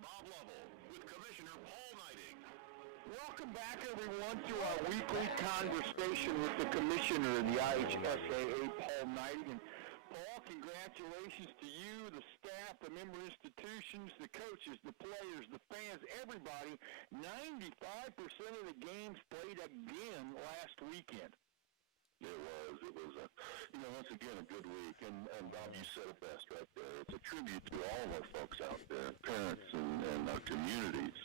Bob Lovell with Commissioner Paul Knighting. Welcome back, everyone, to our weekly conversation with the Commissioner of the IHSAA, Paul Knighting. And Paul, congratulations to you, the staff, the member institutions, the coaches, the players, the fans, everybody. 95% of the games played again last weekend. It was, once again, a good week. And Bob, you said it best right there. It's a tribute to all of our folks out there, parents and our communities,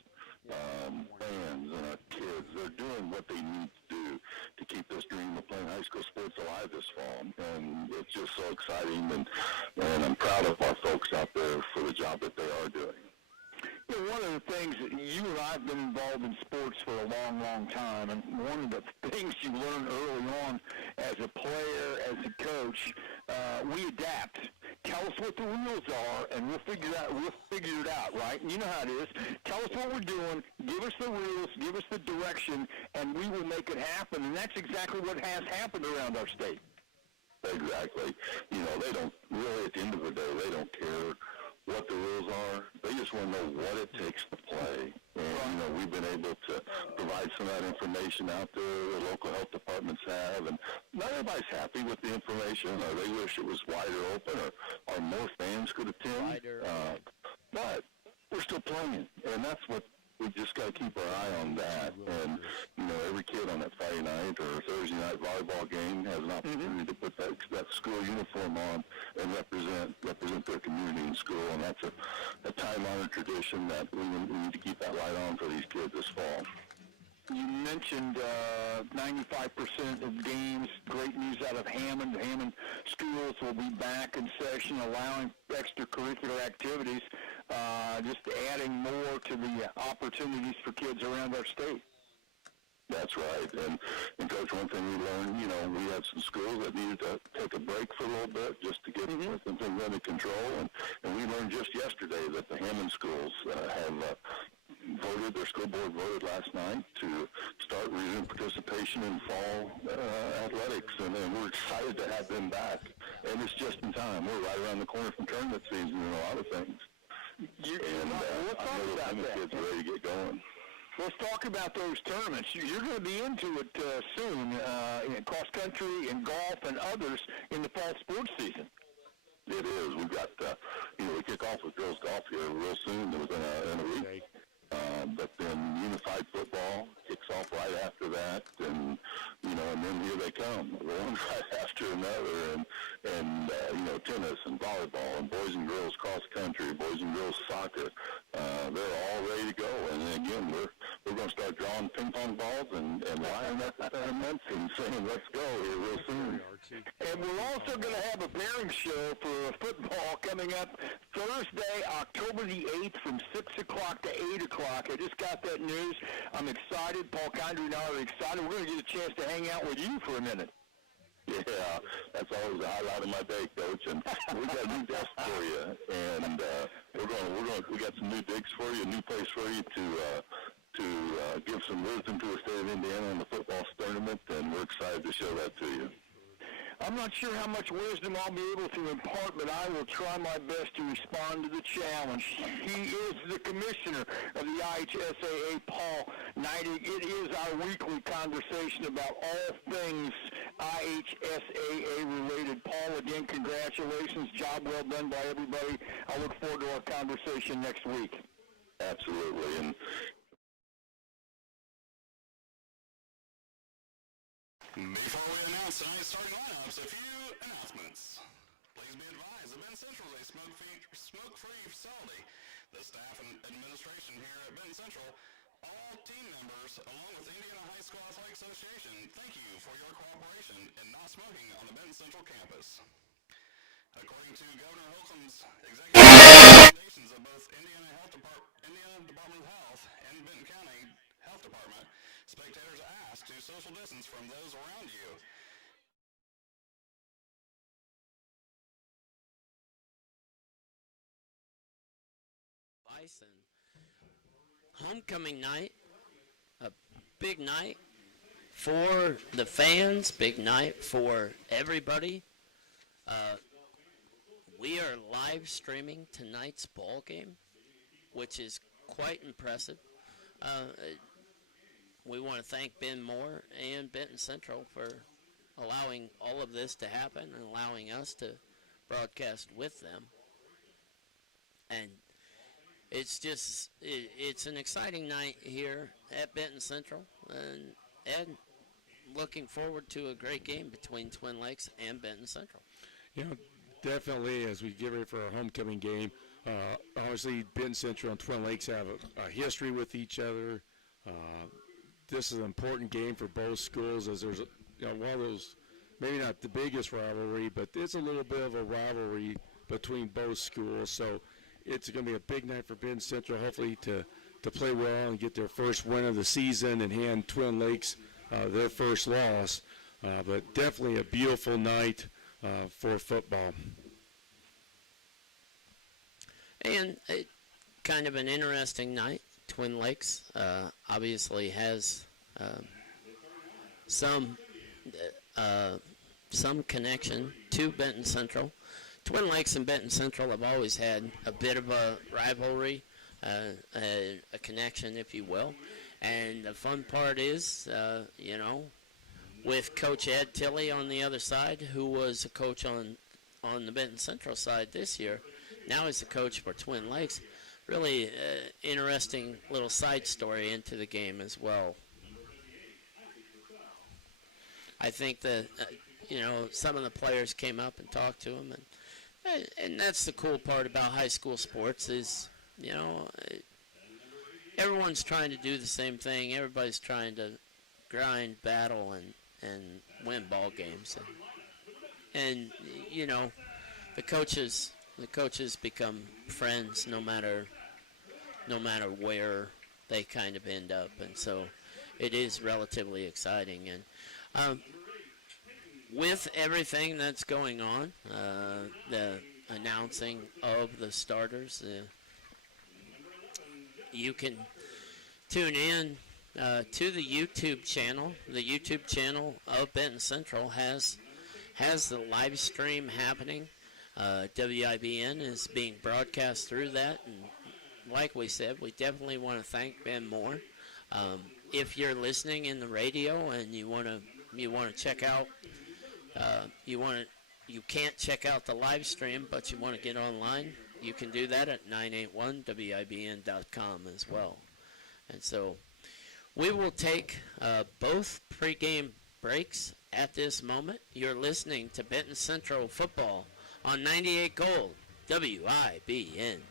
fans and our kids. They're doing what they need to do to keep this dream of playing high school sports alive this fall. And it's just so exciting. And I'm proud of our folks out there for the job that they are doing. You know, one of the things that you and I have been involved in sports for a long, long time, and one of the things you learn early on as a player, as a coach, we adapt. Tell us what the rules are, and we'll figure it out, right? And you know how it is. Tell us what we're doing, give us the rules, give us the direction, and we will make it happen. And that's exactly what has happened around our state. Exactly. They don't really, at the end of the day, they don't care what the rules are. They just want to know what it takes to play. And, we've been able to provide some of that information out there. The local health departments have. And not everybody's happy with the information, or they wish it was wider open, or more fans could attend. But we're still playing. And that's what we just got to keep our eye on that. And, every kid on that Friday night or Thursday night volleyball game has an opportunity to put that school uniform on and represent their community in school. And that's a time-honored tradition that we need to keep that light on for these kids this fall. You mentioned 95% of games. Great news out of Hammond. Hammond schools will be back in session, allowing extracurricular activities, just adding more to the opportunities for kids around our state. That's right. And Coach, one thing we learned, we had some schools that needed to take a break for a little bit just to get some things under control. And we learned just yesterday that the Hammond schools have voted, their school board voted last night to start resuming participation in fall athletics. And we're excited to have them back. And it's just in time. We're right around the corner from tournament season and a lot of things. Let's talk about that. Kids are ready to get going. Let's talk about those tournaments. You're going to be into it soon, in cross country and golf and others in the fall sports season. It is. We've got, we kick off with girls golf here real soon. Within a week. Okay. But then unified football kicks off right after that, and then here they come, one right after another, and tennis and volleyball and boys and girls cross country, boys and girls soccer. They're all ready to go, and again, we're going to start drawing ping pong balls and lining up the tournaments and saying, let's go here real soon. And we're also going to have a pairing show for football coming up Thursday, October the 8th from 6 o'clock to 8 o'clock. I just got that news. I'm excited. Paul Condry and I are excited. We're going to get a chance to hang out with you for a minute. Yeah, that's always the highlight of my day, Coach. And we got a new desk for you, and we got some new digs for you, a new place for you to give some wisdom to the state of Indiana on the football tournament, and we're excited to show that to you. I'm not sure how much wisdom I'll be able to impart, but I will try my best to respond to the challenge. He is the commissioner of the IHSAA, Paul Knighting. It is our weekly conversation about all things IHSAA related. Paul, again, congratulations. Job well done by everybody. I look forward to our conversation next week. Absolutely. And before we announce tonight's starting lineups, a few announcements. Please be advised that Benton Central is a smoke-free facility. The staff and administration here at Benton Central, all team members, along with Indiana High School Athletic Association, thank you for your cooperation in not smoking on the Benton Central campus. According to Governor Holcomb's executive recommendations of both Indiana Department of Health and Benton County Health Department, spectators are asked to social distance from those around you. Bison. Homecoming night, a big night for the fans, big night for everybody. We are live streaming tonight's ball game which is quite impressive. We want to thank Ben Moore and Benton Central for allowing all of this to happen and allowing us to broadcast with them. And it's an exciting night here at Benton Central. And Ed, looking forward to a great game between Twin Lakes and Benton Central. Definitely as we get ready for our homecoming game. Obviously, Benton Central and Twin Lakes have a history with each other. This is an important game for both schools, as there's one of those, maybe not the biggest rivalry, but there's a little bit of a rivalry between both schools. So it's going to be a big night for Benton Central, hopefully to play well and get their first win of the season and hand Twin Lakes their first loss. But definitely a beautiful night for football. And kind of an interesting night. Twin Lakes obviously has some connection to Benton Central. Twin Lakes and Benton Central have always had a bit of a rivalry, a connection, if you will. And the fun part is, with Coach Ed Tilley on the other side, who was a coach on the Benton Central side this year, now he's the coach for Twin Lakes. Really interesting little side story into the game as well. I think that, some of the players came up and talked to him. And that's the cool part about high school sports is, everyone's trying to do the same thing. Everybody's trying to grind, battle, and win ball games. And the coaches become friends no matter where they kind of end up, and so it is relatively exciting. And with everything that's going on, the announcing of the starters, you can tune in to the YouTube channel. The YouTube channel of Benton Central has the live stream happening. WIBN is being broadcast through that, and like we said, we definitely want to thank Ben Moore. If you're listening in the radio and you want to check out, you can't check out the live stream, but you want to get online, you can do that at 981wibn.com as well. And so we will take both pregame breaks at this moment. You're listening to Benton Central football on 98 Gold, WIBN.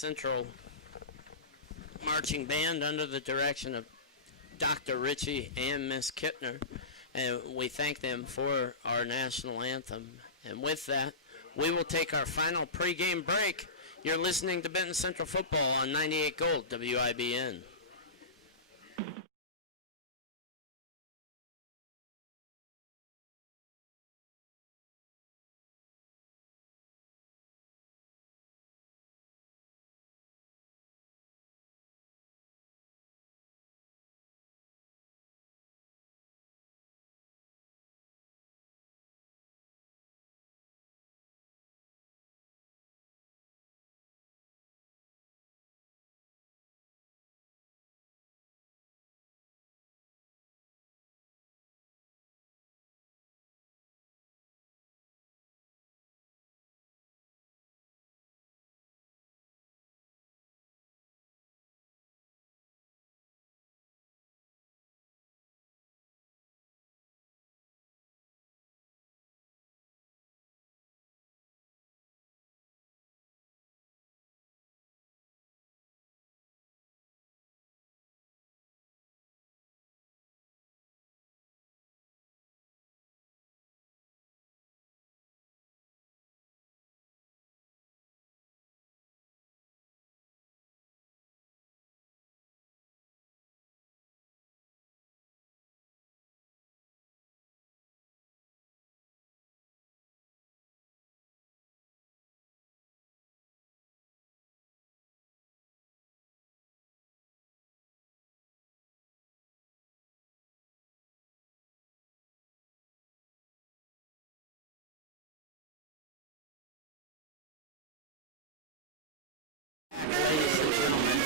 Central Marching Band under the direction of Dr. Ritchie and Miss Kittner, and we thank them for our national anthem. And with that, we will take our final pregame break. You're listening to Benton Central Football on 98 Gold WIBN. Ladies and gentlemen,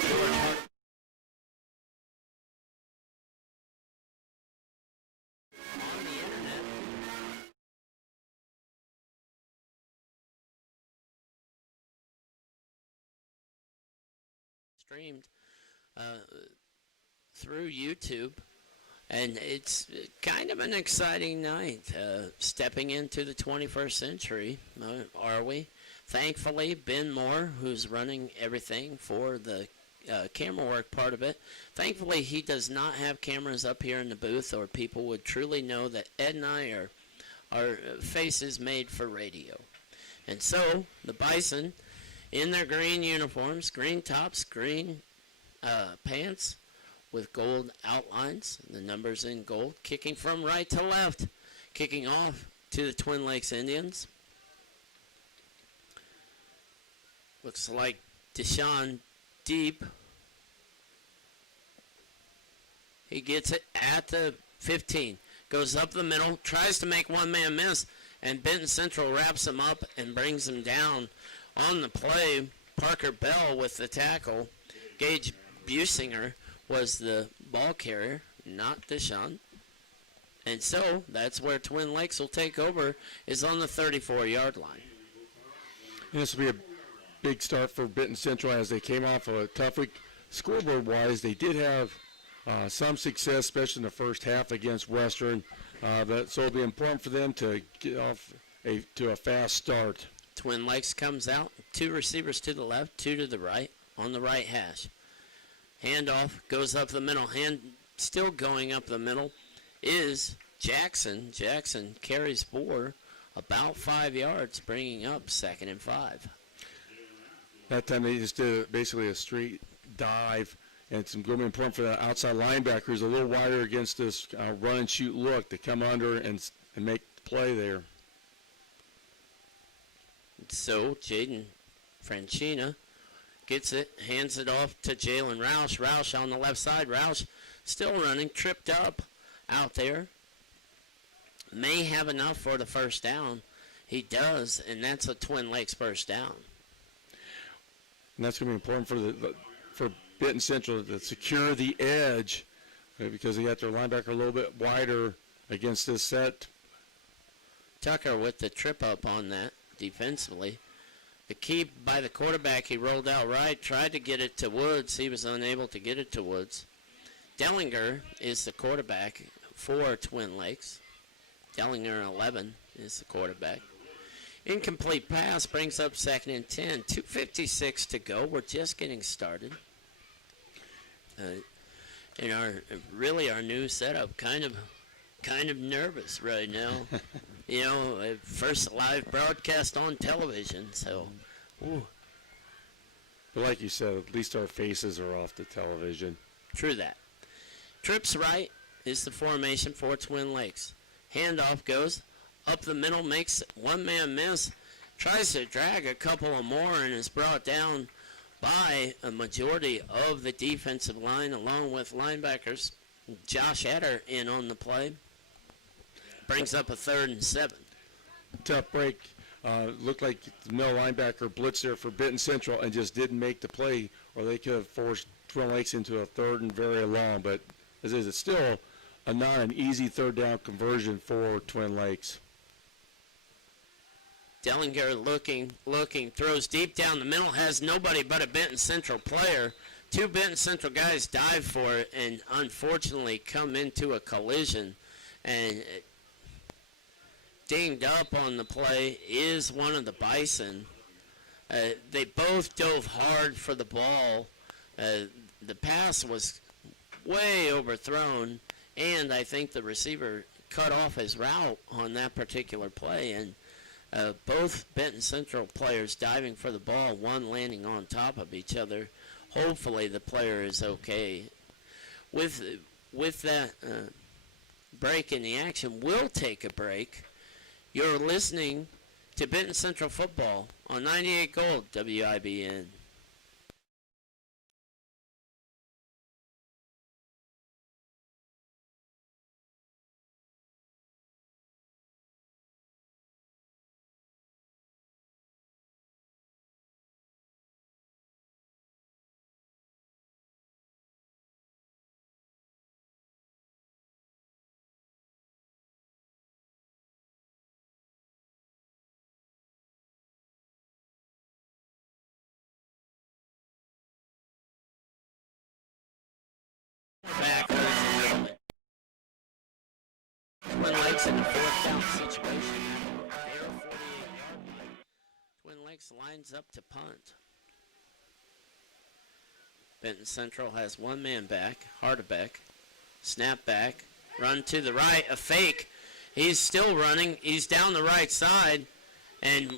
on the internet, streamed through YouTube, and it's kind of an exciting night. Stepping into the 21st century, are we? Thankfully, Ben Moore, who's running everything for the camera work part of it, thankfully he does not have cameras up here in the booth, or people would truly know that Ed and I are faces made for radio. And so, the Bison, in their green uniforms, green tops, green pants, with gold outlines, the numbers in gold, kicking from right to left, kicking off to the Twin Lakes Indians. Looks like Deshaun Deep. He gets it at the 15. Goes up the middle, tries to make one man miss, and Benton Central wraps him up and brings him down on the play. Parker Bell with the tackle. Gage Businger was the ball carrier, not Deshaun. And so that's where Twin Lakes will take over, is on the 34-yard line. And this will be a big start for Benton Central as they came off of a tough week. Scoreboard-wise, they did have some success, especially in the first half against Western. So it'll be important for them to get off to a fast start. Twin Lakes comes out, two receivers to the left, two to the right, on the right hash. Handoff goes up the middle. Still going up the middle is Jackson. Jackson carries for about 5 yards, bringing up 2nd and 5. That time they just did basically a straight dive, and it's going to be important for the outside linebackers a little wider against this run and shoot look to come under and make the play there. So Jaden Franchina gets it, hands it off to Jalen Roush. Roush on the left side. Roush still running, tripped up out there. May have enough for the first down. He does, and that's a Twin Lakes first down. And that's going to be important for Benton Central to secure the edge, because they got their linebacker a little bit wider against this set. Tucker with the trip up on that defensively. The key by the quarterback, he rolled out right, tried to get it to Woods. He was unable to get it to Woods. Dellinger is the quarterback for Twin Lakes. Dellinger 11 is the quarterback. Incomplete pass brings up 2nd and 10. 2:56 to go. We're just getting started. In our new setup, kind of nervous right now. First live broadcast on television, so. Ooh. But like you said, at least our faces are off the television. True that. Trips right is the formation for Twin Lakes. Handoff goes up the middle, makes one-man miss, tries to drag a couple of more, and is brought down by a majority of the defensive line, along with linebackers. Josh Etter in on the play. Brings up a 3rd and 7. Tough break. Looked like the middle linebacker blitzed there for Benton Central and just didn't make the play, or they could have forced Twin Lakes into a 3rd and very long. But as is, it's still not an easy 3rd down conversion for Twin Lakes. Dellinger looking, throws deep down the middle, has nobody but a Benton Central player. 2 Benton Central guys dive for it and unfortunately come into a collision. And dinged up on the play is one of the Bison. They both dove hard for the ball. The pass was way overthrown, and I think the receiver cut off his route on that particular play. And both Benton Central players diving for the ball, one landing on top of each other. Hopefully the player is okay. With that break in the action, we'll take a break. You're listening to Benton Central Football on 98 Gold WIBN. Back Twin Lakes in the 4th down situation. Their 48-yard line. Twin Lakes lines up to punt. Benton Central has one man back, Hardebeck. Snap back, run to the right, a fake. He's still running. He's down the right side and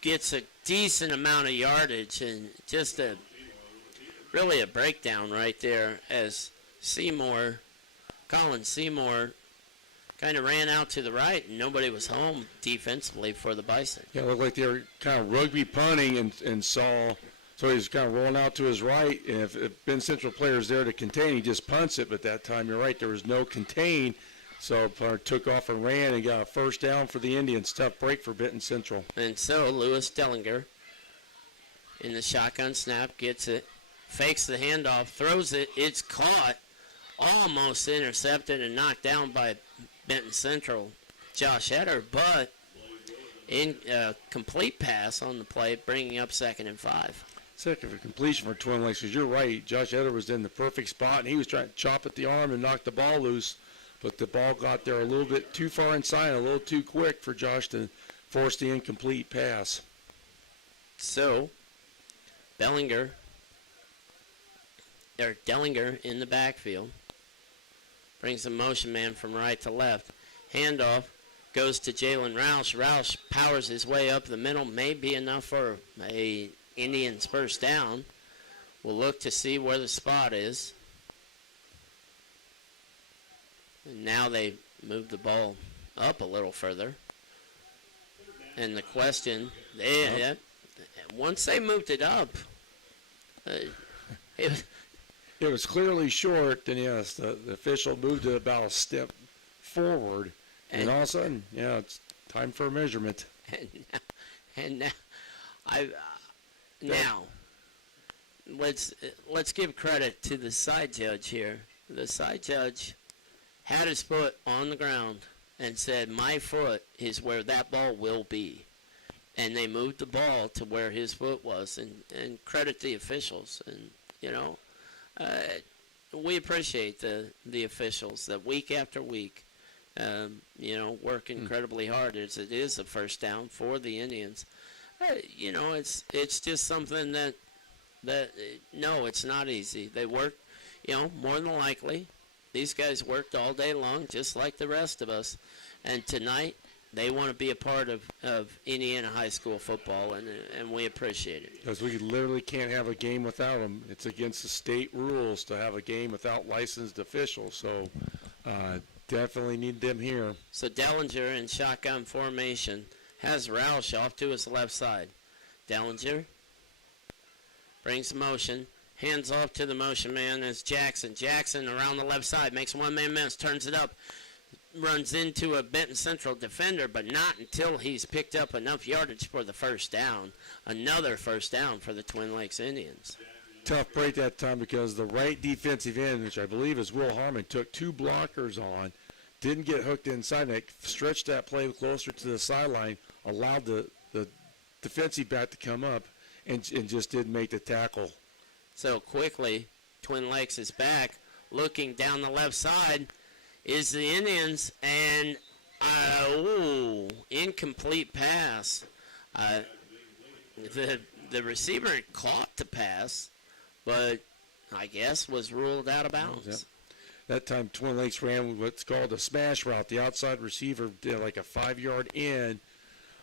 gets a decent amount of yardage, and just really a breakdown right there as Colin Seymour kind of ran out to the right, and nobody was home defensively for the Bison. Yeah, it looked like they were kind of rugby punting and saw, so he was kind of rolling out to his right, and if Ben Central player's there to contain, he just punts it, but that time, you're right, there was no contain, so took off and ran and got a 1st down for the Indians. Tough break for Benton Central. And so Lewis Dellinger in the shotgun snap gets it, fakes the handoff, throws it, it's caught, almost intercepted and knocked down by Benton Central Josh Etter, but in complete pass on the play, bringing up 2nd and 5. Second for completion for Twin Lakes, because you're right, Josh Etter was in the perfect spot, and he was trying to chop at the arm and knock the ball loose, but the ball got there a little bit too far inside, a little too quick for Josh to force the incomplete pass. So, Dellinger in the backfield. Brings a motion man from right to left. Handoff goes to Jalen Roush. Roush powers his way up the middle. May be enough for a Indians 1st down. We'll look to see where the spot is. And now they move the ball up a little further. And the question, once they moved it up, it was clearly short, and yes, the official moved it about a step forward, and all of a sudden, it's time for a measurement. Now, let's give credit to the side judge here. The side judge had his foot on the ground and said, "My foot is where that ball will be," and they moved the ball to where his foot was, and credit the officials, and we appreciate the officials that week after week work incredibly hard as it is a first down for the Indians. It's just something that no, it's not easy. They work, more than likely, these guys worked all day long just like the rest of us. And tonight, they want to be a part of Indiana high school football, and we appreciate it. Because we literally can't have a game without them. It's against the state rules to have a game without licensed officials. So definitely need them here. So Dellinger in shotgun formation has Roush off to his left side. Dellinger brings the motion. Hands off to the motion man as Jackson. Jackson around the left side makes a one-man miss, turns it up, runs into a Benton Central defender, but not until he's picked up enough yardage for the first down. Another first down for the Twin Lakes Indians. Tough break that time because the right defensive end, which I believe is Will Harmon, took two blockers on, didn't get hooked inside, and stretched that play closer to the sideline, allowed the defensive back to come up, and just didn't make the tackle. So quickly, Twin Lakes is back, looking down the left side is the Indians, and incomplete pass. The receiver caught the pass, but I guess was ruled out of bounds. Yep. That time Twin Lakes ran what's called a smash route. The outside receiver did like a 5-yard in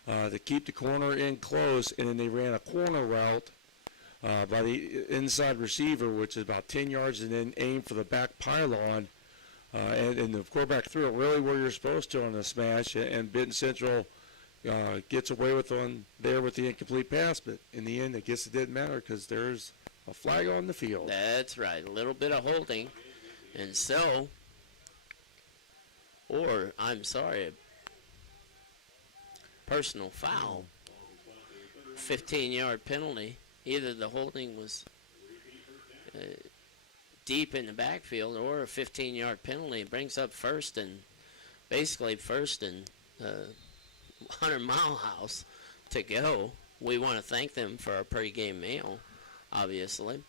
to keep the corner in close, and then they ran a corner route by the inside receiver, which is about 10 yards, and then aimed for the back pylon. And the quarterback threw it really where you're supposed to on the smash, and Benton Central gets away with one there with the incomplete pass. But in the end, I guess it didn't matter because there's a flag on the field. That's right, a little bit of holding. And so, or I'm sorry, a personal foul, 15-yard penalty. Either the holding was deep in the backfield or a 15-yard penalty. It brings up first and 100 Mile House to go. We want to thank them for our pregame meal, obviously.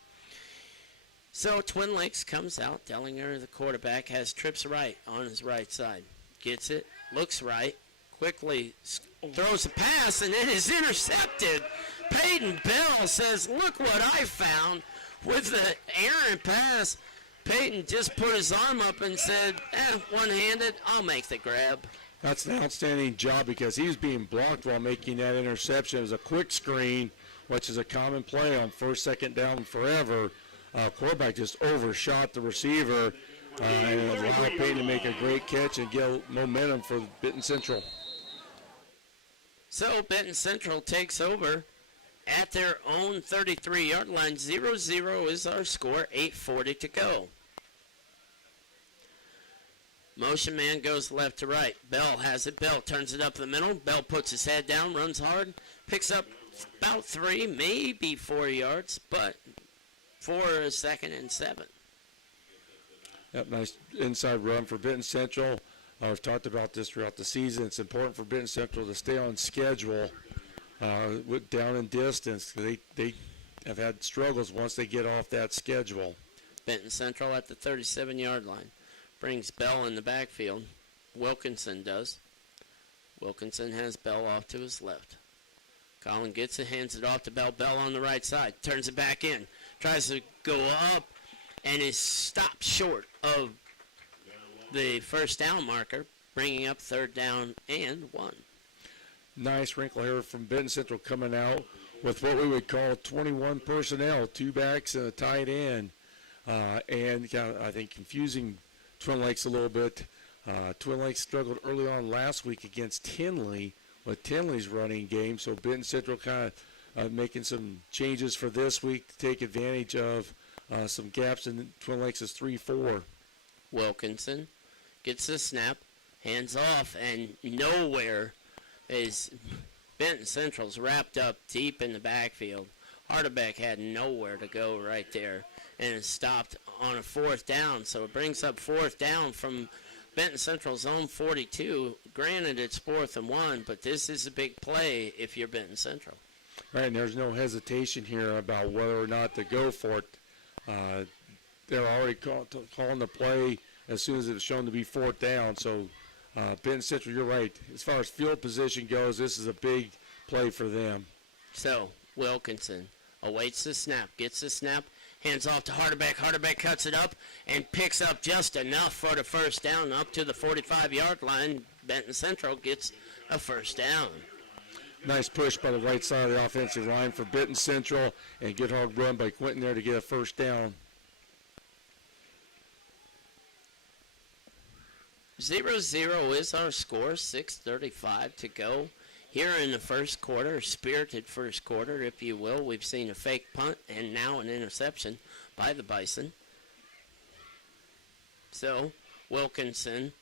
So Twin Lakes comes out. Dellinger, the quarterback, has trips right on his right side. Gets it, looks right, quickly throws a pass, and it is intercepted. Peyton Bell says, "Look what I found." With the errant pass, Peyton just put his arm up and said, one-handed, I'll make the grab. That's an outstanding job because he was being blocked while making that interception. It was a quick screen, which is a common play on first, second down forever. Quarterback just overshot the receiver and allowed Payton to make a great catch and get momentum for Benton Central. So Benton Central takes over at their own 33-yard line. 0-0 is our score, 8:40 to go. Motion man goes left to right. Bell has it. Bell turns it up the middle. Bell puts his head down, runs hard, picks up about 3, maybe 4 yards, but for a 2nd and 7. Yep, nice inside run for Benton Central. I've talked about this throughout the season. It's important for Benton Central to stay on schedule with down in distance. They have had struggles once they get off that schedule. Benton Central at the 37-yard line. Brings Bell in the backfield. Wilkinson does. Wilkinson has Bell off to his left. Collin gets it, hands it off to Bell. Bell on the right side. Turns it back in. Tries to go up and is stopped short of the first down marker, bringing up 3rd down and 1. Nice wrinkle here from Benton Central coming out with what we would call 21 personnel, 2 backs and a tight end. And I think confusing Twin Lakes a little bit. Twin Lakes struggled early on last week against Tinley with Tinley's running game, so Benton Central kind of making some changes for this week to take advantage of some gaps in Twin Lakes' 3-4. Wilkinson gets the snap, hands off, and nowhere is Benton Central's wrapped up deep in the backfield. Hardebeck had nowhere to go right there and is stopped on a 4th down. So it brings up 4th down from Benton Central's own 42. Granted, it's 4th and 1, but this is a big play if you're Benton Central. Right, and there's no hesitation here about whether or not to go for it. They're already calling the play as soon as it's shown to be 4th down. So Benton Central, you're right. As far as field position goes, this is a big play for them. So Wilkinson awaits the snap, gets the snap, hands off to Harderbeck. Harderbeck cuts it up and picks up just enough for the first down up to the 45-yard line. Benton Central gets a first down. Nice push by the right side of the offensive line for Benton Central, and good hard run by Quentin there to get a first down. 0-0 is our score, 6:35 to go. Here in the first quarter, spirited first quarter, if you will, we've seen a fake punt and now an interception by the Bison. So, Wilkinson,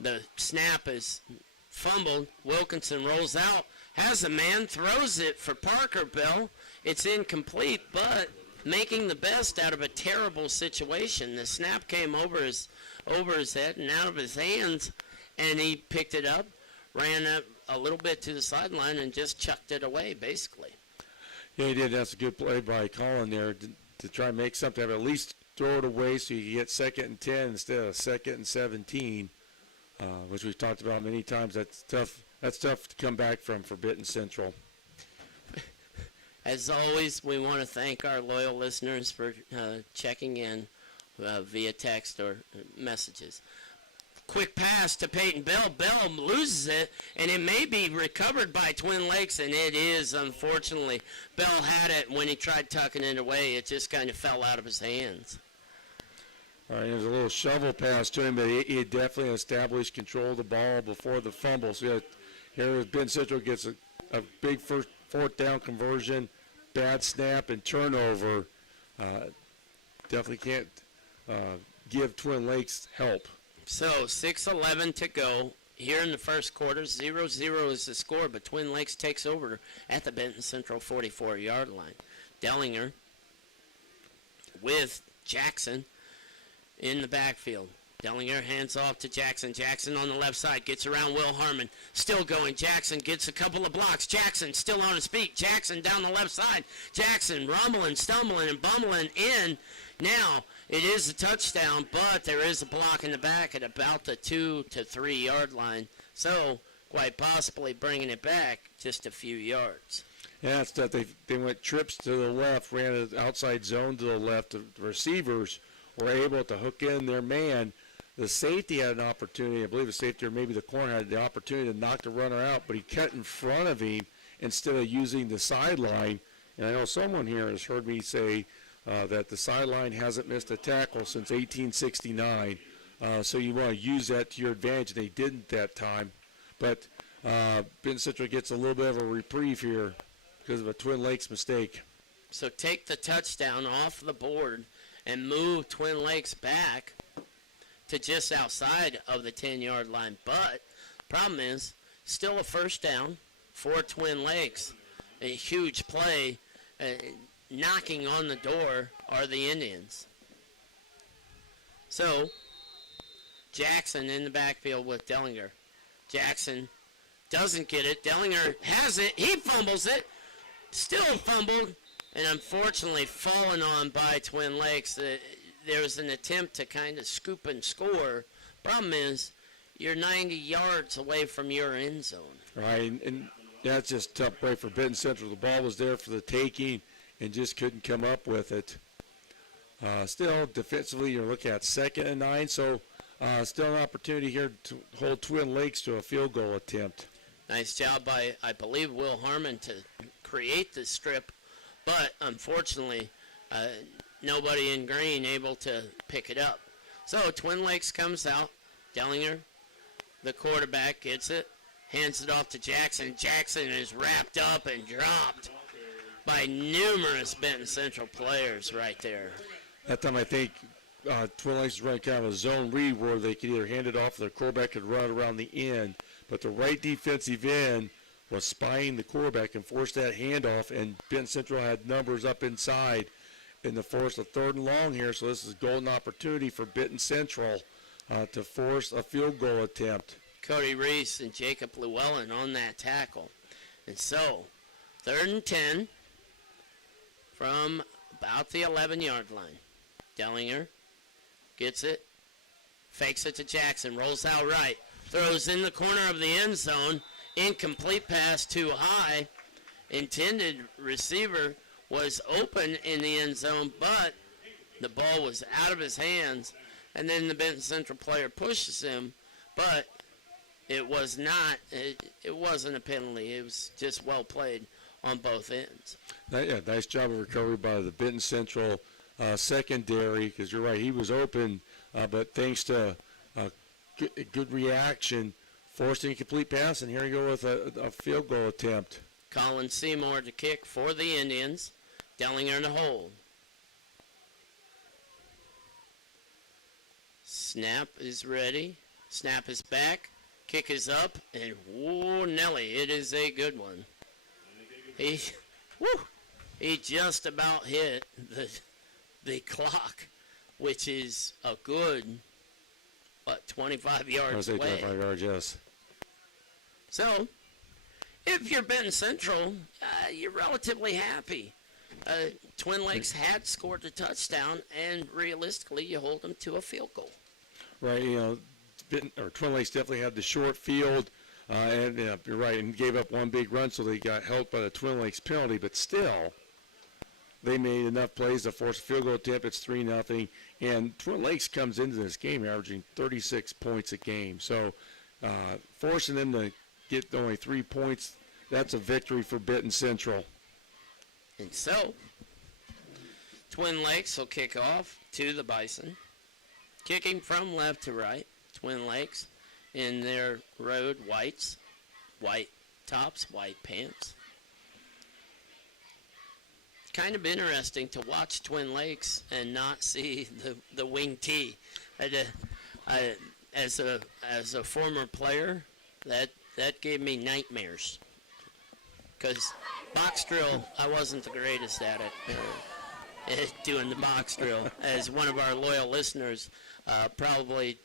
the snap is fumbled. Wilkinson rolls out, has a man, throws it for Parker Bell. It's incomplete, but making the best out of a terrible situation. The snap came over his head and out of his hands, and he picked it up, ran up a little bit to the sideline, and just chucked it away, basically. Yeah, he did. That's a good play by Colin there to try and make something, at least throw it away so you get 2nd and 10 instead of 2nd and 17, which we've talked about many times. That's tough. That's tough to come back from for Benton Central. As always, we want to thank our loyal listeners for checking in via text or messages. Quick pass to Peyton Bell. Bell loses it, and it may be recovered by Twin Lakes, and it is, unfortunately. Bell had it when he tried tucking it away. It just kind of fell out of his hands. All right, there's a little shovel pass to him, but he definitely established control of the ball before the fumble. So here Benton Central gets a big fourth down conversion, bad snap, and turnover. Definitely can't give Twin Lakes help. So 6:11 to go here in the first quarter. 0-0 is the score, but Twin Lakes takes over at the Benton Central 44-yard line. Dellinger with Jackson in the backfield. Dellinger hands off to Jackson. Jackson on the left side gets around Will Harmon. Still going. Jackson gets a couple of blocks. Jackson still on his feet. Jackson down the left side. Jackson rumbling, stumbling, and bumbling in. Now, it is a touchdown, but there is a block in the back at about the 2 to 3 yard line. So, quite possibly bringing it back just a few yards. Yeah, it's that they went trips to the left, ran an outside zone to the left. The receivers were able to hook in their man. The safety had an opportunity, I believe the safety or maybe the corner had the opportunity to knock the runner out, but he cut in front of him instead of using the sideline. And I know someone here has heard me say that the sideline hasn't missed a tackle since 1869. So you want to use that to your advantage. They didn't that time. But Benton Central gets a little bit of a reprieve here because of a Twin Lakes mistake. So take the touchdown off the board and move Twin Lakes back to just outside of the 10-yard line. But problem is, still a first down for Twin Lakes. A huge play. Knocking on the door are the Indians. So, Jackson in the backfield with Dellinger. Jackson doesn't get it. Dellinger has it. He fumbles it. Still fumbled. And unfortunately fallen on by Twin Lakes. There was an attempt to kind of scoop and score. Problem is, you're 90 yards away from your end zone. Right, and that's just a tough play for Benton Central. The ball was there for the taking and just couldn't come up with it. Still, defensively, you're looking at 2nd and 9, so still an opportunity here to hold Twin Lakes to a field goal attempt. Nice job by, I believe, Will Harmon to create the strip, but unfortunately, nobody in green able to pick it up. So Twin Lakes comes out. Dellinger, the quarterback, gets it, hands it off to Jackson. Jackson is wrapped up and dropped by numerous Benton Central players right there. That time I think Twin Lakes was running kind of a zone read where they could either hand it off or their quarterback could run around the end. But the right defensive end was spying the quarterback and forced that handoff, and Benton Central had numbers up inside in the force of 3rd and long here. So this is a golden opportunity for Benton Central to force a field goal attempt. Cody Reese and Jacob Llewellyn on that tackle. And so, 3rd and 10 from about the 11-yard line. Dellinger gets it, fakes it to Jackson, rolls out right, throws in the corner of the end zone, incomplete pass too high. Intended receiver was open in the end zone, but the ball was out of his hands, and then the Benton Central player pushes him, but it was not. It wasn't a penalty. It was just well played on both ends. Yeah, nice job of recovery by the Benton Central secondary, because you're right, he was open, but thanks to good reaction, forced an incomplete pass, and here you go with a field goal attempt. Colin Seymour to kick for the Indians. Dellinger to hold. Snap is ready. Snap is back. Kick is up, and whoa, Nelly, it is a good one. He just about hit the clock, which is a good, 25 yards away. 25 yards, yes. So, if you're Benton Central, you're relatively happy. Twin Lakes had scored a touchdown, and realistically, you hold them to a field goal. Right, Twin Lakes definitely had the short field, and you're right, and gave up one big run, so they got helped by the Twin Lakes penalty, but still, they made enough plays to force a field goal attempt. It's 3-0, and Twin Lakes comes into this game averaging 36 points a game, so forcing them to get only 3 points, that's a victory for Benton Central. And so, Twin Lakes will kick off to the Bison. Kicking from left to right, Twin Lakes in their road whites, white tops, white pants. Kind of interesting to watch Twin Lakes and not see the wing tee. As a former player, that gave me nightmares. Because box drill, I wasn't the greatest at it, doing the box drill. As one of our loyal listeners probably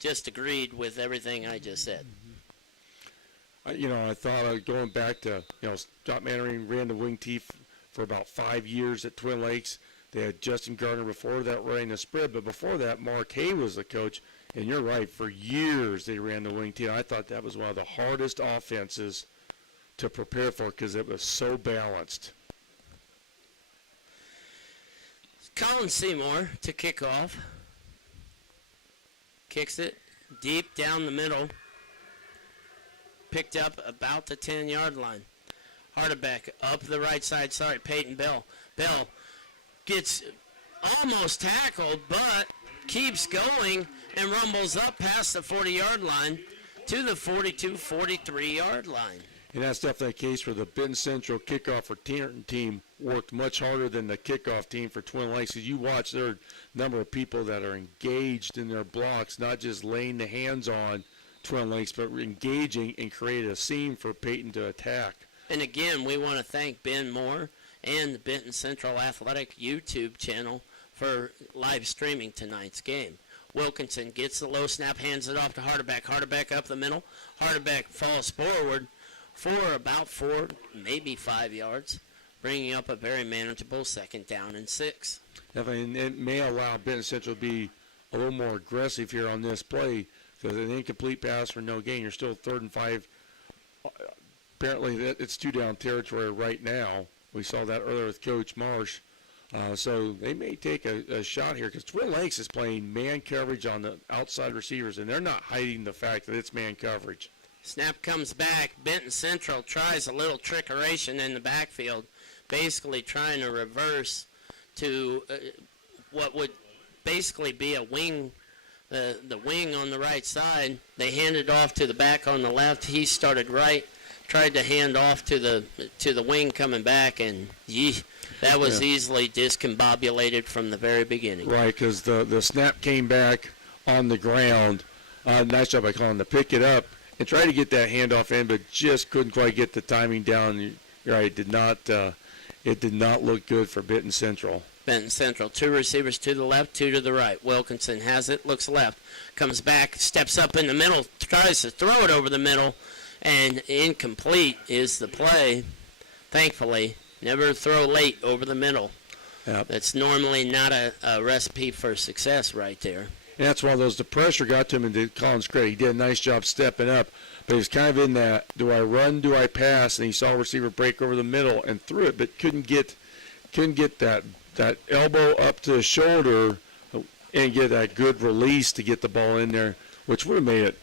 just agreed with everything I just said. I thought going back to, Scott Mannering ran the wing tee for about 5 years at Twin Lakes. They had Justin Gardner before that running the spread, but before that, Mark Hay was the coach. And you're right, for years they ran the wing tee. I thought that was one of the hardest offenses to prepare for because it was so balanced. Colin Seymour to kick off. Kicks it deep down the middle. Picked up about the 10-yard line. Hardebeck up the right side. Sorry, Peyton Bell. Bell gets almost tackled, but keeps going and rumbles up past the 40-yard line to the 42-43-yard line. And that's definitely a case where the Benton Central kickoff return team worked much harder than the kickoff team for Twin Lakes. As you watch, there are a number of people that are engaged in their blocks, not just laying the hands on Twin Lakes, but engaging and create a seam for Peyton to attack. And again, we want to thank Ben Moore and the Benton Central Athletic YouTube channel for live streaming tonight's game. Wilkinson gets the low snap, hands it off to Hardebeck. Hardebeck up the middle. Hardebeck falls forward for about 4, maybe 5 yards, bringing up a very manageable 2nd down and 6. Definitely, and it may allow Benton Central to be a little more aggressive here on this play because an incomplete pass for no gain. You're still 3rd and 5. Apparently, it's 2-down territory right now. We saw that earlier with Coach Marsh. So they may take a shot here because Twin Lakes is playing man coverage on the outside receivers, and they're not hiding the fact that it's man coverage. Snap comes back. Benton Central tries a little trickeration in the backfield, basically trying to reverse to what would basically be a wing, the wing on the right side. They handed off to the back on the left. He started right, tried to hand off to the wing coming back, and that was easily discombobulated from the very beginning. Right, because the snap came back on the ground. Nice job by Colin to pick it up and try to get that handoff in, but just couldn't quite get the timing down. You're right, it did not look good for Benton Central. Benton Central, 2 receivers to the left, 2 to the right. Wilkinson has it, looks left, comes back, steps up in the middle, tries to throw it over the middle, and incomplete is the play. Thankfully, never throw late over the middle. Yep. That's normally not a recipe for success right there. And that's one of those, the pressure got to him, and to Colin's credit, he did a nice job stepping up. But he was kind of in that, do I run, do I pass? And he saw a receiver break over the middle and threw it, but couldn't get that elbow up to the shoulder and get that good release to get the ball in there, which would have made it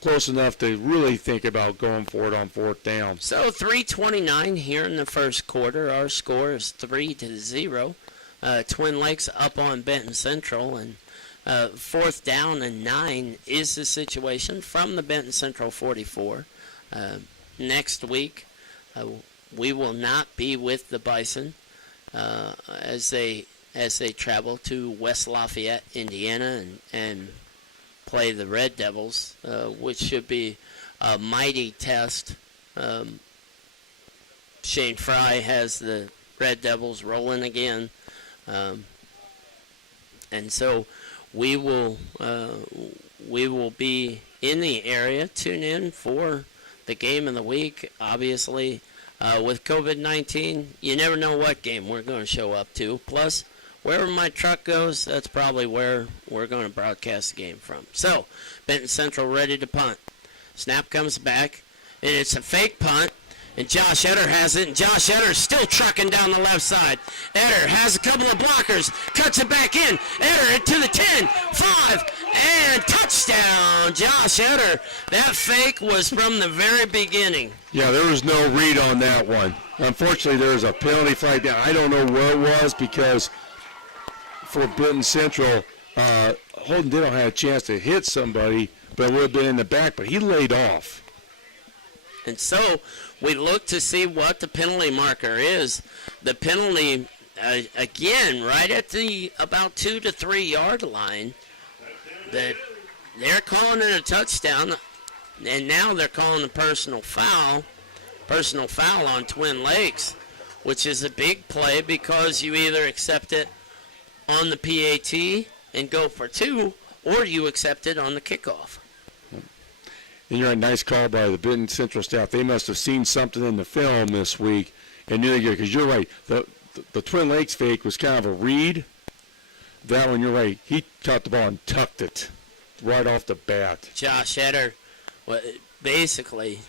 close enough to really think about going for it on fourth down. So 3:29 here in the first quarter. Our score is 3-0. Twin Lakes up on Benton Central, and fourth down and 9 is the situation from the Benton Central 44. Next week, we will not be with the Bison as they travel to West Lafayette, Indiana, and play the Red Devils, which should be a mighty test. Shane Fry has the Red Devils rolling again, and so we will be in the area. Tune in for the game of the week. Obviously, with COVID-19, you never know what game we're going to show up to. Plus, wherever my truck goes, that's probably where we're going to broadcast the game from. So, Benton Central ready to punt. Snap comes back, and it's a fake punt, and Josh Etter has it, and Josh Etter still trucking down the left side. Etter has a couple of blockers, cuts it back in. Etter to the 10, 5, and touchdown, Josh Etter. That fake was from the very beginning. Yeah, there was no read on that one. Unfortunately, there was a penalty flag down. I don't know where it was because for Benton Central, Holden Ditto had a chance to hit somebody, but it would have been in the back, but he laid off. And so we look to see what the penalty marker is. The penalty, again, right at the about 2 to 3 yard line, that they're calling it a touchdown, and now they're calling a personal foul on Twin Lakes, which is a big play because you either accept it on the PAT and go for 2, or you accept it on the kickoff. And you're a nice call by the Benton Central staff. They must have seen something in the film this week and knew they could, because you're right. The Twin Lakes fake was kind of a read. That one, you're right. He caught the ball and tucked it right off the bat. Josh Etter, basically,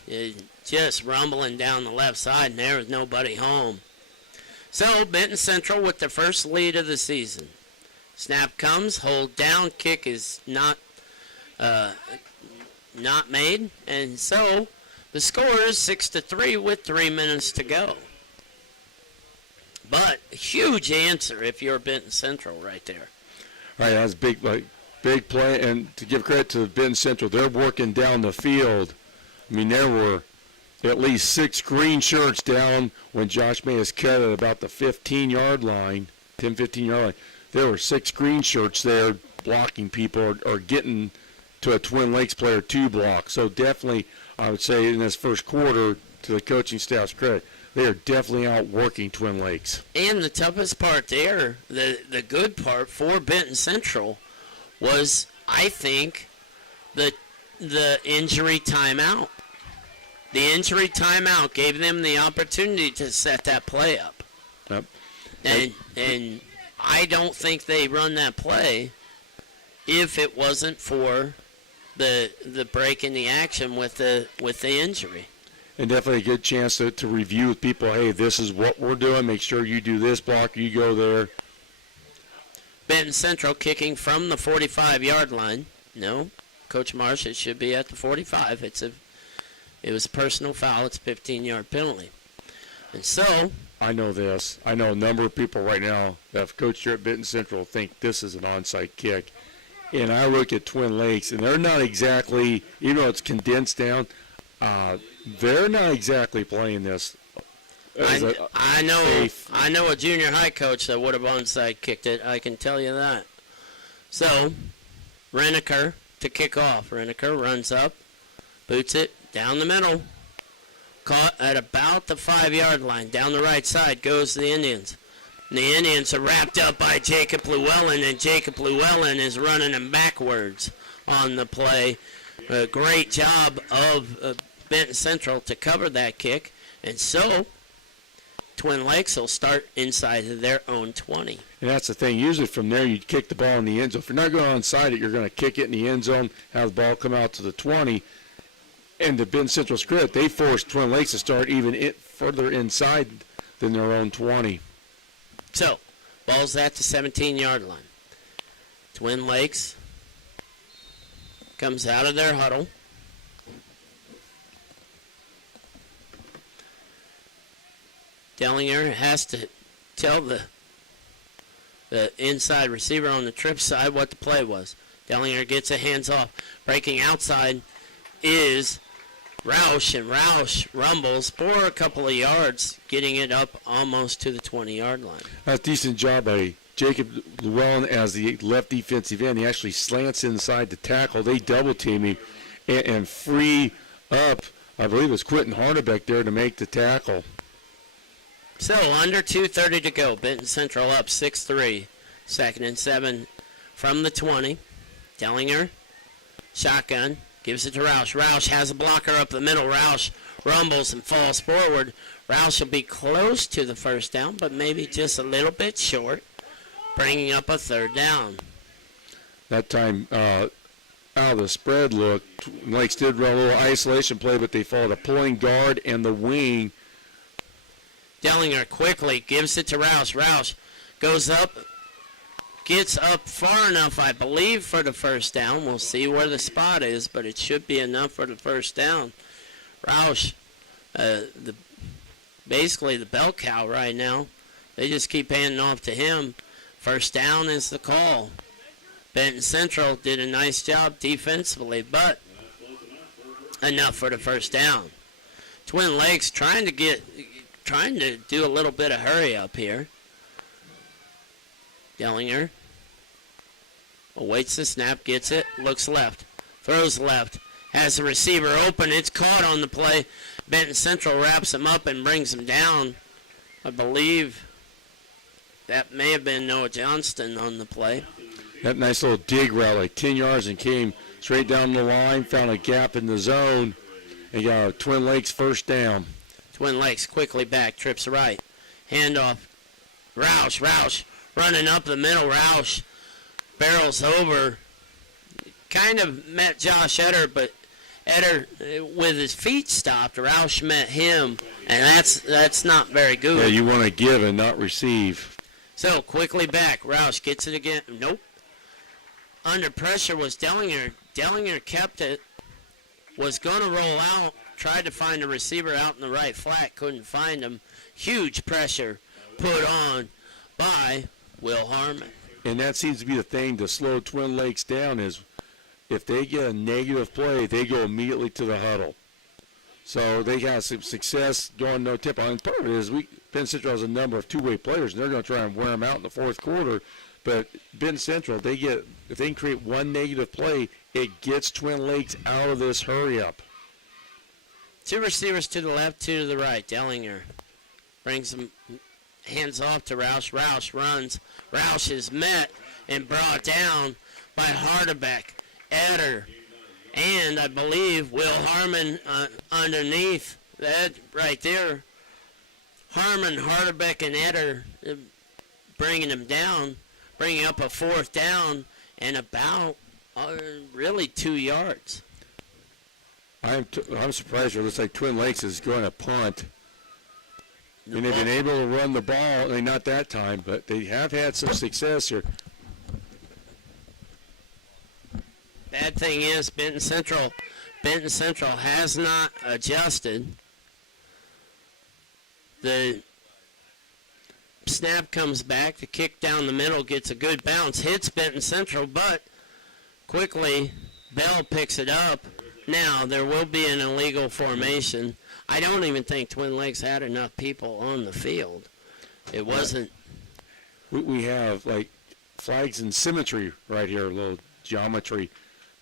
just rumbling down the left side, and there was nobody home. So, Benton Central with the first lead of the season. Snap comes, hold down, kick is not made, and so the score is 6-3 with 3 minutes to go. But huge answer if you're Benton Central right there. All right, that's big play, and to give credit to Benton Central, they're working down the field. I mean, there were at least 6 green shirts down when Josh Mayes cut at about the 15-yard line, 10-15-yard line. There were 6 green shirts there blocking people or getting to a Twin Lakes player to block. So definitely, I would say in this first quarter, to the coaching staff's credit, they are definitely out working Twin Lakes. And the toughest part there, the good part for Benton Central was, I think, the injury timeout. The injury timeout gave them the opportunity to set that play up. Yep. And I don't think they run that play if it wasn't for the break in the action with the injury. And definitely a good chance to review with people, hey, this is what we're doing. Make sure you do this block, you go there. Benton Central kicking from the 45-yard line. No, Coach Marsh, it should be at the 45. It was a personal foul. It's a 15-yard penalty. And so, I know this. I know a number of people right now that have coached here at Benton Central think this is an onside kick. And I look at Twin Lakes, and they're not exactly, even though it's condensed down, they're not exactly playing this. I know a junior high coach that would have onside kicked it. I can tell you that. So, Reneker to kick off. Reneker runs up, boots it down the middle. Caught at about the 5-yard line. Down the right side goes the Indians. And the Indians are wrapped up by Jacob Llewellyn, and Jacob Llewellyn is running them backwards on the play. A great job of Benton Central to cover that kick. And so, Twin Lakes will start inside of their own 20. And that's the thing. Usually from there, you kick the ball in the end zone. If you're not going onside it, you're going to kick it in the end zone, have the ball come out to the 20. And the Benton Central script, they forced Twin Lakes to start even further inside than their own 20. So, ball's at the 17-yard line. Twin Lakes comes out of their huddle. Dellinger has to tell the inside receiver on the trip side what the play was. Dellinger gets a hands off. Breaking outside is Roush, and Roush rumbles for a couple of yards, getting it up almost to the 20-yard line. That's a decent job by Jacob Llewellyn as the left defensive end. He actually slants inside the tackle. They double team him and free up, I believe it was Quentin Hardebeck there to make the tackle. So, under 2:30 to go. Benton Central up 6-3. 2nd and 7 from the 20. Dellinger, shotgun, gives it to Roush. Roush has a blocker up the middle. Roush rumbles and falls forward. Roush will be close to the first down, but maybe just a little bit short, bringing up a 3rd down. That time, out of the spread look, Lakes did run a little isolation play, but they followed a pulling guard and the wing. Dellinger quickly gives it to Roush. Roush goes up, gets up far enough, I believe, for the first down. We'll see where the spot is, but it should be enough for the first down. Roush, basically the bell cow right now. They just keep handing off to him. First down is the call. Benton Central did a nice job defensively, but enough for the first down. Twin Lakes trying to do a little bit of hurry up here. Dellinger awaits the snap, gets it, looks left, throws left, has the receiver open. It's caught on the play. Benton Central wraps him up and brings him down. I believe that may have been Noah Johnston on the play. That nice little dig route, like 10 yards, and came straight down the line, found a gap in the zone, and got a Twin Lakes first down. Twin Lakes quickly back, trips right. Handoff. Roush running up the middle. Roush barrels over. Kind of met Josh Eder, but Eder, with his feet stopped, Roush met him, and that's not very good. Yeah, you want to give and not receive. So, quickly back. Roush gets it again. Nope. Under pressure was Dellinger. Dellinger kept it. Was going to roll out. Tried to find a receiver out in the right flat. Couldn't find him. Huge pressure put on by Will Harmon. And that seems to be the thing to slow Twin Lakes down is if they get a negative play, they go immediately to the huddle. So they got some success going no tempo. And part of it is Benton Central has a number of two-way players, and they're going to try and wear them out in the fourth quarter. But Benton Central, if they can create one negative play, it gets Twin Lakes out of this hurry-up. Two receivers to the left, two to the right. Dellinger brings them, hands off to Roush. Roush runs. Roush is met and brought down by Hardebeck, Eder, and I believe Will Harmon underneath that right there. Harmon, Hardebeck, and Eder bringing them down, bringing up a 4th down and about really 2 yards. I'm surprised. It looks like Twin Lakes is going to punt. And they've been able to run the ball. Not that time, but they have had some success here. Bad thing is Benton Central has not adjusted. The snap comes back. The kick down the middle gets a good bounce. Hits Benton Central, but quickly Bell picks it up. Now, there will be an illegal formation. I don't even think Twin Lakes had enough people on the field. It wasn't. We have, like, flags and symmetry right here, a little geometry.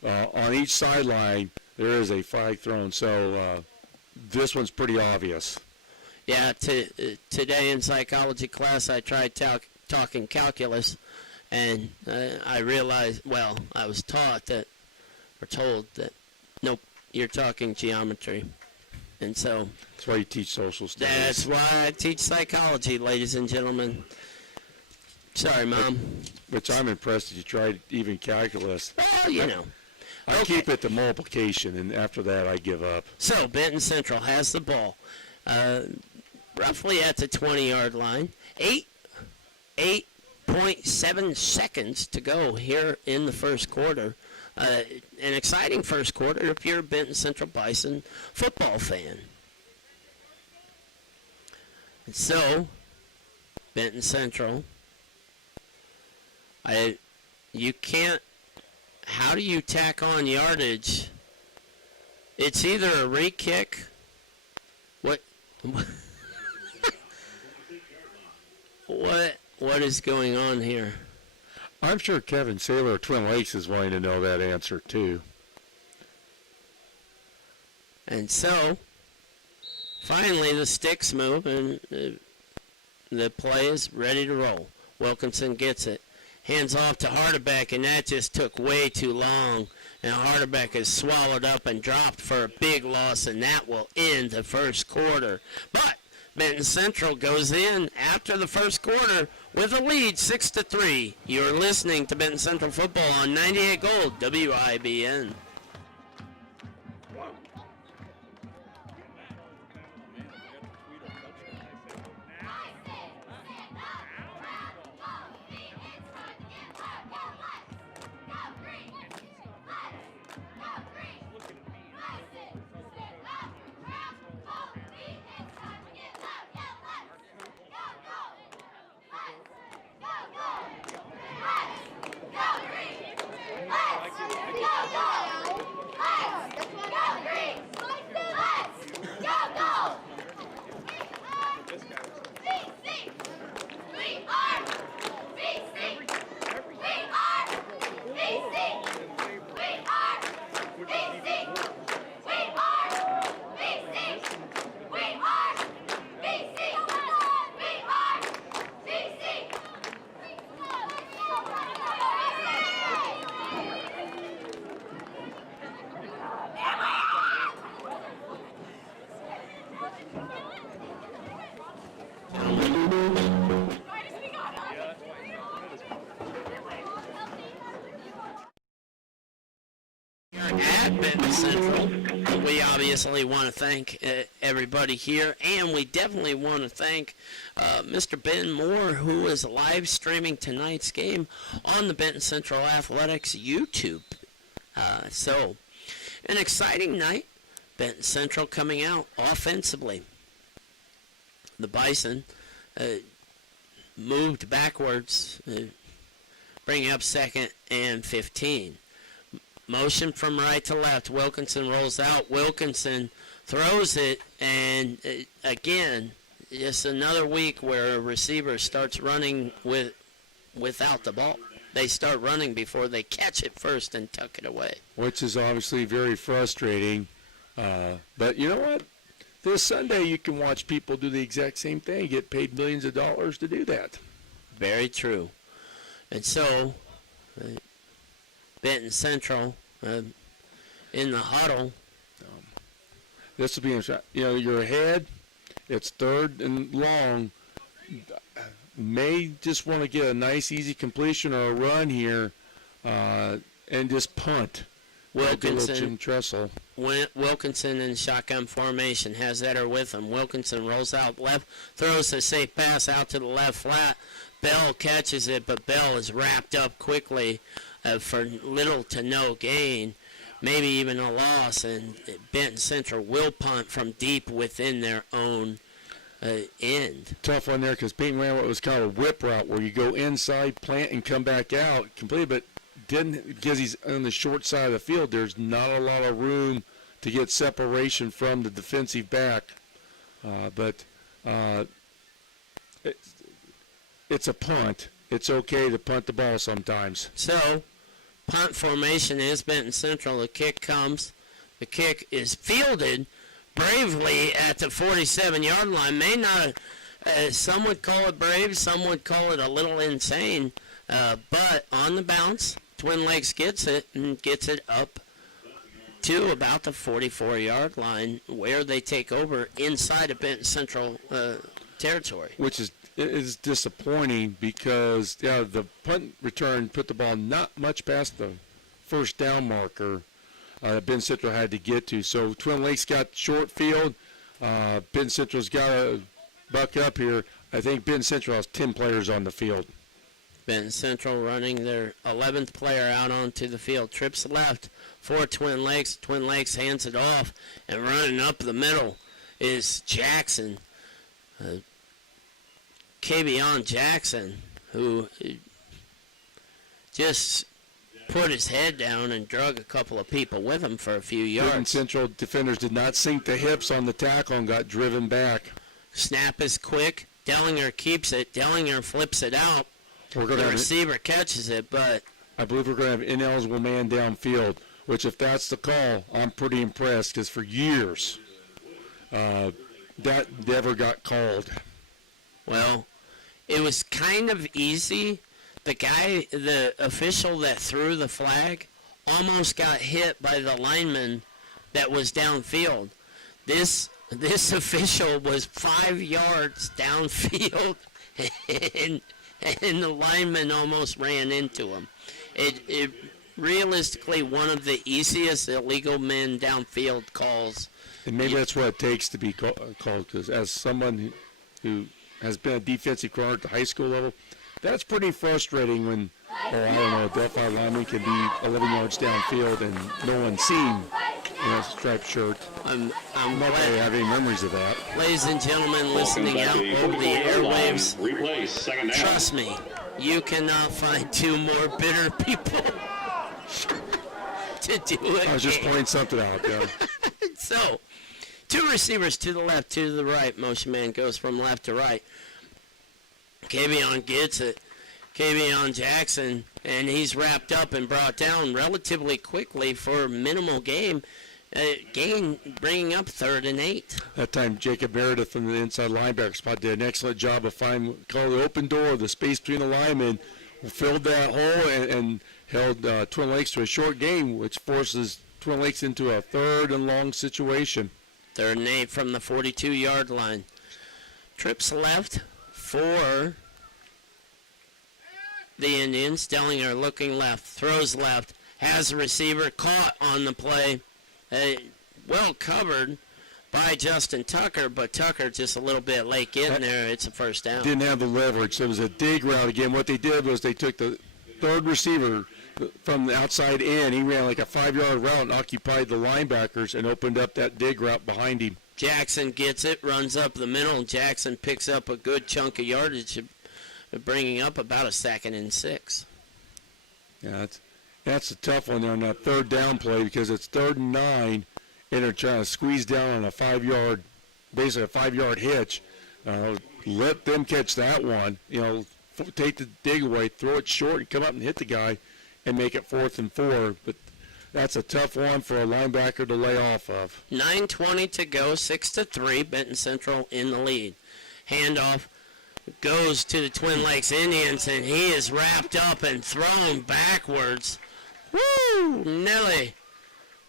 On each sideline, there is a flag thrown, so this one's pretty obvious. Yeah, today in psychology class, I tried talking calculus, and I realized, I was told that, nope, you're talking geometry. And so That's why you teach social studies. that's why I teach psychology, ladies and gentlemen. Sorry, Mom. Which I'm impressed that you tried even calculus. Well, you know. I keep it to multiplication, and after that I give up. So Benton Central has the ball, roughly at the 20-yard line. 8.7 seconds to go here in the first quarter. An exciting first quarter if you're a Benton Central Bison football fan. And so, Benton Central, you can't. How do you tack on yardage? It's either a re-kick. What? What is going on here? I'm sure Kevin Saylor of Twin Lakes is wanting to know that answer too. And so, finally the sticks move and the play is ready to roll. Wilkinson gets it. Hands off to Harderbeck, and that just took way too long. And Harderbeck is swallowed up and dropped for a big loss, and that will end the first quarter. But Benton Central goes in after the first quarter with a lead, 6-3. You're listening to Benton Central football on 98 Gold, WIBN. At Benton Central, we obviously want to thank everybody here, and we definitely want to thank Mr. Ben Moore, who is live streaming tonight's game on the Benton Central Athletics YouTube. So, an exciting night. Benton Central coming out offensively. The Bison moved backwards, bringing up 2nd and 15. Motion from right to left. Wilkinson rolls out. Wilkinson throws it, and again, just another week where a receiver starts running without the ball. They start running before they catch it first and tuck it away. Which is obviously very frustrating. But you know what? This Sunday you can watch people do the exact same thing, get paid millions of dollars to do that. Very true. And so, Benton Central in the huddle. This will be interesting. You know, you're ahead. It's 3rd and long. May just want to get a nice, easy completion or a run here and just punt. Wilkinson, Tressel. Wilkinson in shotgun formation has Etter with him. Wilkinson rolls out left, throws a safe pass out to the left flat. Bell catches it, but Bell is wrapped up quickly for little to no gain, maybe even a loss, and Benton Central will punt from deep within their own end. Tough one there because Peyton ran what was kind of a whip route where you go inside, plant, and come back out completely, but didn't, because he's on the short side of the field, there's not a lot of room to get separation from the defensive back. But it's a punt. It's okay to punt the ball sometimes. So, punt formation is Benton Central. The kick comes. The kick is fielded bravely at the 47-yard line. May not, some would call it brave, some would call it a little insane. But on the bounce, Twin Lakes gets it and gets it up to about the 44-yard line where they take over inside of Benton Central territory. Which is disappointing because the punt return put the ball not much past the first down marker Ben Central had to get to. So Twin Lakes got short field. Ben Central's got to buck up here. I think Ben Central has 10 players on the field. Benton Central running their 11th player out onto the field. Trips left for Twin Lakes. Twin Lakes hands it off, and running up the middle is Jackson. Kavion Jackson, who just put his head down and drug a couple of people with him for a few yards. Benton Central defenders did not sink the hips on the tackle and got driven back. Snap is quick. Dellinger keeps it. Dellinger flips it out. The receiver catches it, but I believe we're going to have an ineligible man downfield, which if that's the call, I'm pretty impressed because for years that never got called. Well, it was kind of easy. The official that threw the flag almost got hit by the lineman that was downfield. This official was 5 yards downfield, and the lineman almost ran into him. It realistically one of the easiest illegal men downfield calls. And maybe that's what it takes to be called, because as someone who has been a defensive corner at the high school level, that's pretty frustrating when, a Delphi lineman can be 11 yards downfield and no one's seen a striped shirt. I'm not that I have any memories of that. Ladies and gentlemen listening out over the airwaves, trust me, you cannot find two more bitter people to do it. I was just pointing something out, yeah. So, two receivers to the left, to the right. Motion man goes from left to right. Kavion gets it. Kavion Jackson, and he's wrapped up and brought down relatively quickly for minimal gain, bringing up 3rd and 8. That time, Jacob Meredith from the inside linebacker spot did an excellent job of finding the open door, the space between the linemen, filled that hole and held Twin Lakes to a short gain, which forces Twin Lakes into a 3rd and long situation. 3rd and 8 from the 42-yard line. Trips left for the Indians. Dellinger looking left, throws left, has a receiver caught on the play. Well covered by Justin Tucker, but Tucker just a little bit late getting there. It's a first down. Didn't have the leverage. It was a dig route again. What they did was they took the 3rd receiver from the outside in. He ran like a 5-yard route and occupied the linebackers and opened up that dig route behind him. Jackson gets it, runs up the middle. Jackson picks up a good chunk of yardage, bringing up about a 2nd and 6. Yeah, that's a tough one on that 3rd down play because it's 3rd and 9, and they're trying to squeeze down on a 5-yard, basically a 5-yard hitch. Let them catch that one. Take the dig away, throw it short, and come up and hit the guy, and make it 4th and 4. But that's a tough one for a linebacker to lay off of. 9:20 to go, 6-3. Benton Central in the lead. Handoff goes to the Twin Lakes Indians, and he is wrapped up and thrown backwards. Woo! Nelly,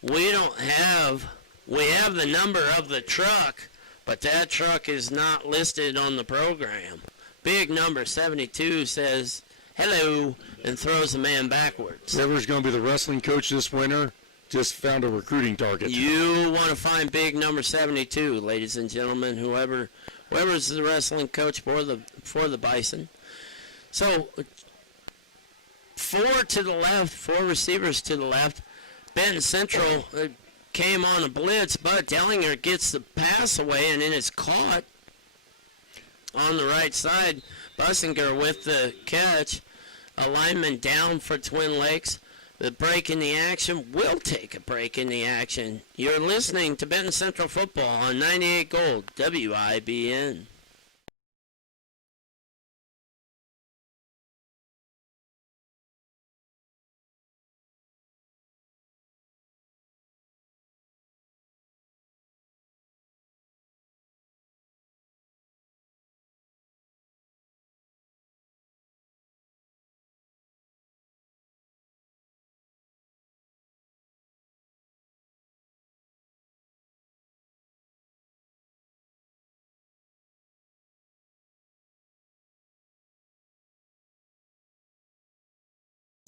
we have the number of the truck, but that truck is not listed on the program. Big number 72 says hello and throws the man backwards. Whoever's going to be the wrestling coach this winter just found a recruiting target. You want to find big number 72, ladies and gentlemen, whoever's the wrestling coach for the Bison. So 4 to the left, 4 receivers to the left. Benton Central came on a blitz, but Dellinger gets the pass away and then is caught on the right side. Bussinger with the catch. A lineman down for Twin Lakes. The break in the action. Will take a break in the action. You're listening to Benton Central Football on 98 Gold, WIBN.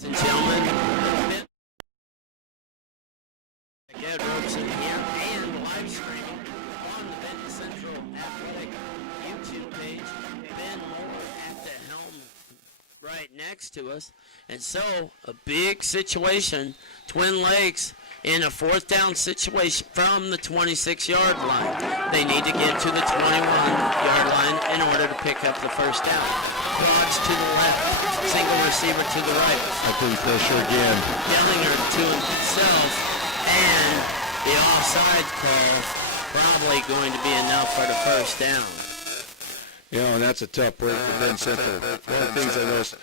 Ladies and gentlemen, get ropes in here and live streaming on the Benton Central Athletic YouTube page. Ben Moore at the helm right next to us. And so, a big situation. Twin Lakes in a fourth down situation from the 26-yard line. They need to get to the 21-yard line in order to pick up the first down. Quads to the left, single receiver to the right. I think pressure again. Dellinger to himself, and the offside call probably going to be enough for the first down. You know, and that's a tough break for Ben Central. One of the things I noticed,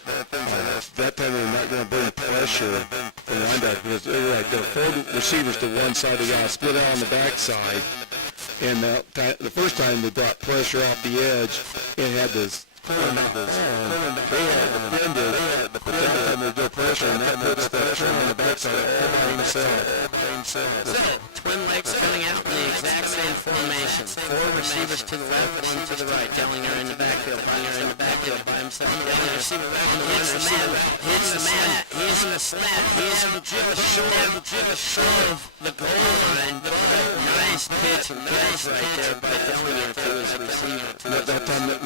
that time they're not going to bring pressure from linebacker because they're like the four receivers to one side, they got to split out on the backside. And the first time they brought pressure off the edge and had this corner out this they had defended, but that time they did pressure and that puts the pressure on the backside all by himself. So, Twin Lakes coming out in the exact same formation. Four receivers to the left, one to the right. Dellinger in the backfield, Dellinger in the backfield by himself. Dellinger receiver back on the one receiver. Hits the man. He's in the slant. He's just short of the goal line. Nice pitch and catch right there by Dellinger to his receiver. That time, now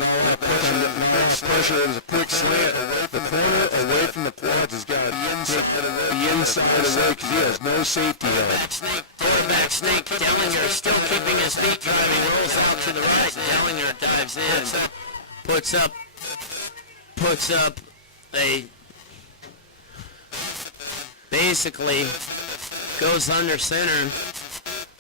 pressure is a quick slant. The corner away from the quads has got the inside away because he has no safety help. Quarterback sneak. Dellinger still keeping his feet driving. Rolls out to the right. Dellinger dives in. Puts up a basically goes under center.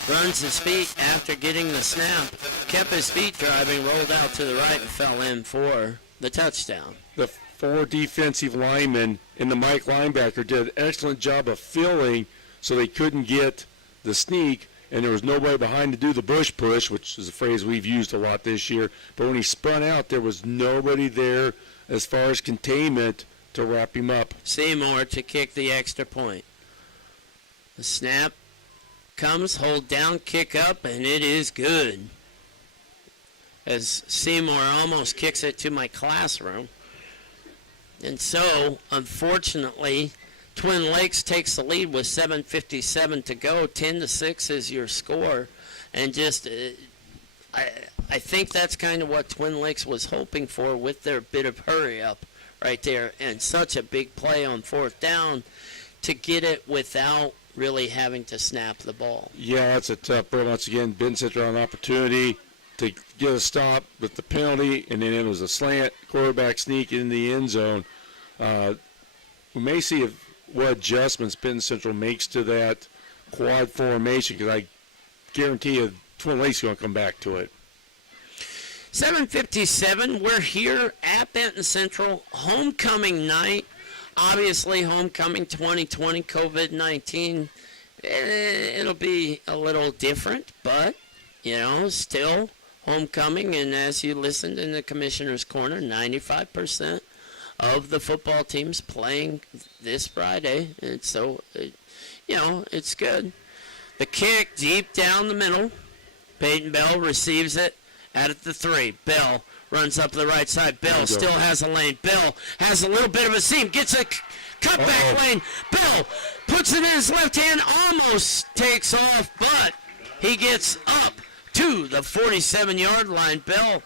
Runs his feet after getting the snap. Kept his feet driving. Rolled out to the right and fell in for the touchdown. The four defensive linemen and the Mike linebacker did an excellent job of filling so they couldn't get the sneak, and there was nobody behind to do the bush push, which is a phrase we've used a lot this year. But when he spun out, there was nobody there as far as containment to wrap him up. Seymour to kick the extra point. The snap comes, hold down, kick up, and it is good. As Seymour almost kicks it to my classroom. And so, unfortunately, Twin Lakes takes the lead with 7:57 to go. 10-6 is your score. And just, I think that's kind of what Twin Lakes was hoping for with their bit of hurry up right there. And such a big play on fourth down to get it without really having to snap the ball. Yeah, that's a tough break. Once again, Ben Central an opportunity to get a stop with the penalty, and then it was a slant quarterback sneak in the end zone. We may see what adjustments Ben Central makes to that quad formation, because I guarantee you Twin Lakes is going to come back to it. 7:57, we're here at Benton Central, homecoming night. Obviously, homecoming 2020, COVID-19, it'll be a little different, but, still homecoming. And as you listened in the Commissioner's Corner, 95% of the football teams playing this Friday. And so, it's good. The kick deep down the middle. Peyton Bell receives it at the 3. Bell runs up the right side. Bell still has a lane. Bell has a little bit of a seam. Gets a cutback lane. Bell puts it in his left hand. Almost takes off, but he gets up to the 47-yard line. Bell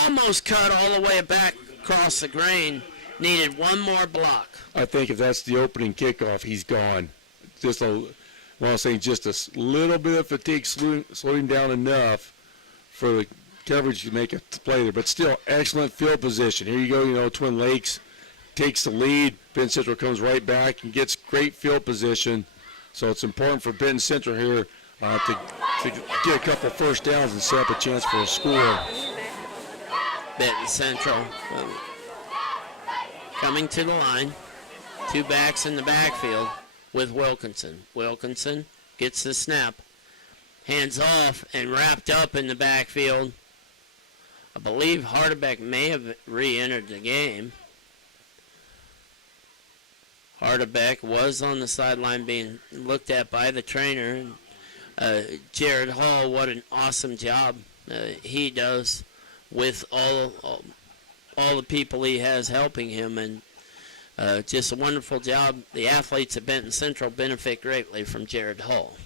almost cut all the way back across the grain. Needed one more block. I think if that's the opening kickoff, he's gone. Just a little bit of fatigue slowing down enough for the coverage to make a play there. But still, excellent field position. Here you go, Twin Lakes takes the lead. Ben Central comes right back and gets great field position. So it's important for Ben Central here to get a couple first downs and set up a chance for a score. Benton Central coming to the line. Two backs in the backfield with Wilkinson. Wilkinson gets the snap. Hands off and wrapped up in the backfield. I believe Hardebeck may have re-entered the game. Hardebeck was on the sideline being looked at by the trainer. Jared Hall, what an awesome job he does with all the people he has helping him. And Just a wonderful job. The athletes at Benton Central benefit greatly from Jared Hull.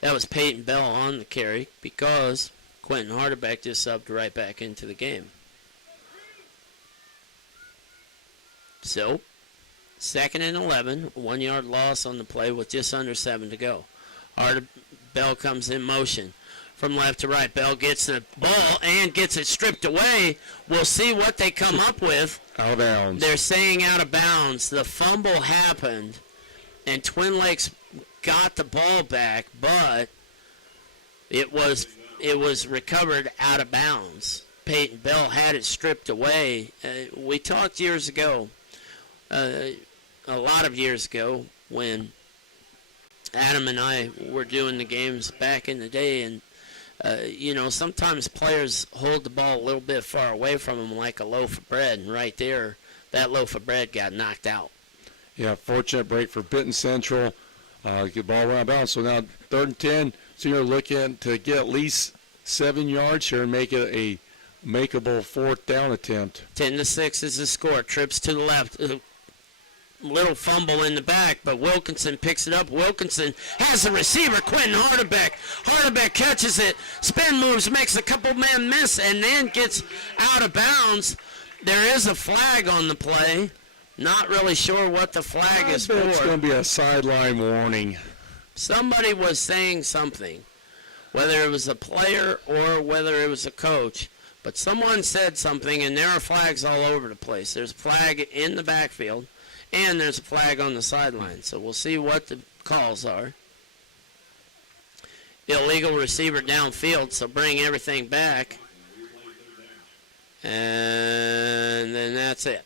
That was Peyton Bell on the carry because Quentin Harderbeck just subbed right back into the game. So, 2nd and 11, 1 yard loss on the play with just under 7 to go. Bell comes in motion from left to right. Bell gets the ball and gets it stripped away. We'll see what they come up with. Out of bounds. They're saying out of bounds. The fumble happened, and Twin Lakes got the ball back, but it was recovered out of bounds. Peyton Bell had it stripped away. We talked years ago, a lot of years ago, when Adam and I were doing the games back in the day, and sometimes players hold the ball a little bit far away from them like a loaf of bread, and right there, that loaf of bread got knocked out. Yeah, fortunate break for Benton Central. Get the ball around bounds. So now 3rd and 10. So you're looking to get at least 7 yards here and make it a makeable 4th down attempt. 10-6 is the score. Trips to the left. Little fumble in the back, but Wilkinson picks it up. Wilkinson has the receiver, Quentin Harderbeck. Harderbeck catches it, spin moves, makes a couple man miss, and then gets out of bounds. There is a flag on the play. Not really sure what the flag is for. It's going to be a sideline warning. Somebody was saying something, whether it was a player or whether it was a coach, but someone said something, and there are flags all over the place. There's a flag in the backfield, and there's a flag on the sideline. So we'll see what the calls are. Illegal receiver downfield, so bring everything back. And then that's it.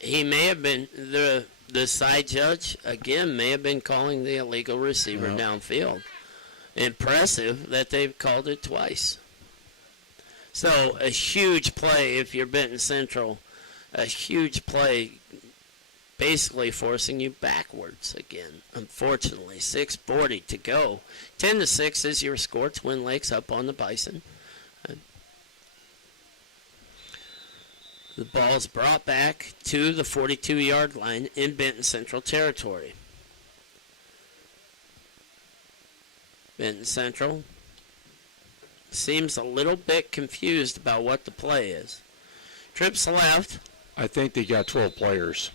He may have been, the side judge, again, may have been calling the illegal receiver downfield. Impressive that they've called it twice. So a huge play if you're Benton Central. A huge play basically forcing you backwards again, unfortunately. 6:40 to go. 10-6 is your score. Twin Lakes up on the Bison. The ball's brought back to the 42-yard line in Benton Central territory. Benton Central seems a little bit confused about what the play is. Trips left. I think they got 12 players.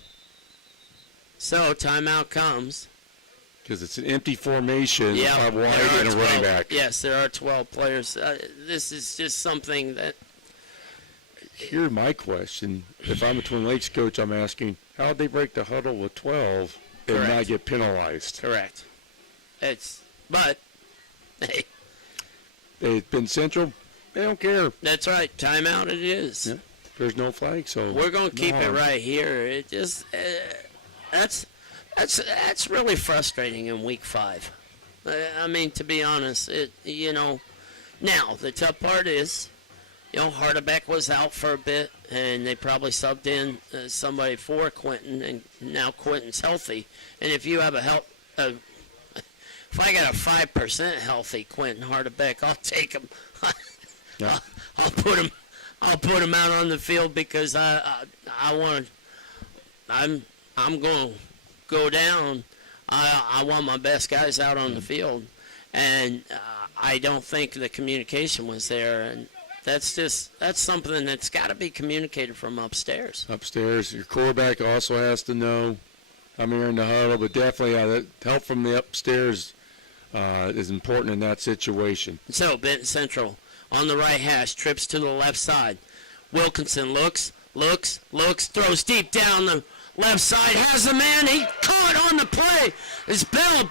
So timeout comes. Because it's an empty formation, Yeah, 5 wide and a running back. Yes, there are 12 players. This is just something that... Here's my question. If I'm a Twin Lakes coach, I'm asking, how did they break the huddle with 12 and Correct. not get penalized? Correct. But, hey. They've been Central, they don't care. That's right. Timeout it is. Yeah. There's no flag, so we're going to keep it harm. right here. It just that's really frustrating in week 5. I mean, to be honest, now the tough part is, Harderbeck was out for a bit, and they probably subbed in somebody for Quentin, and now Quentin's healthy. And if you have if I got a 5% healthy Quentin Harderbeck, I'll take him. Yeah. I'll put him out on the field because I'm going to go down. I want my best guys out on the field, and I don't think the communication was there, and that's something that's got to be communicated from upstairs. Upstairs, your quarterback also has to know. I'm here in the huddle, but definitely that help from the upstairs is important in that situation. So Benton Central on the right hash, trips to the left side. Wilkinson looks, throws deep down the left side, has the man, he caught on the play. It's Bell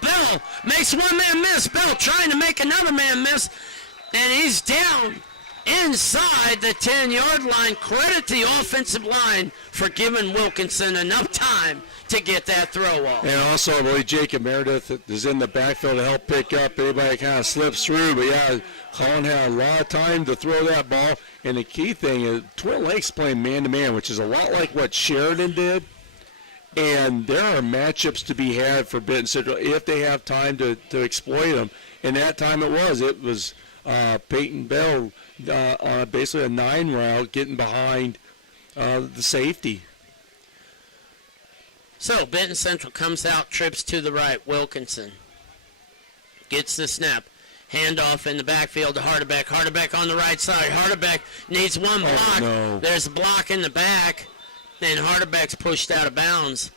makes one man miss. Bell trying to make another man miss, and he's down inside the 10-yard line. Credit the offensive line for giving Wilkinson enough time to get that throw off. And also, I believe Jacob Meredith is in the backfield to help pick up. Everybody kind of slips through, but yeah, Colin had a lot of time to throw that ball. And the key thing is Twin Lakes playing man-to-man, which is a lot like what Sheridan did. And there are matchups to be had for Benton Central if they have time to exploit them. And that time it was Peyton Bell on basically a 9 route, getting behind the safety. So Benton Central comes out, trips to the right. Wilkinson gets the snap. Handoff in the backfield to Hardebeck. Hardebeck on the right side. Hardebeck needs one block. Oh, no. There's a block in the back. Then Hardebeck's pushed out of bounds.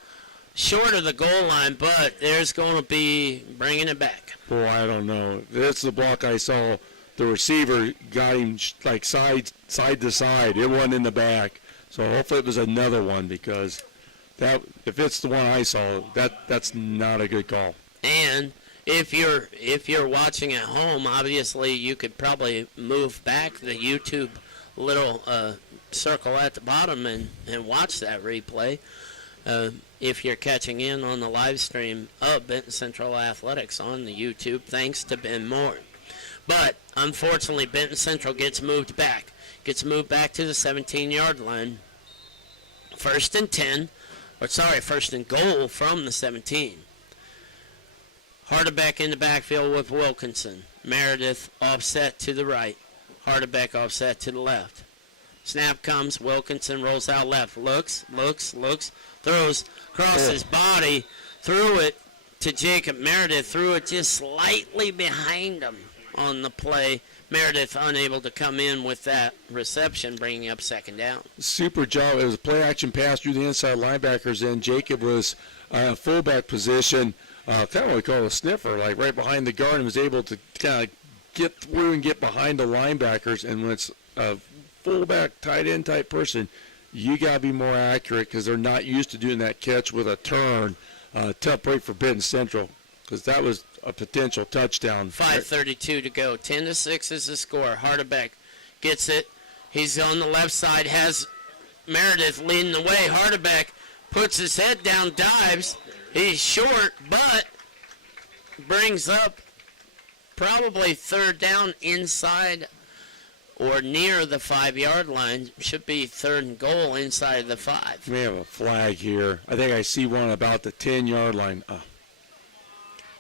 Short of the goal line, but there's going to be bringing it back. Boy, I don't know. That's the block I saw. The receiver got him like side to side. It wasn't in the back. So hopefully it was another one, because that, if it's the one I saw, that's not a good call. And if you're watching at home, obviously you could probably move back the YouTube little circle at the bottom and watch that replay. If you're catching in on the live stream of Benton Central Athletics on the YouTube, thanks to Ben Moore. But unfortunately, Benton Central gets moved back to the 17-yard line. First and goal from the 17. Hardebeck in the backfield with Wilkinson. Meredith offset to the right. Hardebeck offset to the left. Snap comes. Wilkinson rolls out left. Looks. Throws across his body. Threw it to Jacob Meredith. Threw it just slightly behind him on the play. Meredith unable to come in with that reception, bringing up second down. Super job. It was a play-action pass through the inside linebackers, and Jacob was fullback position, kind of what we call a sniffer, like right behind the guard, and was able to kind of get through and get behind the linebackers. And when it's a fullback, tight end type person, you got to be more accurate, because they're not used to doing that catch with a turn. Tough break for Benton Central, because that was a potential touchdown. 5:32 to go. 10-6 is the score. Hardebeck gets it. He's on the left side, has Meredith leading the way. Hardebeck puts his head down, dives. He's short, but brings up probably third down inside or near the 5-yard line. Should be third and goal inside the 5. We have a flag here. I think I see one about the 10-yard line.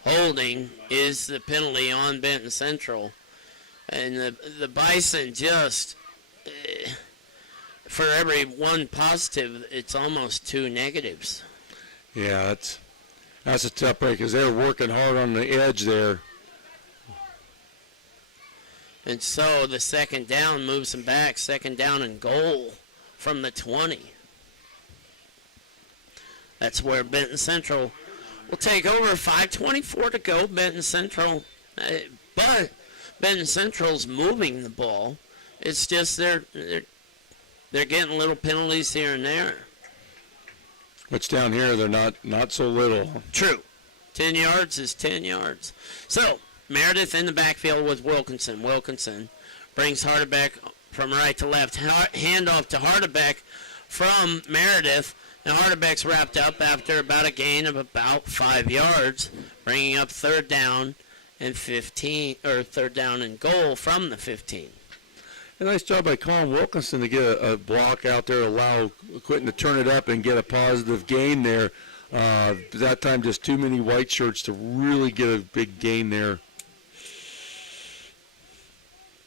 Holding is the penalty on Benton Central. And the Bison just, for every one positive, it's almost 2 negatives. Yeah, that's a tough break, because they're working hard on the edge there. And so the second down moves them back. Second down and goal from the 20. That's where Benton Central will take over. 5:24 to go. Benton Central. But Benton Central's moving the ball. It's just they're getting little penalties here and there. Which down here, they're not so little. True. 10 yards is 10 yards. So Meredith in the backfield with Wilkinson. Wilkinson brings Hardebeck from right to left. Handoff to Hardebeck from Meredith. And Hardebeck's wrapped up after about a gain of about 5 yards, bringing up third down and 15, or third down and goal from the 15. A nice job by Colin Wilkinson to get a block out there, allow Quentin to turn it up and get a positive gain there. That time, just too many white shirts to really get a big gain there.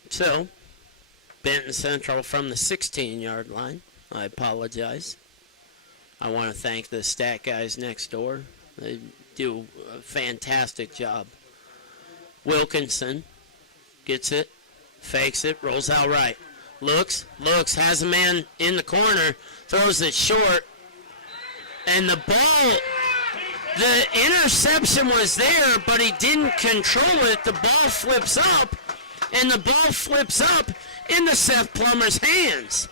So, Benton Central from the 16-yard line. I apologize. I want to thank the stat guys next door. They do a fantastic job. Wilkinson gets it, fakes it, rolls out right. Looks, has a man in the corner, throws it short, and the ball, the interception was there, but he didn't control it. The ball flips up, and the ball flips up into Seth Plummer's hands.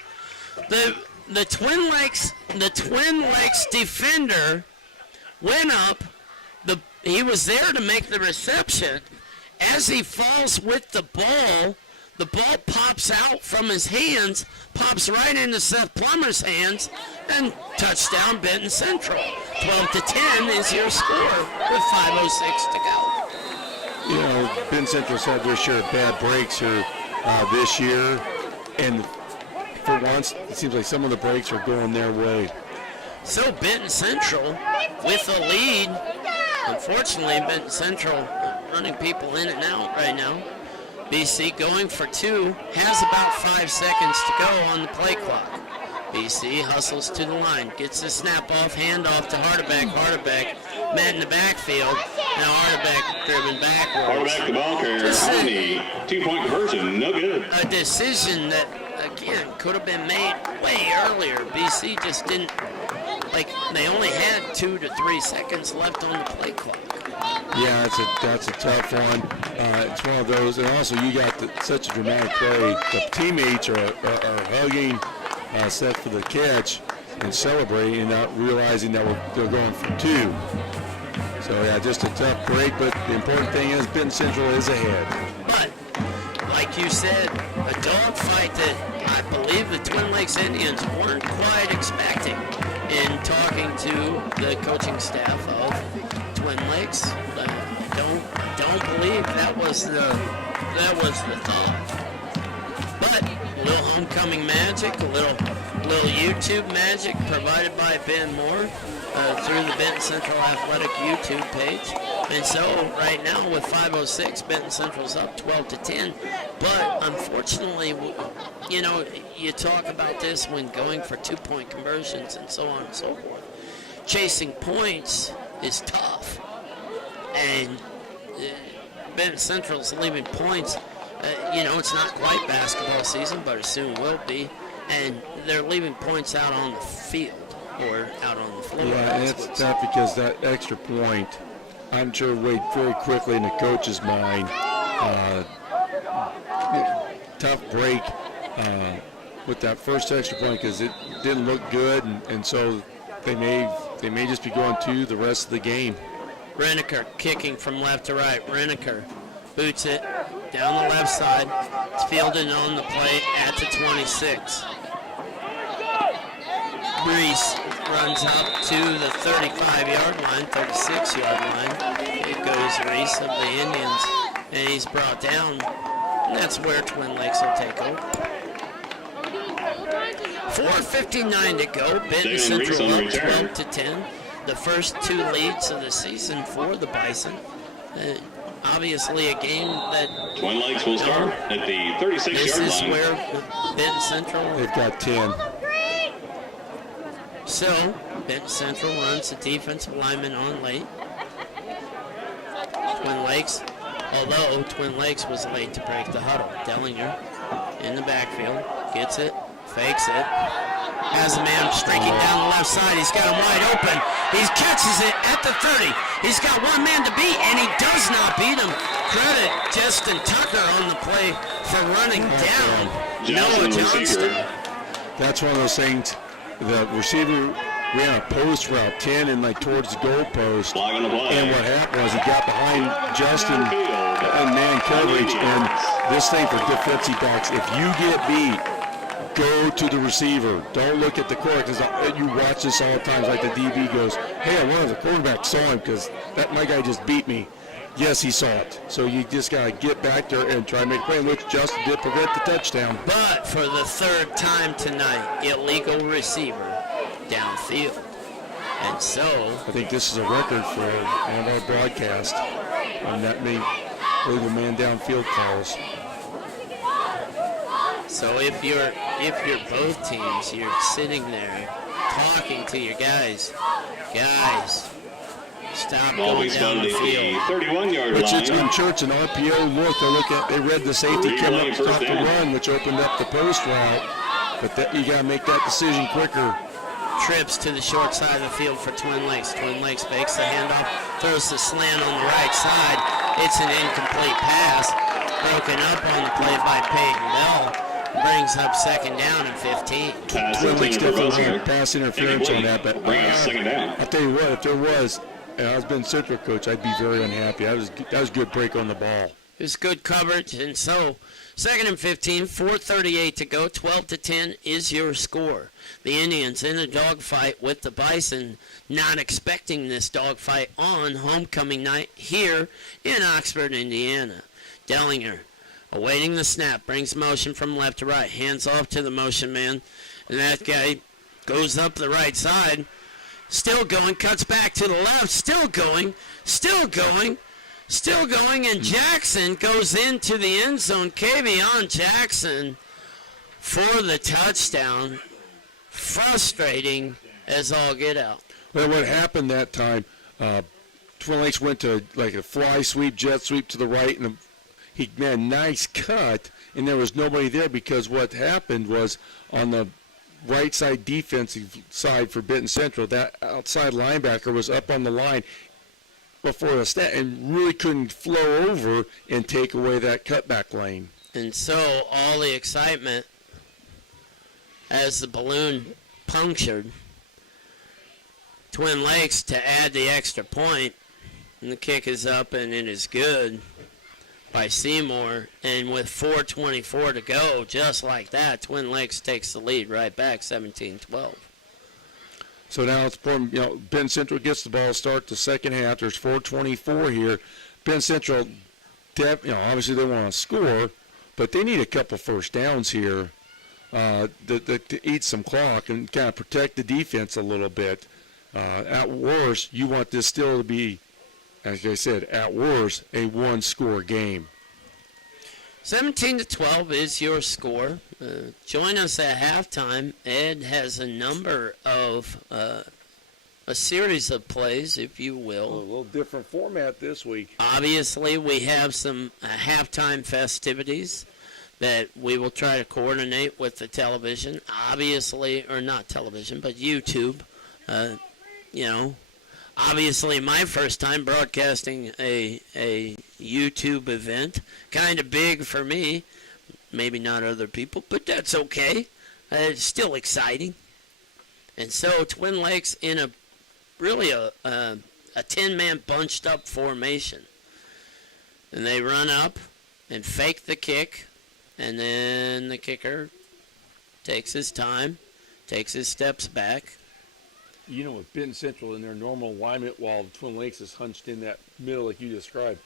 The Twin Lakes defender went up. He was there to make the reception. As he falls with the ball pops out from his hands, pops right into Seth Plummer's hands, and touchdown Benton Central. 12-10 is your score with 5:06 to go. You know, Benton Central's had their share of bad breaks here this year, and for once, it seems like some of the breaks are going their way. So Benton Central with a lead. Unfortunately, Benton Central running people in and out right now BC going for two, has about 5 seconds to go on the play clock. BC hustles to the line, gets the snap off, hand off to Hardebeck. Hardebeck met in the backfield. Now Hardebeck driven backwards. Hardebeck, the ball carrier, on the 2-point conversion, no good. A decision that, again, could have been made way earlier. BC just didn't, they only had 2 to 3 seconds left on the play clock. Yeah, that's a tough one. It's one of those, and also you got such a dramatic play. The teammates are hugging, set for the catch, and celebrating, and not realizing that they're going for two. So yeah, just a tough break. But the important thing is Benton Central is ahead. But like you said, a dogfight that I believe the Twin Lakes Indians weren't quite expecting. In talking to the coaching staff of Twin Lakes, I don't believe that was the thought. But a little homecoming magic, a little YouTube magic provided by Ben Moore through the Benton Central Athletic YouTube page. And so right now with 5:06, Benton Central's up 12-10. But unfortunately, you talk about this when going for 2-point conversions and so on and so forth. Chasing points is tough. And Benton Central's leaving points. It's not quite basketball season, but it soon will be. And they're leaving points out on the field or out on the floor. Yeah, and it's tough because that extra point, I'm sure, weighed very quickly in the coach's mind. Tough break with that first extra point because it didn't look good, and so they may just be going to the rest of the game. Reneker kicking from left to right. Reneker boots it down the left side. It's fielded on the play at the 26. Reese runs up to the 35-yard line, 36-yard line. It goes Reese of the Indians, and he's brought down. And that's where Twin Lakes will take over. 4:59 to go. Benton Central up 12-10. The first 2 leads of the season for the Bison. Obviously a game that... Twin Lakes will start at the 36-yard line. This is where Benton Central... They've got 10. So, Benton Central runs the defensive lineman on late. Twin Lakes, although Twin Lakes was late to break the huddle. Dellinger in the backfield, gets it, fakes it, has a man streaking down the left side. He's got him wide open. He catches it at the 30. He's got one man to beat, and he does not beat him. Credit Justin Tucker on the play for running down Noah Johnston. That's one of those things. The receiver ran a post route 10 and towards the goal post. And what happened was he got behind Justin and man coverage. And this thing for defensive backs, if you get beat, go to the receiver. Don't look at the quarterback. Because you watch this all the time. Like the DB goes, hey, I wonder if the quarterback saw him because my guy just beat me. Yes, he saw it. So you just got to get back there and try to make a play, which Justin did prevent the touchdown. But for the 3rd time tonight, illegal receiver downfield. And so... I think this is a record for one of our broadcasts on that many illegal man downfield calls. So if you're both teams, you're sitting there talking to your guys. Guys, stop going down the field. 31-yard Which line. I'm sure it's an RPO look. They read the safety come up to stop the run, which opened up the post route. But you got to make that decision quicker. Trips to the short side of the field for Twin Lakes. Twin Lakes fakes the handoff, throws the slant on the right side. It's an incomplete pass. Broken up on the play by Peyton Bell. Brings up 2nd down and 15. Twin Lakes definitely had pass interference on that, but Second down. I'll tell you what, if there was, and I was Ben Central coach, I'd be very unhappy. That was a good break on the ball. It was good coverage, and so 2nd and 15, 4:38 to go, 12-10 is your score. The Indians in a dogfight with the Bison, not expecting this dogfight on homecoming night here in Oxford, Indiana. Dellinger awaiting the snap, brings motion from left to right, hands off to the motion man, and that guy goes up the right side, still going, cuts back to the left, still going, Still going, and Jackson goes into the end zone. Kavion Jackson for the touchdown. Frustrating as all get out. Well, what happened that time, Twin Lakes went to like a fly sweep, jet sweep to the right, and he made a nice cut, and there was nobody there because what happened was on the right side defensive side for Benton Central, that outside linebacker was up on the line before the snap and really couldn't flow over and take away that cutback lane. And so all the excitement as the balloon punctured, Twin Lakes to add the extra point, and the kick is up and it is good by Seymour. And with 4:24 to go, just like that, Twin Lakes takes the lead right back, 17-12. So now it's important, Benton Central gets the ball, start the second half. There's 4:24 here. Benton Central, obviously they want to score, but they need a couple first downs here to eat some clock and kind of protect the defense a little bit. At worst, you want this still to be, as I said, at worst, a one-score game. 17-12 is your score. Join us at halftime. Ed has a number of, a series of plays, if you will. A little different format this week. Obviously, we have some halftime festivities that we will try to coordinate with the television. Obviously, or not television, but YouTube. Obviously my first time broadcasting a YouTube event. Kind of big for me. Maybe not other people, but that's okay. It's still exciting. And so Twin Lakes in a 10-man bunched up formation. And they run up and fake the kick, and then the kicker takes his time, takes his steps back. With Benton Central in their normal alignment while Twin Lakes is hunched in that middle like you described,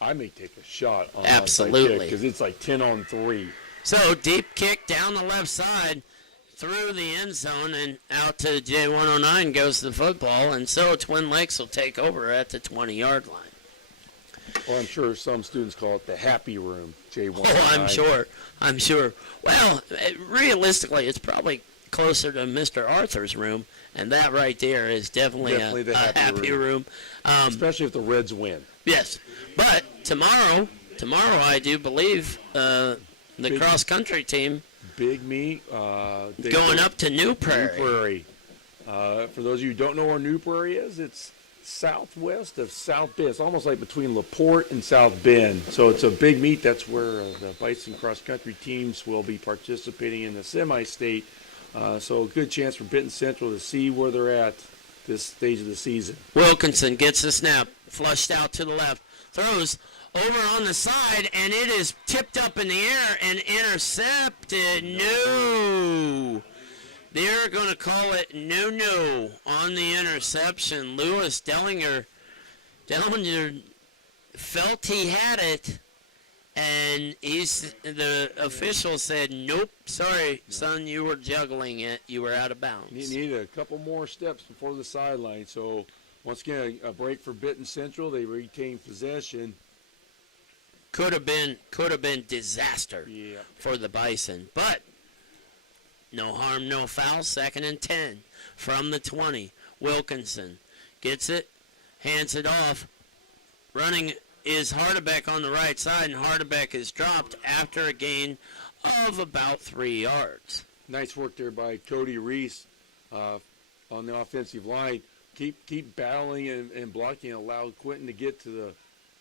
I may take a shot on absolutely because it's like 10-on-3. So deep kick down the left side through the end zone and out to J109 goes the football, and so Twin Lakes will take over at the 20-yard line. Well, I'm sure some students call it the happy room, J109. Oh, I'm sure. Well, realistically, it's probably closer to Mr. Arthur's room, and that right there is definitely the a happy room. Especially if the Reds win. Yes, but tomorrow I do believe the cross-country team big meet going up to New Prairie. New Prairie. For those of you who don't know where New Prairie is, it's southwest of South Bend. It's almost like between LaPorte and South Bend. So it's a big meet. That's where the Bison cross-country teams will be participating in the semi-state. So a good chance for Benton Central to see where they're at this stage of the season. Wilkinson gets the snap, flushed out to the left, throws over on the side, and it is tipped up in the air and intercepted. No. They're going to call it no on the interception. Lewis Dellinger felt he had it, and the official said, nope, sorry, son, you were juggling it. You were out of bounds. He needed a couple more steps before the sideline. So, once again, a break for Benton Central. They retain possession. Could have been disaster for the Bison. But no harm, no foul. 2nd and 10 from the 20. Wilkinson gets it, hands it off. Running is Hardebeck on the right side, and Hardebeck is dropped after a gain of about 3 yards. Nice work there by Cody Reese on the offensive line. Keep battling and blocking, allow Quentin to get to the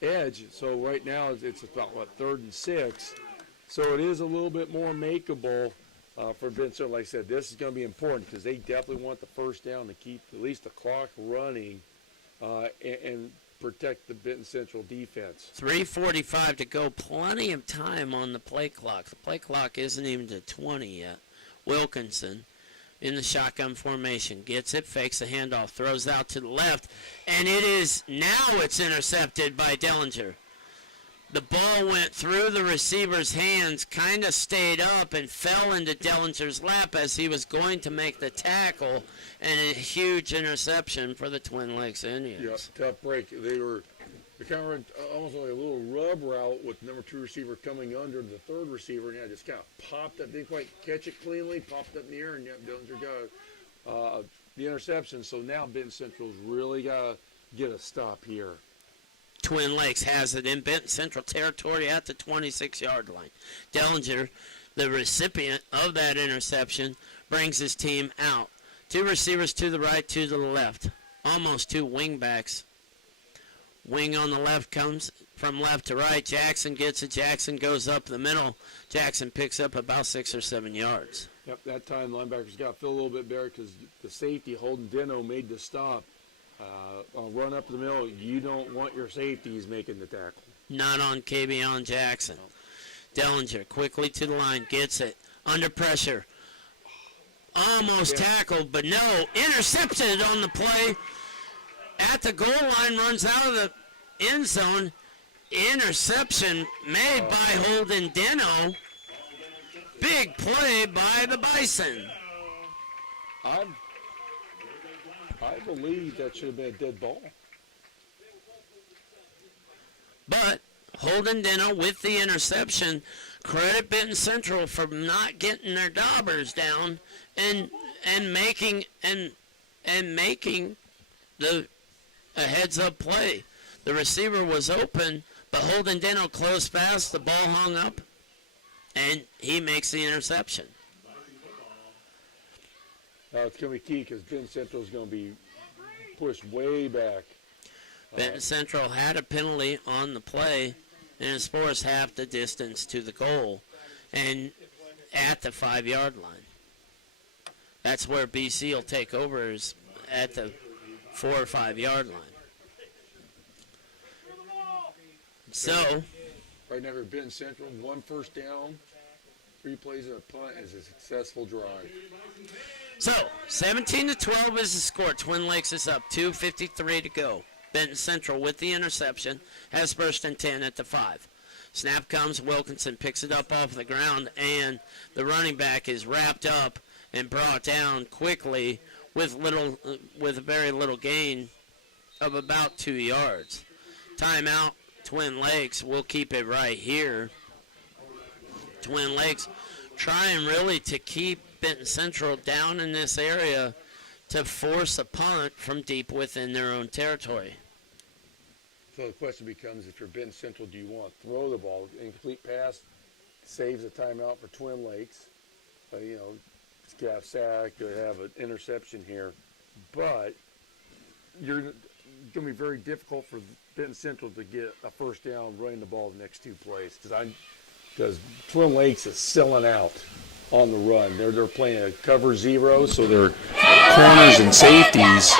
edge. So right now it's about 3rd and 6. So it is a little bit more makeable for Benton. Like I said, this is going to be important because they definitely want the first down to keep at least the clock running and protect the Benton Central defense. 3:45 to go. Plenty of time on the play clock. The play clock isn't even to 20 yet. Wilkinson in the shotgun formation. Gets it, fakes the handoff, throws out to the left, and it's intercepted by Dellinger. The ball went through the receiver's hands, kind of stayed up, and fell into Dellinger's lap as he was going to make the tackle, and a huge interception for the Twin Lakes Indians. Yeah, tough break. It kind of ran almost like a little rub route with number 2 receiver coming under the 3rd receiver, and just kind of popped up, didn't quite catch it cleanly, popped up in the air, and Dillinger got the interception. So now Benton Central's really got to get a stop here. Twin Lakes has it in Benton Central territory at the 26-yard line. Dillinger, the recipient of that interception, brings his team out. 2 receivers to the right, 2 to the left. Almost 2 wingbacks. Wing on the left comes from left to right. Jackson gets it. Jackson goes up the middle. Jackson picks up about 6 or 7 yards. Yep, that time linebackers got to feel a little bit better because the safety, Holden Deno, made the stop. On run up the middle, you don't want your safeties making the tackle. Not on Kavion Jackson. Dillinger quickly to the line, gets it. Under pressure. Almost tackled, but no. Intercepted on the play. At the goal line, runs out of the end zone. Interception made by Holden Deno. Big play by the Bison. I believe that should have been a dead ball. But Holden Deno with the interception. Credit Benton Central for not getting their daubers down and making the a heads-up play. The receiver was open, but Holden Deno closed fast. The ball hung up, and he makes the interception. It's going to be key because Benton Central is going to be pushed way back. Benton Central had a penalty on the play, and it's forced half the distance to the goal, and at the 5-yard line. That's where BC will take over, is at the 4 or 5-yard line. So, right now for Benton Central, 1 first down, 3 plays and a punt is a successful drive. So 17-12 is the score. Twin Lakes is up, 2:53 to go. Benton Central with the interception has first and 10 at the 5. Snap comes, Wilkinson picks it up off the ground, and the running back is wrapped up and brought down quickly with very little gain of about 2 yards. Timeout, Twin Lakes. We'll keep it right here. Twin Lakes trying really to keep Benton Central down in this area to force a punt from deep within their own territory. So the question becomes, if you're Benton Central, do you want to throw the ball? Incomplete pass saves a timeout for Twin Lakes. Scaff sack, could have an interception here. But you're going to be very difficult for Benton Central to get a first down running the ball the next 2 plays. Because Twin Lakes is selling out on the run. They're playing a cover 0, so their corners and safeties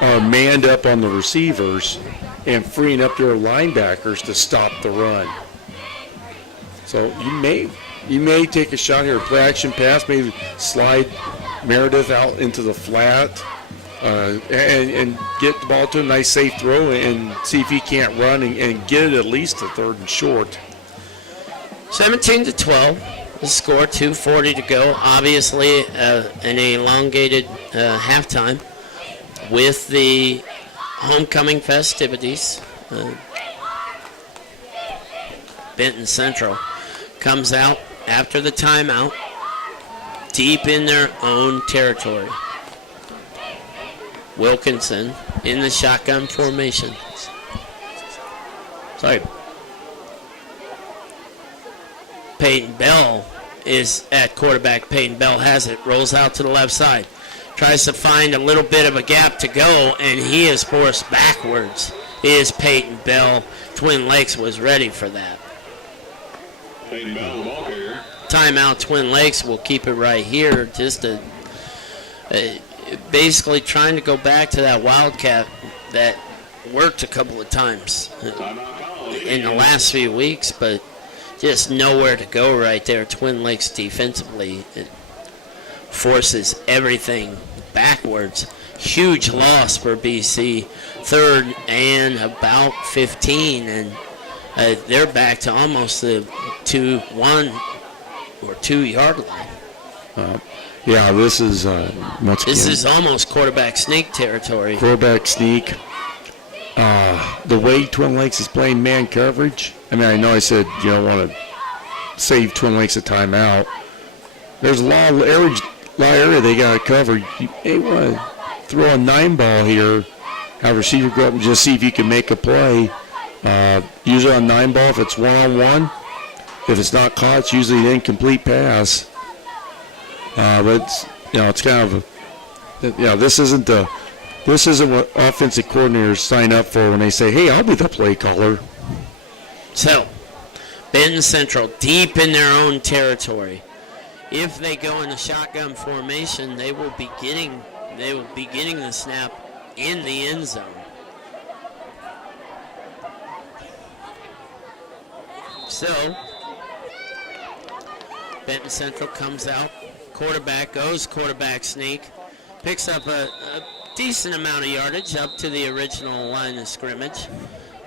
are manned up on the receivers and freeing up their linebackers to stop the run. So you may take a shot here, play action pass, maybe slide Meredith out into the flat and get the ball to a nice safe throw and see if he can't run and get it at least to 3rd and short. 17-12. The score, 2:40 to go. Obviously, an elongated halftime with the homecoming festivities. Benton Central comes out after the timeout, deep in their own territory. Wilkinson in the shotgun formation. Sorry. Peyton Bell is at quarterback. Peyton Bell has it, rolls out to the left side, tries to find a little bit of a gap to go, and he is forced backwards. It is Peyton Bell. Twin Lakes was ready for that. Peyton Bell, the ball carrier. Timeout, Twin Lakes. We'll keep it right here. Just basically trying to go back to that Wildcat that worked a couple of times in the last few weeks, but just nowhere to go right there. Twin Lakes defensively, it forces everything backwards. Huge loss for BC. 3rd and about 15, and they're back to almost the 1 or 2-yard line. Yeah, this is This is almost quarterback sneak territory. Quarterback sneak. the way Twin Lakes is playing man coverage. I mean, I know I said you don't want to save Twin Lakes a timeout. There's a lot of area they got to cover. You may want to throw a 9-ball here. Have a receiver go up and just see if you can make a play. Usually on 9-ball, if it's one-on-one, if it's not caught, it's usually an incomplete pass. But it's kind of this isn't what offensive coordinators sign up for when they say, "Hey, I'll be the play caller." So, Benton Central deep in their own territory. If they go in a shotgun formation, they will be getting the snap in the end zone. So, Benton Central comes out, quarterback sneak, picks up a decent amount of yardage up to the original line of scrimmage,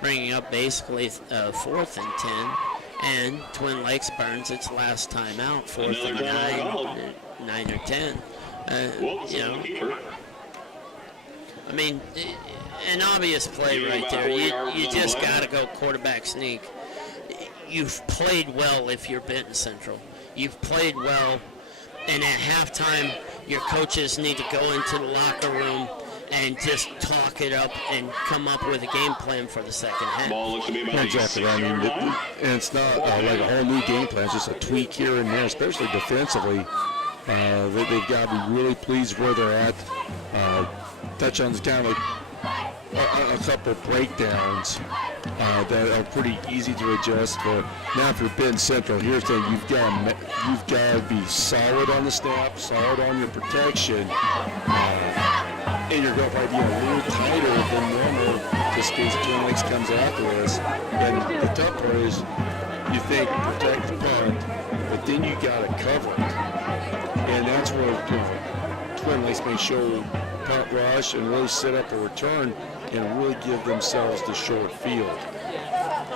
bringing up basically 4th and 10, and Twin Lakes burns its last time out, 4th and 9 or 10. I mean, an obvious play right there. You just got to go quarterback sneak. You've played well if you're Benton Central. You've played well, and at halftime, your coaches need to go into the locker room and just talk it up and come up with a game plan for the second half. Exactly right. I mean, and it's not like a whole new game plan. It's just a tweak here and there, especially defensively. They've got to be really pleased where they're at. Touchdowns kind of a couple breakdowns that are pretty easy to adjust. But now for Benton Central, here's the thing: you've got to be solid on the snap, solid on your protection, and you're going to probably be a little tighter than normal just in case Twin Lakes comes after us. And the tough part is, you think protect the punt, but then you got to cover it, and that's where Twin Lakes may show punt rush and really set up a return and really give themselves the short field.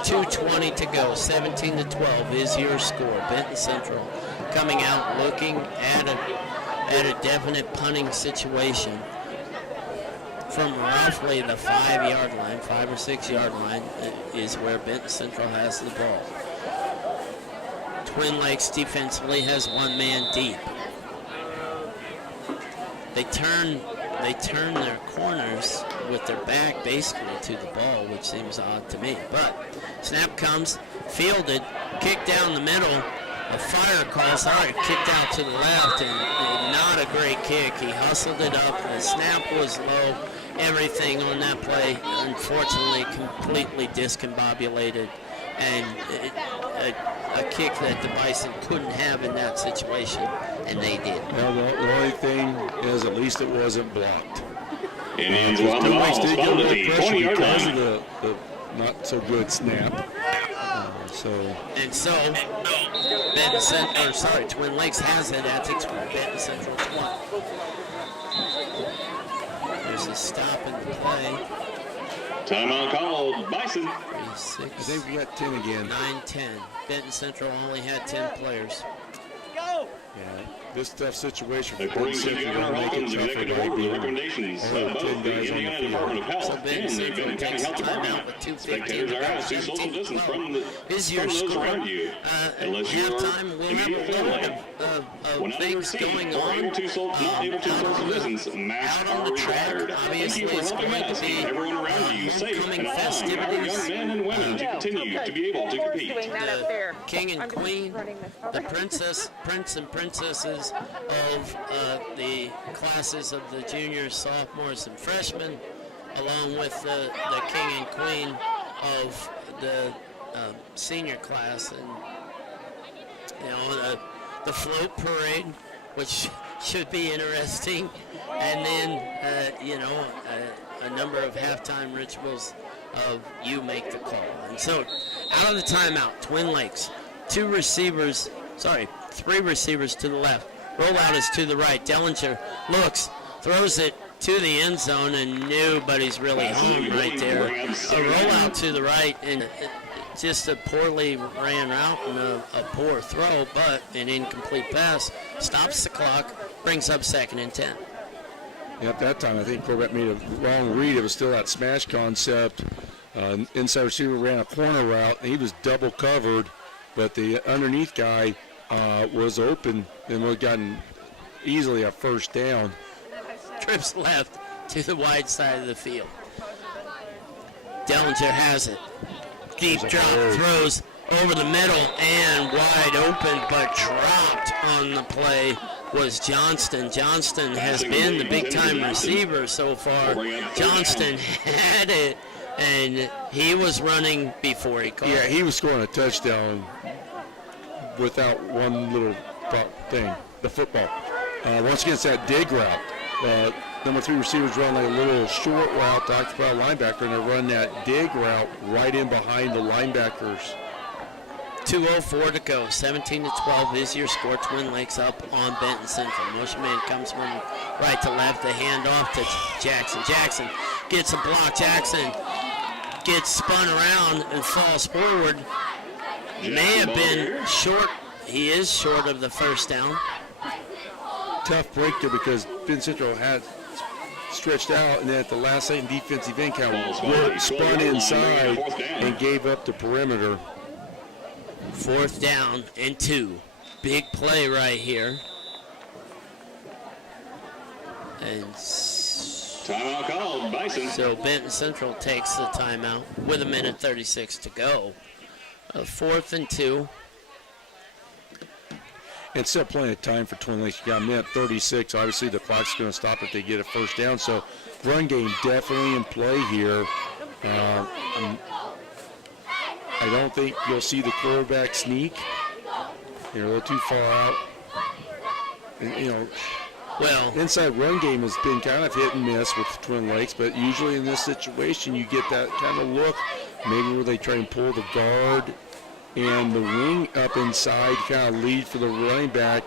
2:20 to go, 17-12 is your score. Benton Central coming out looking at a definite punting situation from roughly the 5-yard line, 5 or 6 yard line is where Benton Central has the ball. Twin Lakes defensively has one man deep. They turn their corners with their back basically to the ball, which seems odd to me. But snap comes, fielded, kicked down the middle, a fire call, kicked out to the left, and not a great kick. He hustled it up, the snap was low, everything on that play, unfortunately, completely discombobulated, and a kick that the Bison couldn't have in that situation, and they did. Well, the only thing is at least it wasn't blocked. Indians won the ball, Did get a little pressure 20-yard because line. of the not so good snap. Twin Lakes has it at the Benton Central 20. There's a stop in the play. Timeout called, Bison. 6, I think we got 10 again. 9-10. Benton Central only had 10 players. Yeah, this tough situation for According Benton to Central Governor will make it Holcomb's tougher executive by order, the being recommendations only of both 10 the guys on the Indiana field. Department of Health So and Benton the Central Benton County takes Health the timeout Department. with 2:15 Spectators to are go. asked to social distance from Is your those score. around you, unless you are Halftime, we'll have immediate a little family. bit of When under things siege going or on. not able to social distance, masks Out on are the track, required. Thank obviously, you for it's helping going to us be keep everyone around you safe homecoming and allowing our festivities. young men and women to continue to be able to compete. The king and queen, the prince and princesses of the classes of the juniors, sophomores, and freshmen, along with the king and queen of the senior class, and the float parade, which should be interesting, and then a number of halftime rituals of you make the call. And so out of the timeout, Twin Lakes, 3 receivers to the left. Rollout is to the right. Dellinger looks, throws it to the end zone, and nobody's really home right there. A rollout to the right, and just a poorly ran route and a poor throw, but an incomplete pass stops the clock, brings up 2nd and 10. At that time, I think quarterback made a wrong read. It was still that smash concept. Inside receiver ran a corner route, and he was double covered, but the underneath guy was open and would have gotten easily a first down. Trips left to the wide side of the field. Dellinger has it. Deep drop, throws over the middle and wide open, but dropped on the play was Johnston. Johnston has been the big-time receiver so far. Johnston had it, and he was running before he caught it. Yeah, he was scoring a touchdown without one little thing, the football. Once again, it's that dig route. Number 3 receivers run like a little short route to occupy a linebacker, and they run that dig route right in behind the linebackers. 2:04 to go. 17-12 is your score. Twin Lakes up on Benton Central. Motion man comes from right to left. The handoff to Jackson. Jackson gets a block. Jackson gets spun around and falls forward. May have been short. He is short of the first down. Tough break there because Benton Central had stretched out, and then at the last second defensive end kind of spun inside and gave up the perimeter. 4th down and 2. Big play right here. And Timeout called, Bison. so Benton Central takes the timeout with 1:36 to go. 4th and 2. And still plenty of time for Twin Lakes. You got 1:36. Obviously, the clock's going to stop if they get a first down. So, run game definitely in play here. I don't think you'll see the quarterback sneak. They're a little too far out. And, Well, inside run game has been kind of hit and miss with Twin Lakes, but usually in this situation, you get that kind of look, maybe where they try and pull the guard and the wing up inside, kind of lead for the running back.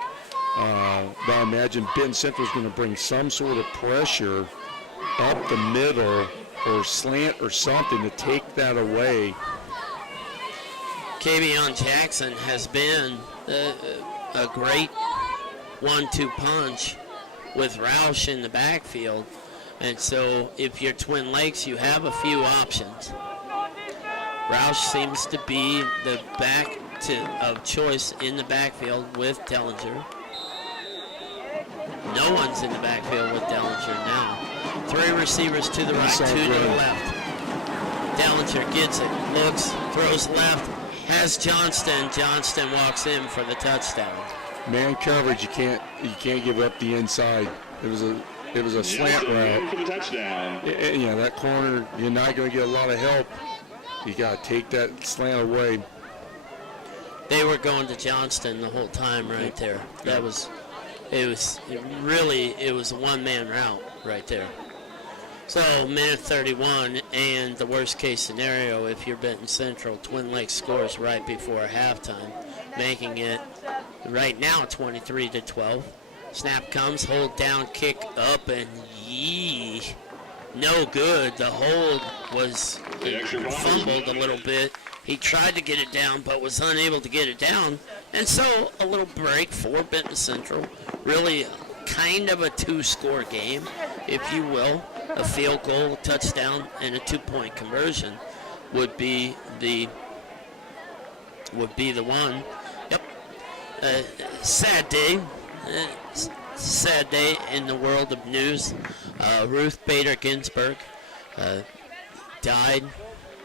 But I imagine Benton Central is going to bring some sort of pressure up the middle or slant or something to take that away. Kavion Jackson has been a great 1-2 punch with Roush in the backfield. And so if you're Twin Lakes, you have a few options. Roush seems to be the back of choice in the backfield with Dellinger. No one's in the backfield with Dellinger now. 3 receivers to the right, 2 to the left. Dellinger gets it, looks, throws left, has Johnston. Johnston walks in for the touchdown. Man coverage, you can't give up the inside. It was a slant route. For the touchdown. Yeah, that corner, you're not going to get a lot of help. You got to take that slant away. They were going to Johnston the whole time right there. It was a one-man route right there. So, 1:31, and the worst-case scenario, if you're Benton Central, Twin Lakes scores right before halftime, making it right now 23-12. Snap comes, hold down, kick up, and no good. The hold was fumbled a little bit. He tried to get it down, but was unable to get it down. And so, a little break for Benton Central. Really kind of a 2-score game, if you will. A field goal, touchdown, and a 2-point conversion would be the one. Yep. Sad day. Sad day in the world of news. Ruth Bader Ginsburg died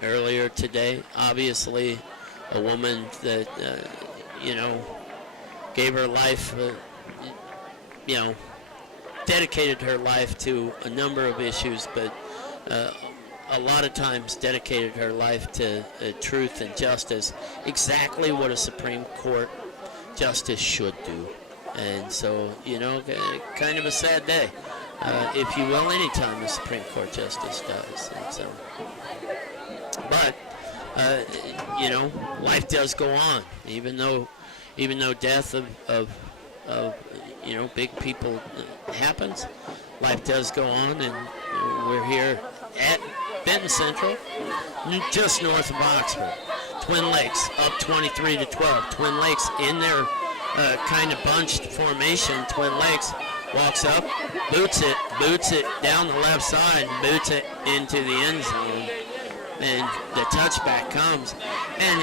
earlier today. Obviously, a woman that gave her life. Dedicated her life to a number of issues, but a lot of times dedicated her life to truth and justice, exactly what a Supreme Court justice should do. And so, kind of a sad day, if you will, anytime the Supreme Court justice does. And so, but, life does go on, even though death of big people happens. Life does go on, and we're here at Benton Central, just north of Oxford. Twin Lakes up 23-12. Twin Lakes in their kind of bunched formation. Twin Lakes walks up, boots it down the left side, boots it into the end zone, and the touchback comes. And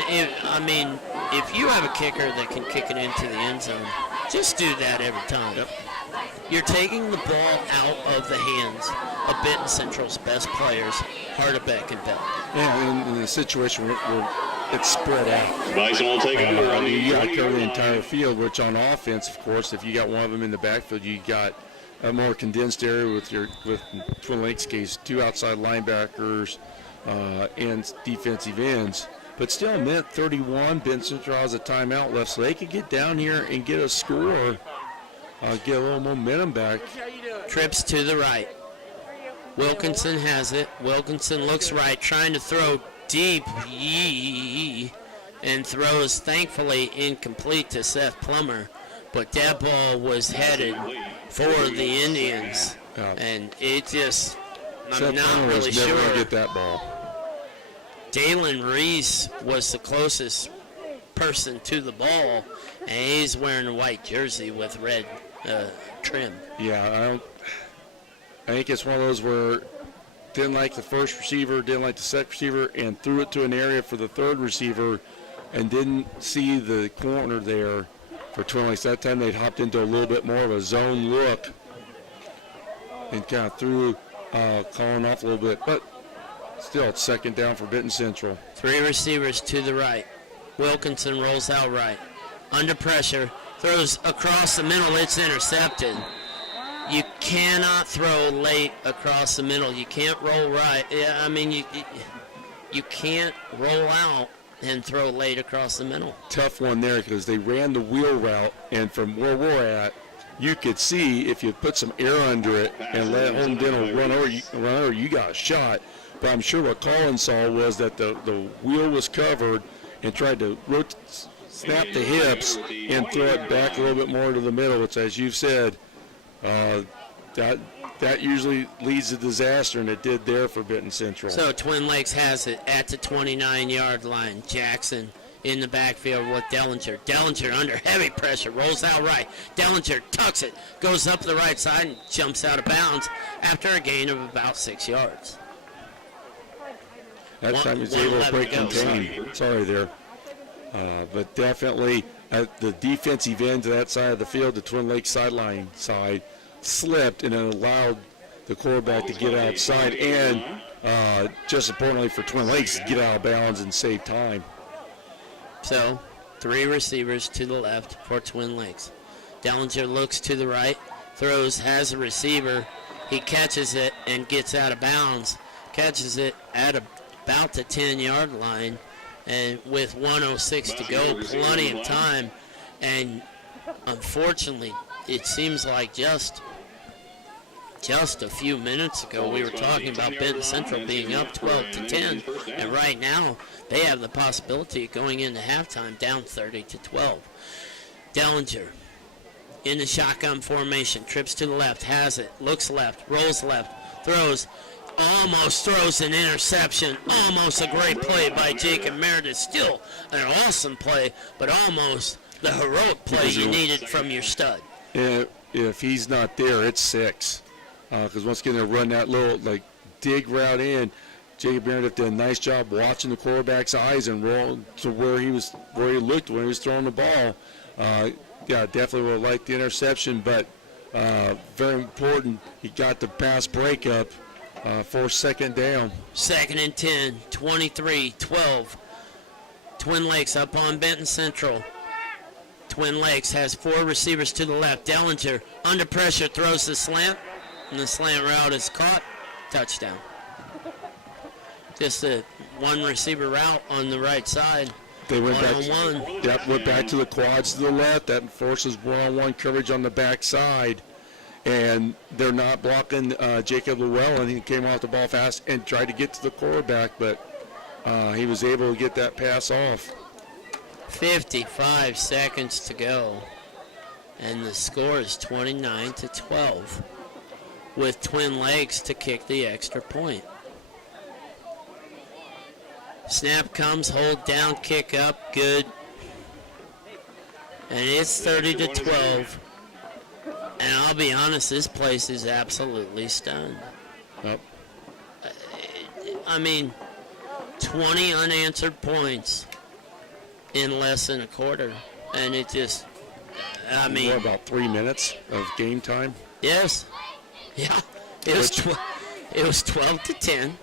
if you have a kicker that can kick it into the end zone, just do that every time. Yep. You're taking the ball out of the hands of Benton Central's best players, Hardebeck and Bell. Yeah, in a situation where it's spread out. Bison will take over on the You got to cover the 20-yard entire line. field, which on offense, of course, if you got one of them in the backfield, you got a more condensed area with Twin Lakes case, 2 outside linebackers and defensive ends. But still, minute 31, Benton Central has a timeout left, so they could get down here and get a score, get a little momentum back. Trips to the right. Wilkinson has it. Wilkinson looks right, trying to throw deep, and throws, thankfully, incomplete to Seth Plummer. But that ball was headed for the Indians. Yeah. And it just, I'm Seth not Plummer really was never sure. going to get that ball. Dalen Reese was the closest person to the ball, and he's wearing a white jersey with red trim. Yeah, I think it's one of those where didn't like the first receiver, didn't like the second receiver, and threw it to an area for the third receiver and didn't see the corner there for Twin Lakes. That time they'd hopped into a little bit more of a zone look and kind of threw calling off a little bit. But still, it's second down for Benton Central. 3 receivers to the right. Wilkinson rolls out right. Under pressure, throws across the middle. It's intercepted. You cannot throw late across the middle. You can't roll right. Yeah, you can't roll out and throw late across the middle. Tough one there because they ran the wheel route, and from where we're at, you could see if you put some air under it and let Home Dental run over, you got a shot. But I'm sure what Colin saw was that the wheel was covered and tried to snap the hips and throw it back a little bit more to the middle, which, as you've said, that usually leads to disaster, and it did there for Benton Central. So Twin Lakes has it at the 29-yard line. Jackson in the backfield with Dellinger. Dellinger under heavy pressure, rolls out right. Dellinger tucks it, goes up the right side, and jumps out of bounds after a gain of about 6 yards. That time he was able to break contain. Sorry there. But definitely at the defensive end to that side of the field, the Twin Lakes sideline side, slipped and it allowed the quarterback to get outside and, just importantly for Twin Lakes, to get out of bounds and save time. So 3 receivers to the left for Twin Lakes. Dellinger looks to the right, throws, has a receiver. He catches it and gets out of bounds. Catches it at about the 10-yard line, and with 1:06 to go, plenty of time. And unfortunately, it seems like just a few minutes ago we were talking about Benton Central being up 12-10, and right now they have the possibility of going into halftime down 30-12. Dellinger in the shotgun formation, trips to the left, has it, looks left, rolls left, throws, almost throws an interception. Almost a great play by Jacob Meredith. Still an awesome play, but almost the heroic play you needed from your stud. If he's not there, it's 6. Because once again, they're running that little dig route in. Jacob Meredith did a nice job watching the quarterback's eyes and rolling to where he looked when he was throwing the ball. Yeah, definitely would have liked the interception, but very important. He got the pass breakup for second down. 2nd and 10, 23-12. Twin Lakes up on Benton Central. Twin Lakes has 4 receivers to the left. Dellinger under pressure throws the slant, and the slant route is caught. Touchdown. Just a 1 receiver route on the right side. They went One-on-one. went back to the quads to the left. That forces one-on-one coverage on the backside. And they're not blocking Jacob Llewellyn. He came off the ball fast and tried to get to the quarterback, but he was able to get that pass off. 55 seconds to go. And the score is 29-12 with Twin Lakes to kick the extra point. Snap comes, hold down, kick up, good. And it's 30-12. And I'll be honest, this place is absolutely stunned. Yep. I mean, 20 unanswered points in less than a quarter. And it just, I mean. About 3 minutes of game time. Yes. Yeah. It was 12 to 10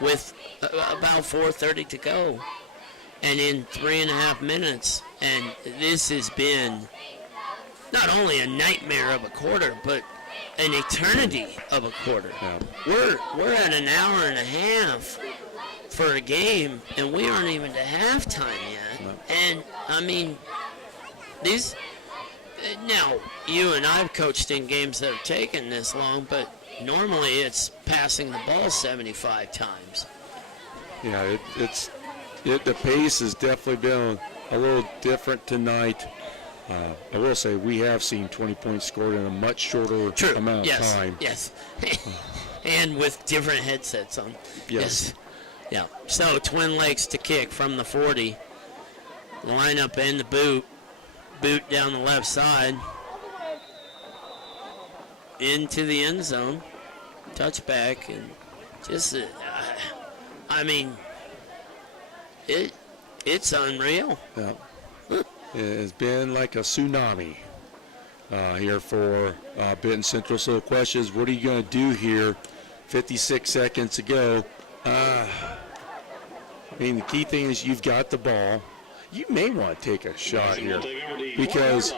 with about 4:30 to go. And in 3.5 minutes. And this has been not only a nightmare of a quarter, but an eternity of a quarter. Yeah. We're at an hour and a half for a game, and we aren't even to halftime yet. No. And I mean, these. Now, you and I've coached in games that have taken this long, but normally it's passing the ball 75 times. Yeah, the pace has definitely been a little different tonight. I will say we have seen 20 points scored in a much shorter amount of time. Yes. And with different headsets on. Yes. Yeah. So Twin Lakes to kick from the 40. Line up in the boot. Boot down the left side. Into the end zone. Touchback. And just, I mean, it's unreal. Yeah. It has been like a tsunami here for Benton Central. So the question is, what are you going to do here? 56 seconds to go. I mean, the key thing is you've got the ball. You may want to take a shot here because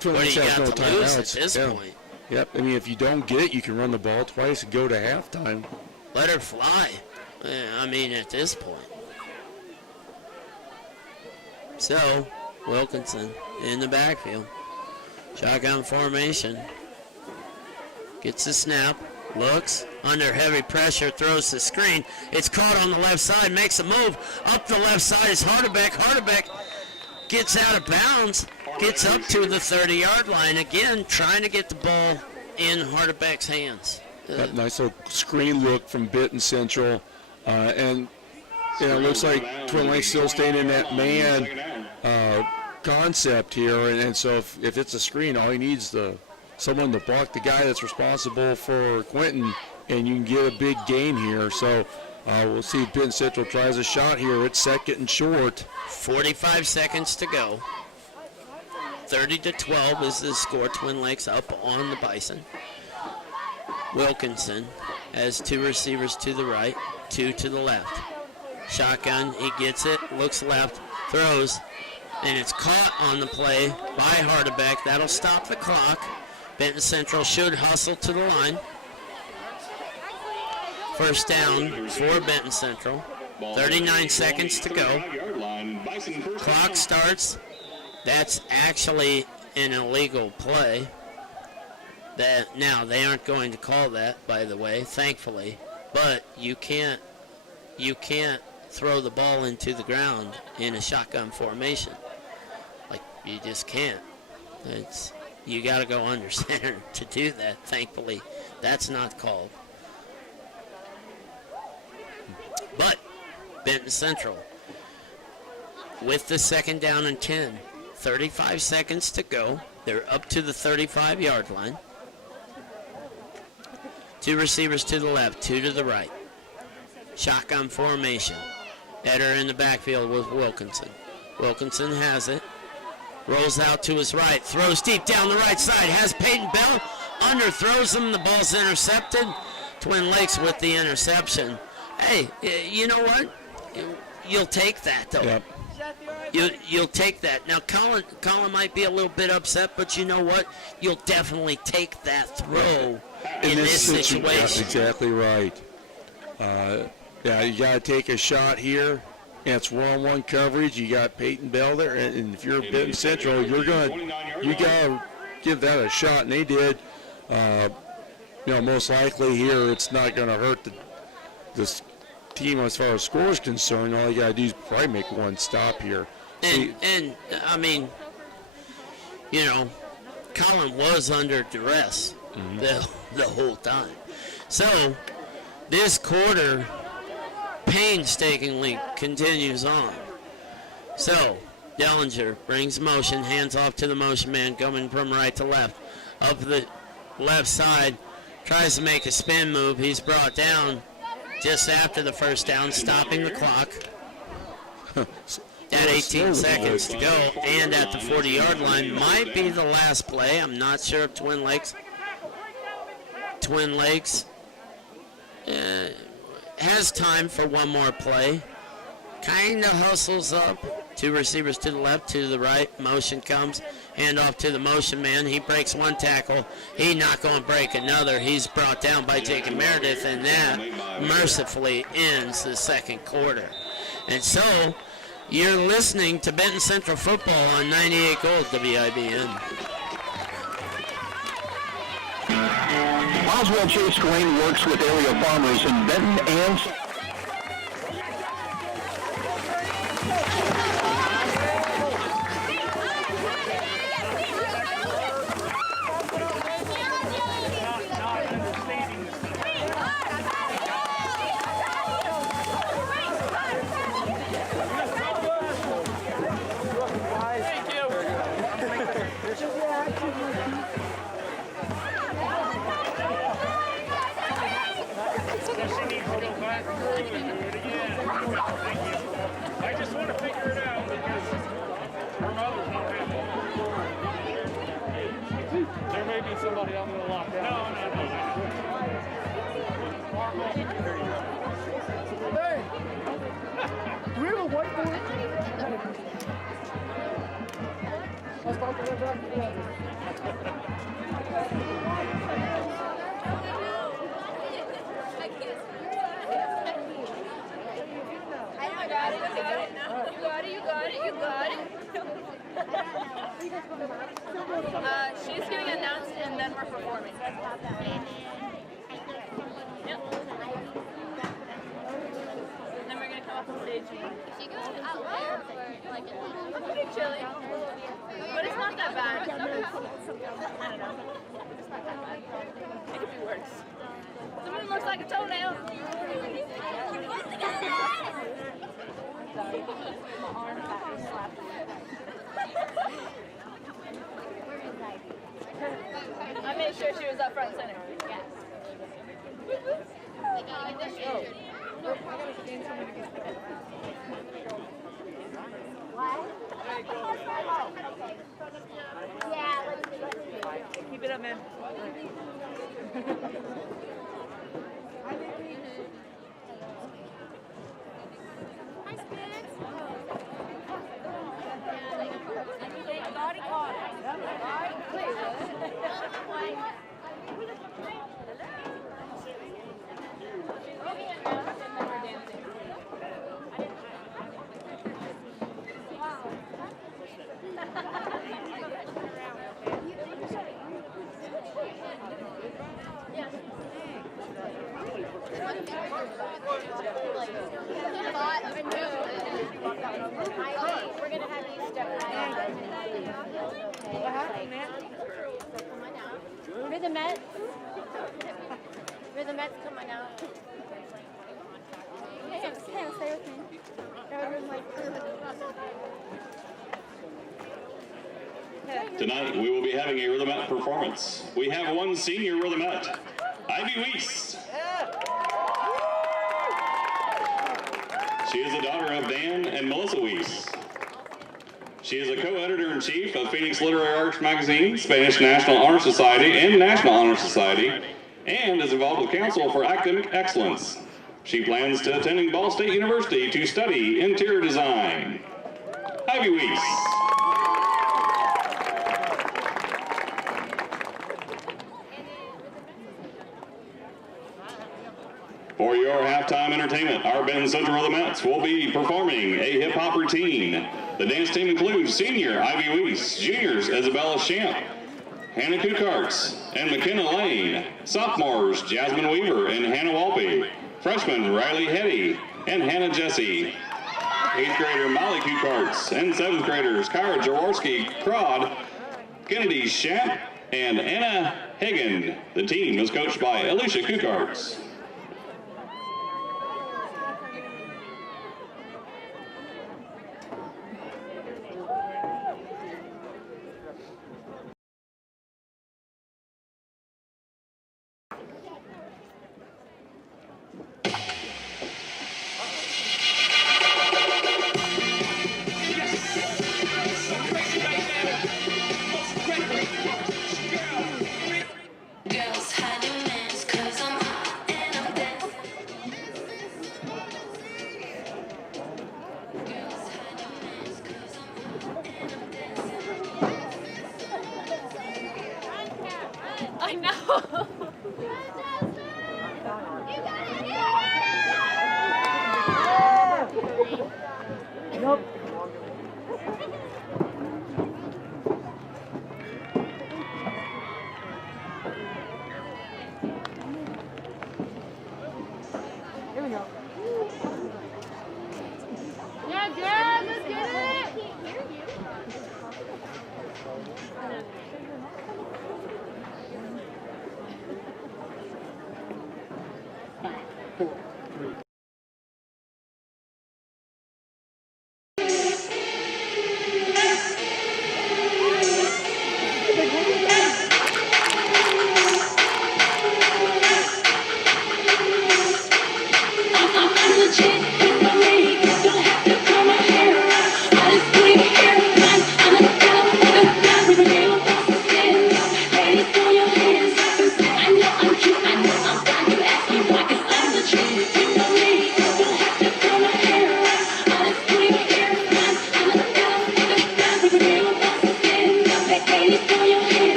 Twin Lakes has no timeouts. At this point. Yep. I mean, if you don't get it, you can run the ball twice and go to halftime. Let her fly. I mean, at this point. So, Wilkinson in the backfield. Shotgun formation. Gets the snap. Looks. Under heavy pressure. Throws the screen. It's caught on the left side. Makes a move. Up the left side is Hardebeck. Hardebeck gets out of bounds. Gets up to the 30-yard line. Again, trying to get the ball in Hardebeck's hands. That nice little screen look from Benton Central. And it looks like Twin Lakes still staying in that man concept here, and so if it's a screen, all he needs is someone to block the guy that's responsible for Quentin, and you can get a big gain here. So we'll see if Benton Central tries a shot here. It's second and short. 45 seconds to go. 30-12 is the score. Twin Lakes up on the Bison. Wilkinson has two receivers to the right, two to the left. Shotgun, he gets it, looks left, throws, and it's caught on the play by Hardebeck. That'll stop the clock. Benton Central should hustle to the line. First down for Benton Central. 39 seconds to go. Clock starts. That's actually an illegal play. Now, they aren't going to call that, by the way, thankfully. But you can't throw the ball into the ground in a shotgun formation. Like, you just can't. You got to go under center to do that. Thankfully, that's not called. But Benton Central with the second down and 10. 35 seconds to go. They're up to the 35-yard line. Two receivers to the left, two to the right. Shotgun formation. Eder in the backfield with Wilkinson. Wilkinson has it. Rolls out to his right. Throws deep down the right side. Has Peyton Bell. Underthrows him. The ball's intercepted. Twin Lakes with the interception. Hey, you know what? You'll take that, though. Yep. You'll take that. Now, Colin might be a little bit upset, but you know what? You'll definitely take that throw in this situation. That's exactly right. Yeah, you got to take a shot here. And it's one-on-one coverage. You got Peyton Bell there, and if you're Benton Central, you gotta give that a shot, and they did. Most likely here, it's not going to hurt this team as far as score is concerned. All you got to do is probably make one stop here. And I mean, Colin was under duress the whole time. So this quarter painstakingly continues on. So Dellinger brings motion, hands off to the motion man, coming from right to left. of the left side, tries to make a spin move. He's brought down just after the first down, stopping the clock. At 18 seconds to go, and at the 40-yard line, might be the last play. I'm not sure if Twin Lakes has time for one more play. Kind of hustles up. 2 receivers to the left, to the right. Motion comes. Hand off to the motion man. He breaks one tackle. He's not going to break another. He's brought down by Jacob Meredith, and that mercifully ends the second quarter. And so, you're listening to Benton Central Football on 98 Gold WIBN. Oswald Chase Grain works with area farmers in Benton and... I just want to figure it out because her mother's not happy. There may be somebody I'm going to lock down. No. Hey! Do we have a whiteboard? I'll start the back together. She's getting announced and then we're performing. Yep. Then we're gonna come up on stage. Is she going out there or like it's pretty chilly? But it's not that bad. I don't know. It's not that bad. It could be worse. The moon looks like a toenail. I made sure she was up front center. Yes. Keep it up, man. We're gonna have you step right. Rhythm Mets. Rhythm Mets coming out. Hey, stay with me. Tonight, we will be having a rhythmette performance. We have one senior rhythmette, Ivy Weiss. She is the daughter of Dan and Melissa Weiss. She is a co-editor-in-chief of Phoenix Literary Arts Magazine, Spanish National Honor Society, and National Honor Society, and is involved with Council for Academic Excellence. She plans to attending Ball State University to study interior design. Ivy Weiss. For your halftime entertainment, our Benton Central Rhythmettes will be performing a hip-hop routine. The dance team includes senior Ivy Weiss, juniors Isabella Shamp, Hannah Kukarts, and McKenna Lane, sophomores Jasmine Weaver and Hannah Walpe, freshmen Riley Hetty and Hannah Jesse, 8th grader Molly Kukarts, and 7th graders Kyra Jaworski, Crod, Kennedy Shamp, and Anna Hagen. The team is coached by Alicia Kukarts. Yeah, Dad, let's get it!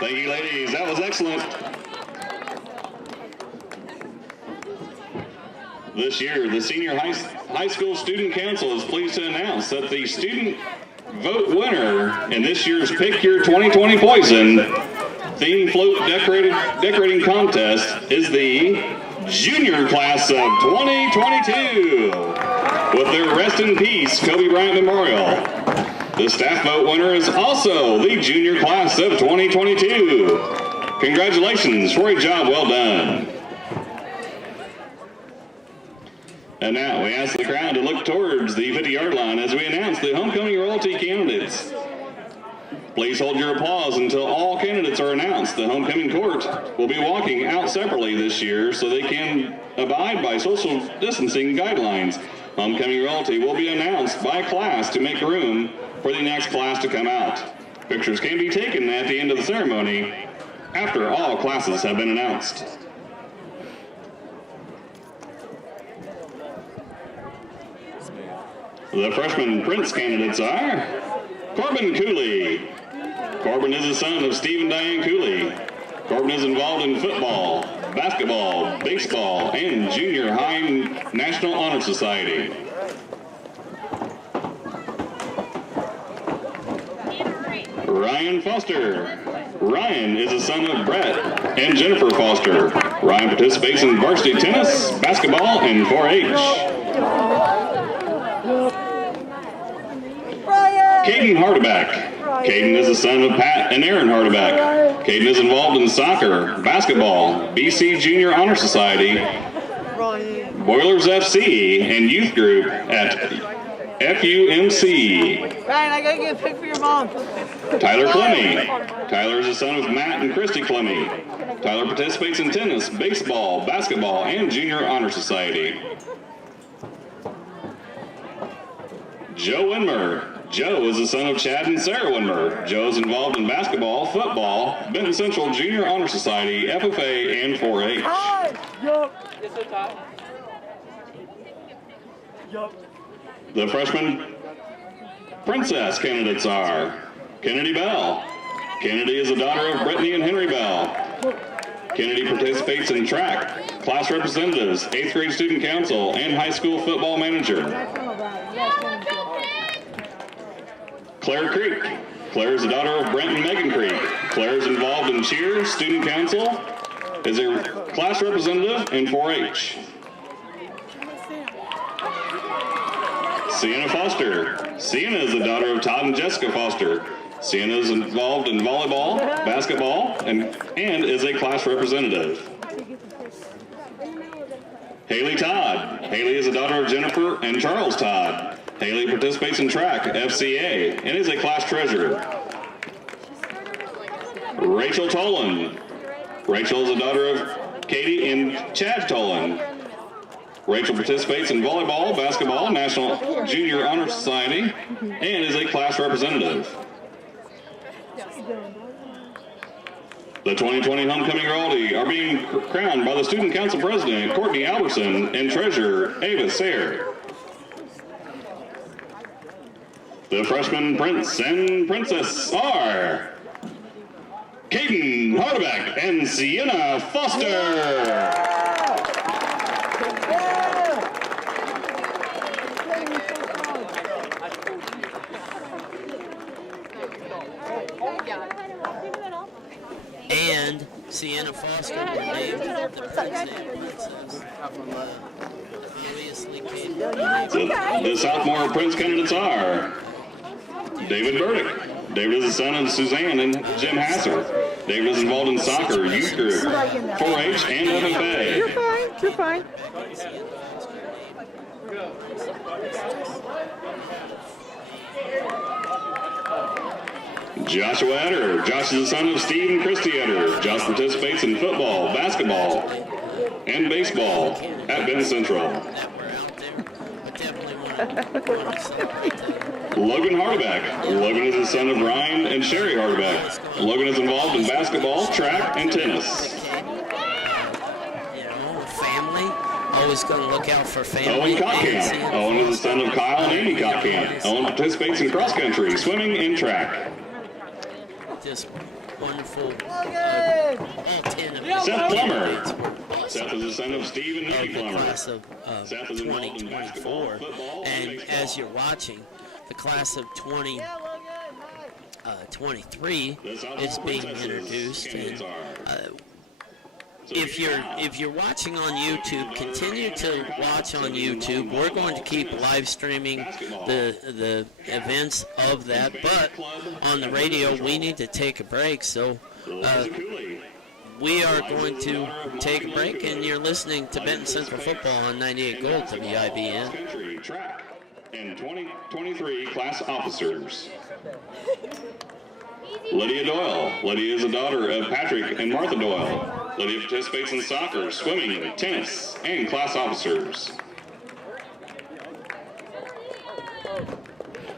Thank you, ladies. That was excellent. This year, the Senior High School Student Council is pleased to announce that the student vote winner in this year's Pick Your 2020 Poison theme float decorating contest is the junior class of 2022 with their Rest in Peace Kobe Bryant Memorial. The staff vote winner is also the junior class of 2022. Congratulations for a job well done. And now we ask the crowd to look towards the 50-yard line as we announce the homecoming royalty candidates. Please hold your applause until all candidates are announced. The homecoming court will be walking out separately this year so they can abide by social distancing guidelines. Homecoming royalty will be announced by class to make room for the next class to come out. Pictures can be taken at the end of the ceremony after all classes have been announced. The freshman Prince candidates are Corbin Cooley. Corbin is the son of Steve and Diane Cooley. Corbin is involved in football, basketball, baseball, and junior high National Honor Society. Ryan Foster. Ryan is the son of Brett and Jennifer Foster. Ryan participates in varsity tennis, basketball, and 4-H. Caden Hardeback. Caden is the son of Pat and Aaron Hardeback. Caden is involved in soccer, basketball, BC Junior Honor Society, Boilers FC, and youth group at FUMC. Ryan, I gotta get a pic for your mom. Tyler Clemmy. Tyler is the son of Matt and Christy Clemmy. Tyler participates in tennis, baseball, basketball, and Junior Honor Society. Joe Winmer. Joe is the son of Chad and Sarah Winmer. Joe is involved in basketball, football, Benton Central Junior Honor Society, FFA, and 4-H. The freshman princess candidates are Kennedy Bell. Kennedy is the daughter of Brittany and Henry Bell. Kennedy participates in track, class representatives, 8th grade student council, and high school football manager. Claire Creek. Claire is the daughter of Brent and Megan Creek. Claire is involved in cheer, student council, is a class representative in 4-H. Sienna Foster. Sienna is the daughter of Todd and Jessica Foster. Sienna is involved in volleyball, basketball, and is a class representative. Haley Todd. Haley is the daughter of Jennifer and Charles Todd. Haley participates in track, FCA, and is a class treasurer. Rachel Tolan. Rachel is the daughter of Katie and Chad Tolan. Rachel participates in volleyball, basketball, National Junior Honor Society, and is a class representative. The 2020 Homecoming Royalty are being crowned by the Student Council President, Courtney Alberson, and Treasurer, Ava Sayre. The freshman prince and princess are Caden Hardebeck and Sienna Foster. And Sienna Foster were named the Prince and Princess. Obviously, Caden. The sophomore prince candidates are David Burdick. David is the son of Suzanne and Jim Hasser. David is involved in soccer, youth group, 4-H, and FFA. You're fine. You're fine. Joshua Etter. Josh is the son of Steve and Christy Etter. Josh participates in football, basketball, and baseball at Benton Central. Logan Hardebeck. Logan is the son of Ryan and Sherry Hardebeck. Logan is involved in basketball, track, and tennis. Family. Always going to look out for family. Owen Cotkamp. Owen is the son of Kyle and Amy Cotkamp. Owen participates in cross country, swimming, and track. Just wonderful. All 10 of us. Seth Plummer. Seth is the son of Steve and Nikki Plummer. Class of Seth is involved in 2024. basketball, football, And baseball. as you're watching, the class of 2023 is being introduced. And, if you're watching on YouTube, continue to watch on YouTube. We're going to keep live streaming the events of that, but on the radio we need to take a break. So we are going to take a break, and you're listening to Benton Central Football on 98 Gold WIBN. Track and 2023 class officers. Lydia Doyle. Lydia is the daughter of Patrick and Martha Doyle. Lydia participates in soccer, swimming, tennis, and class officers.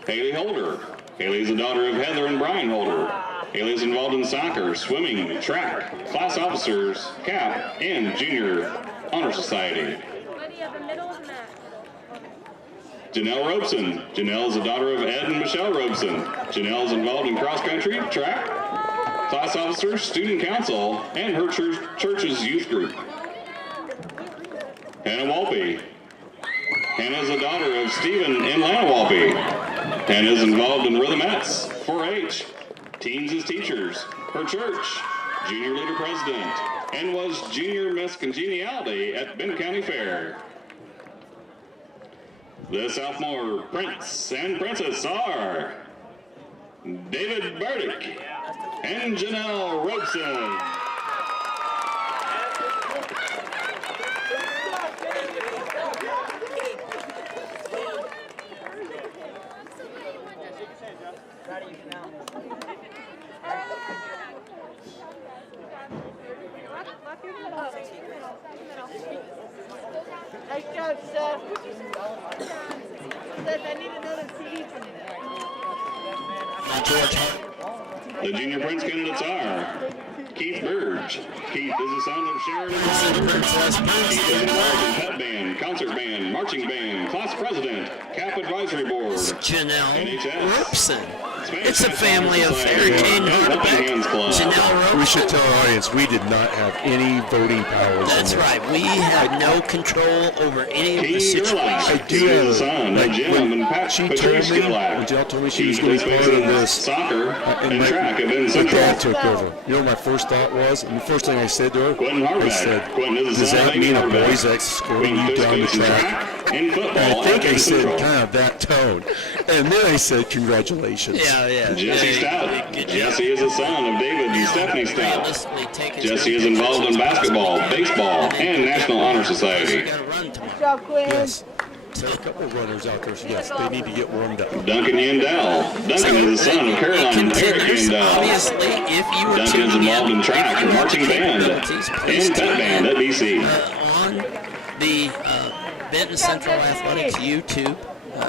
Haley Holder. Haley is the daughter of Heather and Brian Holder. Haley is involved in soccer, swimming, track, class officers, CAP, and Junior Honor Society. Janelle Robeson. Janelle is the daughter of Ed and Michelle Robeson. Janelle is involved in cross country, track, class officers, student council, and her church's youth group. Hannah Walpe. Hannah is the daughter of Stephen and Lana Walpe. Hannah is involved in rhythmettes, 4-H, teens as teachers, her church, junior leader president, and was junior Miss Congeniality at Benton County Fair. The sophomore prince and princess are David Burdick and Janelle Robeson. Nice job, Seth. Seth, I need another CD from you. The junior prince candidates are Keith Burge. Keith is the son of Sharon. Keith is involved in pep band, concert band, marching band, class president, CAP advisory board, Janelle NHS. Robeson. It's a family affair. Kane Hardebeck, Janelle We Roach. should tell our audience we did not have any voting powers. That's in this. right. We had no control over any of the I situation. do have son of Jim and Pat she told Patrice me, Gilak. when Jill told me she He was going to be part of this, soccer and my, track at Benton my Central. dad took over. You know what my first thought was? And the first thing I said to her, Quentin I Harback. said, Quentin is the does son of that mean a Harback. boy's escorting you down the Participates in track? and football And I think at I Benton said Central. kind of that tone. And then I said, congratulations. Yeah. Jesse Stout. Good job. Jesse is the son of David and Stephanie Stout. Realistically, take his Jesse is own involved in pictures. basketball, baseball, and National Honor Society. You gotta run tomorrow. Good job, Quinn. Yes. There are a couple of runners out there, so yes, they need to get warmed up. Duncan Yandell. Duncan is the son of Caroline and Eric Continues. Yandell. Obviously, if you were Duncan is tuning involved in track, if you have marching band, capabilities, please and pet tune band in, at BC. on the Benton Central Athletics YouTube. You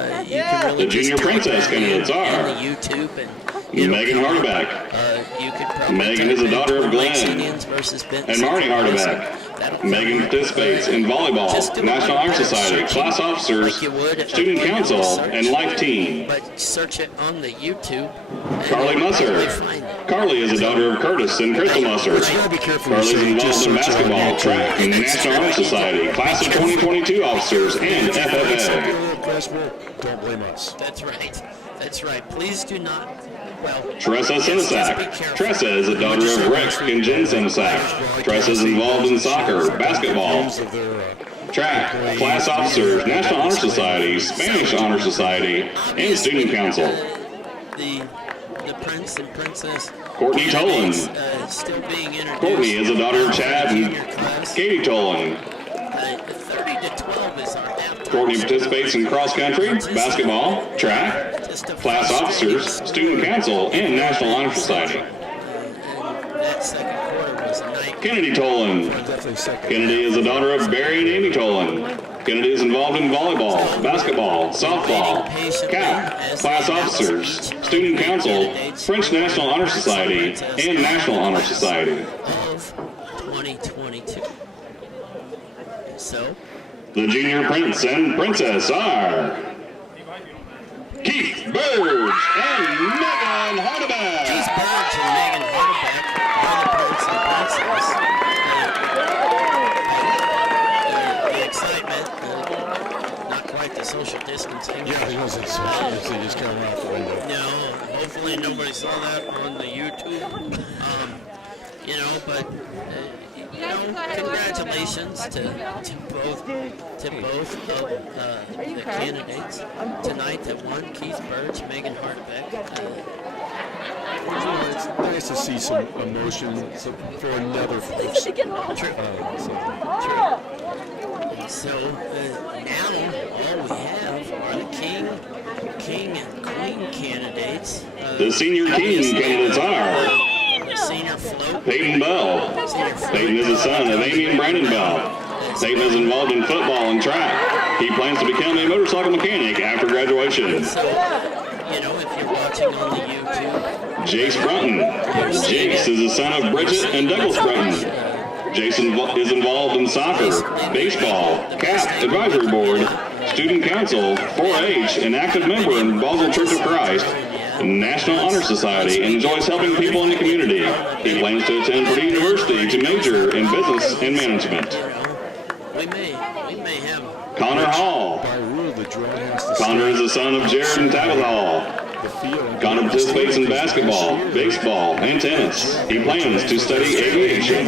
can really The junior just type princess that in candidates are the YouTube and it'll Megan come up. Hardebeck. You could probably Megan type is the in daughter of Twin Lakes Glenn Indians versus Benton and Marnie Central Racing. Hardebeck. That'll come Megan up. participates in volleyball, Just do a National lot Honor better Society, searching class officers, like you would a student Windows council, search. and life team. But search it on the YouTube. and Carly you'll Musser. probably find it. Carly is the daughter of Curtis and Crystal Musser. But you gotta be careful when Carly's you say involved just in search it on basketball, YouTube. track, and National Honor Society, class of 2022 officers, and If you find FFA. something a little questionable, don't blame us. That's right. That's right. Please do not. Well, Tressa yes, just be Sinisak. careful. Tressa is the daughter of Rick and Jen Sinisak. Tressa is involved in soccer, basketball, Names of their, track, class officers, National Honor Society, Spanish Honor Society, and student council. The prince and princess. Courtney Tolan. Still being introduced. Courtney is the daughter of Chad and Junior class. Katie Tolan. 30 to 12 is our halftime. Courtney participates in cross country, basketball, track, Just a class frustrating officers, student council, and National Honor Society. And that second quarter was a night. Kennedy Tolan. definitely second. Kennedy is the daughter of Barry and Amy Tolan. Kennedy is involved in volleyball, basketball, softball, CAP, class officers, student council, French National Honor Society, and National Honor Society. Of 2022. So, The junior prince and princess are Keith Burge and Megan Hardebeck. Keith Burge and Megan Hardebeck are the prince and princess. The excitement, not quite the social distancing. Yeah, it wasn't so obvious. They just kind of went out the window. No, hopefully nobody saw that on the YouTube. But congratulations to both of the candidates tonight that won. Keith Burge, Megan Hardebeck. It's nice to see some emotion for another folks. True. So now all we have are the king and queen candidates. The senior king candidates are Senior float. Peyton Bell. Peyton is the son of Amy and Brandon Bell. Peyton is involved in football and track. He plans to become a motorcycle mechanic after graduation. So, if you're watching on the YouTube, Jace Brunton. Jace is the son of Bridget and Douglas Brunton. Jason is involved in soccer, baseball, CAP, advisory board, student council, 4-H, an active member in Basel Church of Christ, National Honor Society, and enjoys helping people in the community. He plans to attend Purdue University to major in business and management. we may have Connor Hall. By rule, the draw has to Connor is the son of Jared and Tabitha Hall. the field. Connor participates in basketball, baseball, and tennis. He plans to study aviation.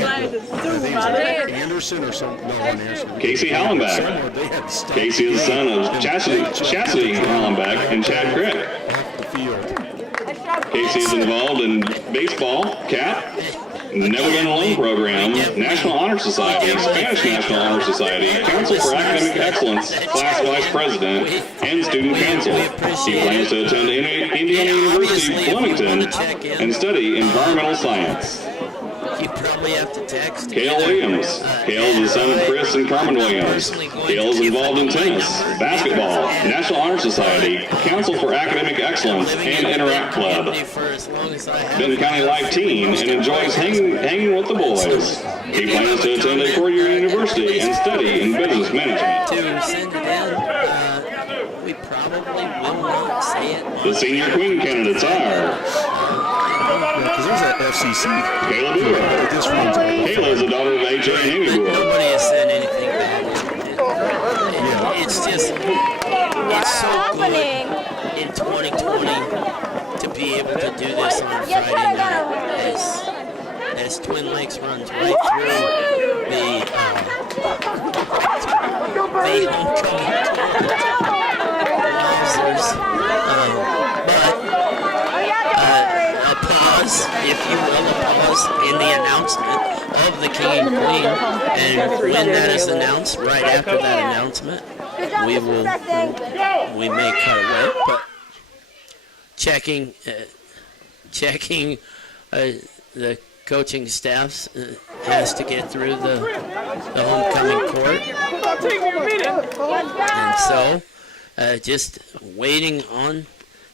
Anderson or something. No, not Anderson. Casey Hallenbeck. Somewhere they had to stop Casey is the son of Chastity Hallenbeck and Chad Crick. off the field. Casey is involved in baseball, CAP, Never Been Alone program, National Honor Society, Spanish National Honor Society, Council for Academic Excellence, class vice president, and student council. He plans to attend Indiana University, Bloomington, and study environmental science. You probably have to text. Cale Williams. Cale is the son of Chris and Carmen Williams. Cale is involved in tennis, basketball, National Honor Society, Council for Academic Excellence, and Interact Club. Benton County Life Teen and enjoys hanging with the boys. He plans to attend a four-year university and study in business management. To send it in, we probably will not say it. The senior queen candidates are Because there's that FCC. Kayla Brewer. This one's Kayla is the daughter of AJ and Amy Brewer. Nobody has said anything bad. It's just, it's so good in 2020 to be able to do this on a Friday night as Twin Lakes runs right through the homecoming announcers. A pause, if you will, a pause in the announcement of the King and Queen, and when that is announced, right after that announcement, we may cut away, but checking the coaching staffs has to get through the homecoming court, and so just waiting on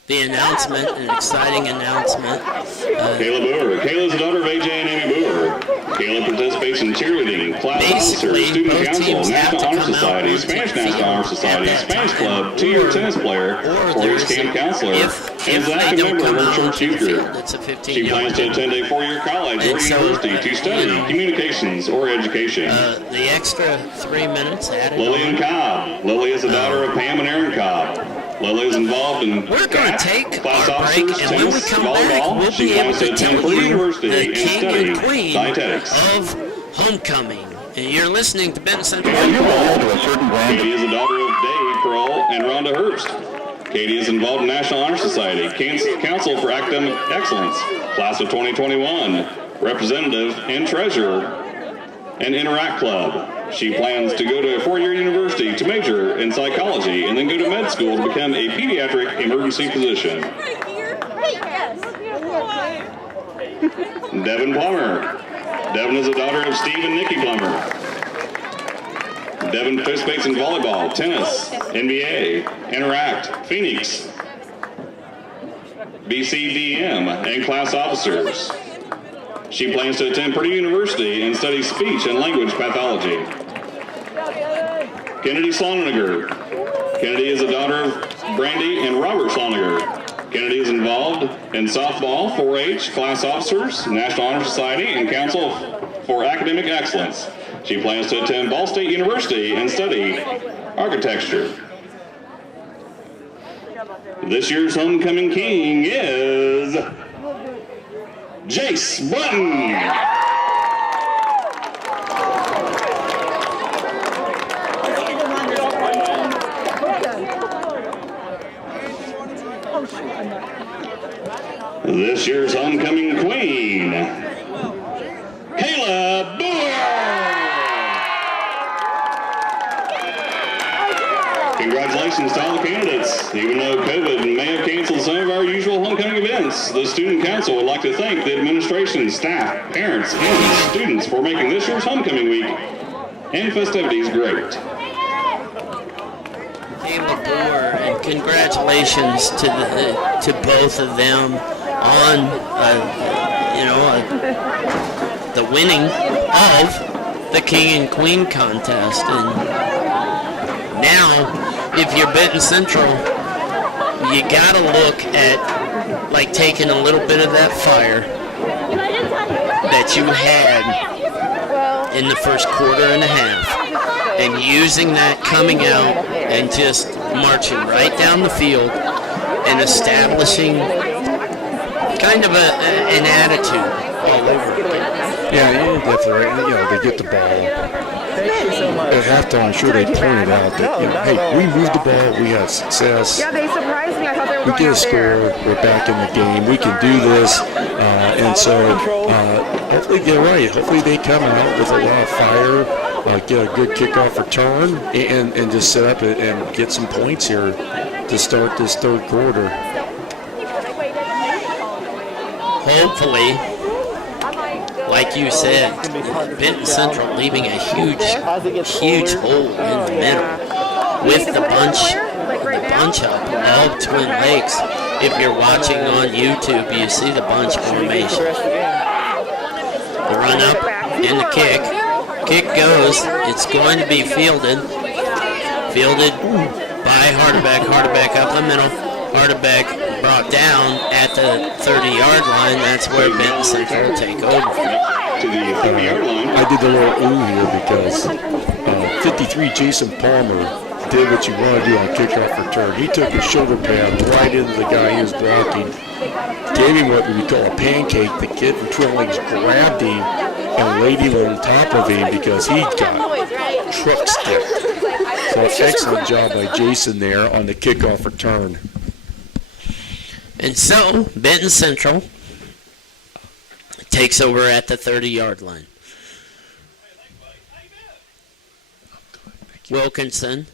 the announcement, an exciting announcement. Kayla Brewer. Kayla is the daughter of AJ and Amy Brewer. Kayla participates in cheerleading, class officer, student council, National Honor Society, Spanish National Honor Society, Spanish club, 2-year tennis player, 4-year camp counselor, and is an active member of her church youth group. She plans to attend a 4-year college or university to study communications or education. The extra 3 minutes added. Lillian Cobb. Lily is the daughter of Pam and Aaron Cobb. Lily is involved in We're going to take class our break, officers, and when we tennis, come back, volleyball. we'll She be able plans to to attend tell Purdue you University the and king study and queen dietetics. of homecoming. And you're listening to Benton Central. Katie is the daughter of Dave Kroll and Rhonda Hurst. Katie is involved in National Honor Society, Council for Academic Excellence, Class of 2021, Representative and Treasurer, and Interact Club. She plans to go to a 4-year university to major in psychology and then go to med school to become a pediatric emergency physician. Devin Plummer. Devin is the daughter of Steve and Nikki Plummer. Devin participates in volleyball, tennis, NBA, Interact, Phoenix, BCDM, and class officers. She plans to attend Purdue University and study speech and language pathology. Kennedy Sloniger. Kennedy is the daughter of Brandy and Robert Sloniger. Kennedy is involved in softball, 4-H, class officers, National Honor Society, and Council for Academic Excellence. She plans to attend Ball State University and study architecture. This year's homecoming king is Jace Button. This year's homecoming queen, Kayla Brewer. Congratulations to all the candidates. Even though COVID may have canceled some of our usual homecoming events, the Student Council would like to thank the administration, staff, parents, and students for making this year's homecoming week and festivities great. Kayla Brewer, and congratulations to both of them on the winning of the King and Queen contest. And now, if you're Benton Central, you gotta look at like taking a little bit of that fire that you had in the first quarter and a half and using that coming out and just marching right down the field and establishing kind of an attitude all over again. Yeah, definitely. You know, they get the ball. At halftime, I'm sure they pointed out that, hey, we moved the ball, we had success. Yeah, they surprised me. I thought they were We going get a out score, there. we're back in the game, we can do this. And so, hopefully, you're right. Hopefully, they come out with a lot of fire, get a good kickoff return, and just set up and get some points here to start this third quarter. Hopefully, like you said, Benton Central leaving a huge hole in the middle with the bunch up of Twin Lakes. If you're watching on YouTube, you see the bunch formation. The run up and the kick. Kick goes. It's going to be fielded by by Hardebeck. Hardebeck up the middle. Hardebeck brought down at the 30-yard line. That's where Benton Central will take over. To the 30-yard line. I did the little ooh here because 53 Jason Palmer did what you want to do on kickoff return. He took his shoulder pad right into the guy he was blocking, gave him what we call a pancake. The kid from Twin Lakes grabbed him and laid him on top of him because he got truck sticked. So excellent job by Jason there on the kickoff return. And so Benton Central takes over at the 30-yard line. Wilkinson,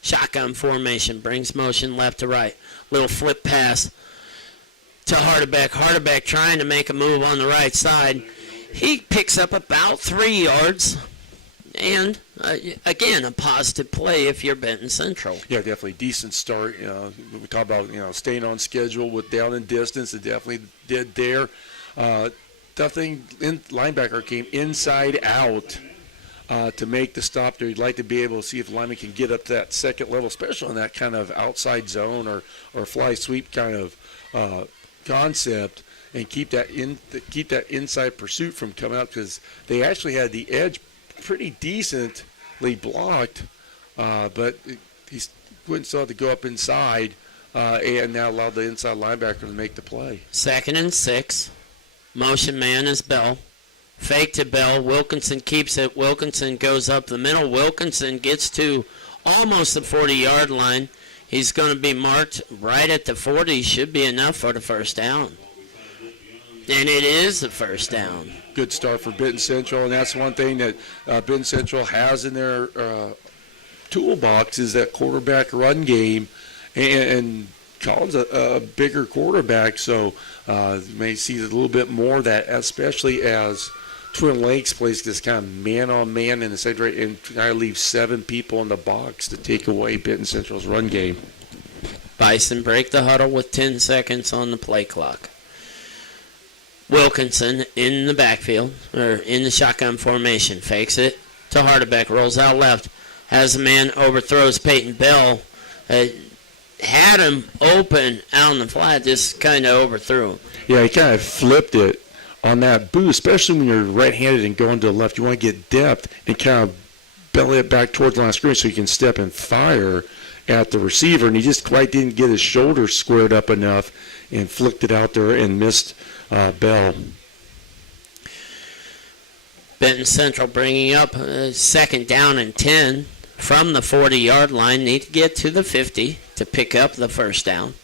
shotgun formation, brings motion left to right. Little flip pass to Hardebeck. Hardebeck trying to make a move on the right side. He picks up about 3 yards. And, again, a positive play if you're Benton Central. Yeah, definitely decent start. We talk about, staying on schedule with down and distance. It definitely did there. Nothing, linebacker came inside out to make the stop there. You'd like to be able to see if the lineman can get up to that second level, especially on that kind of outside zone or fly sweep kind of concept, and keep that inside pursuit from coming out, because they actually had the edge pretty decently blocked, but he wouldn't still have to go up inside and now allowed the inside linebacker to make the play. 2nd and 6. Motion man is Bell. Fake to Bell. Wilkinson keeps it. Wilkinson goes up the middle. Wilkinson gets to almost the 40-yard line. He's going to be marked right at the 40. Should be enough for the first down. And it is the first down. Good start for Benton Central, and that's one thing that Benton Central has in their toolbox is that quarterback run game, and Colin's a bigger quarterback, so you may see a little bit more of that, especially as Twin Lakes plays this kind of man-on-man in the secondary and kind of leave 7 people in the box to take away Benton Central's run game. Bison break the huddle with 10 seconds on the play clock. Wilkinson in the backfield, or in the shotgun formation, fakes it to Hardebeck, rolls out left, has a man, overthrows Peyton Bell, had him open out on the flat, just kind of overthrew him. Yeah, he kind of flipped it on that boost, especially when you're right-handed and going to the left. You want to get depth and kind of belly it back towards the line of scrimmage so you can step and fire at the receiver, and he just quite didn't get his shoulder squared up enough and flicked it out there and missed Bell. Benton Central bringing up 2nd down and 10 from the 40-yard line. Need to get to the 50 to pick up the first down.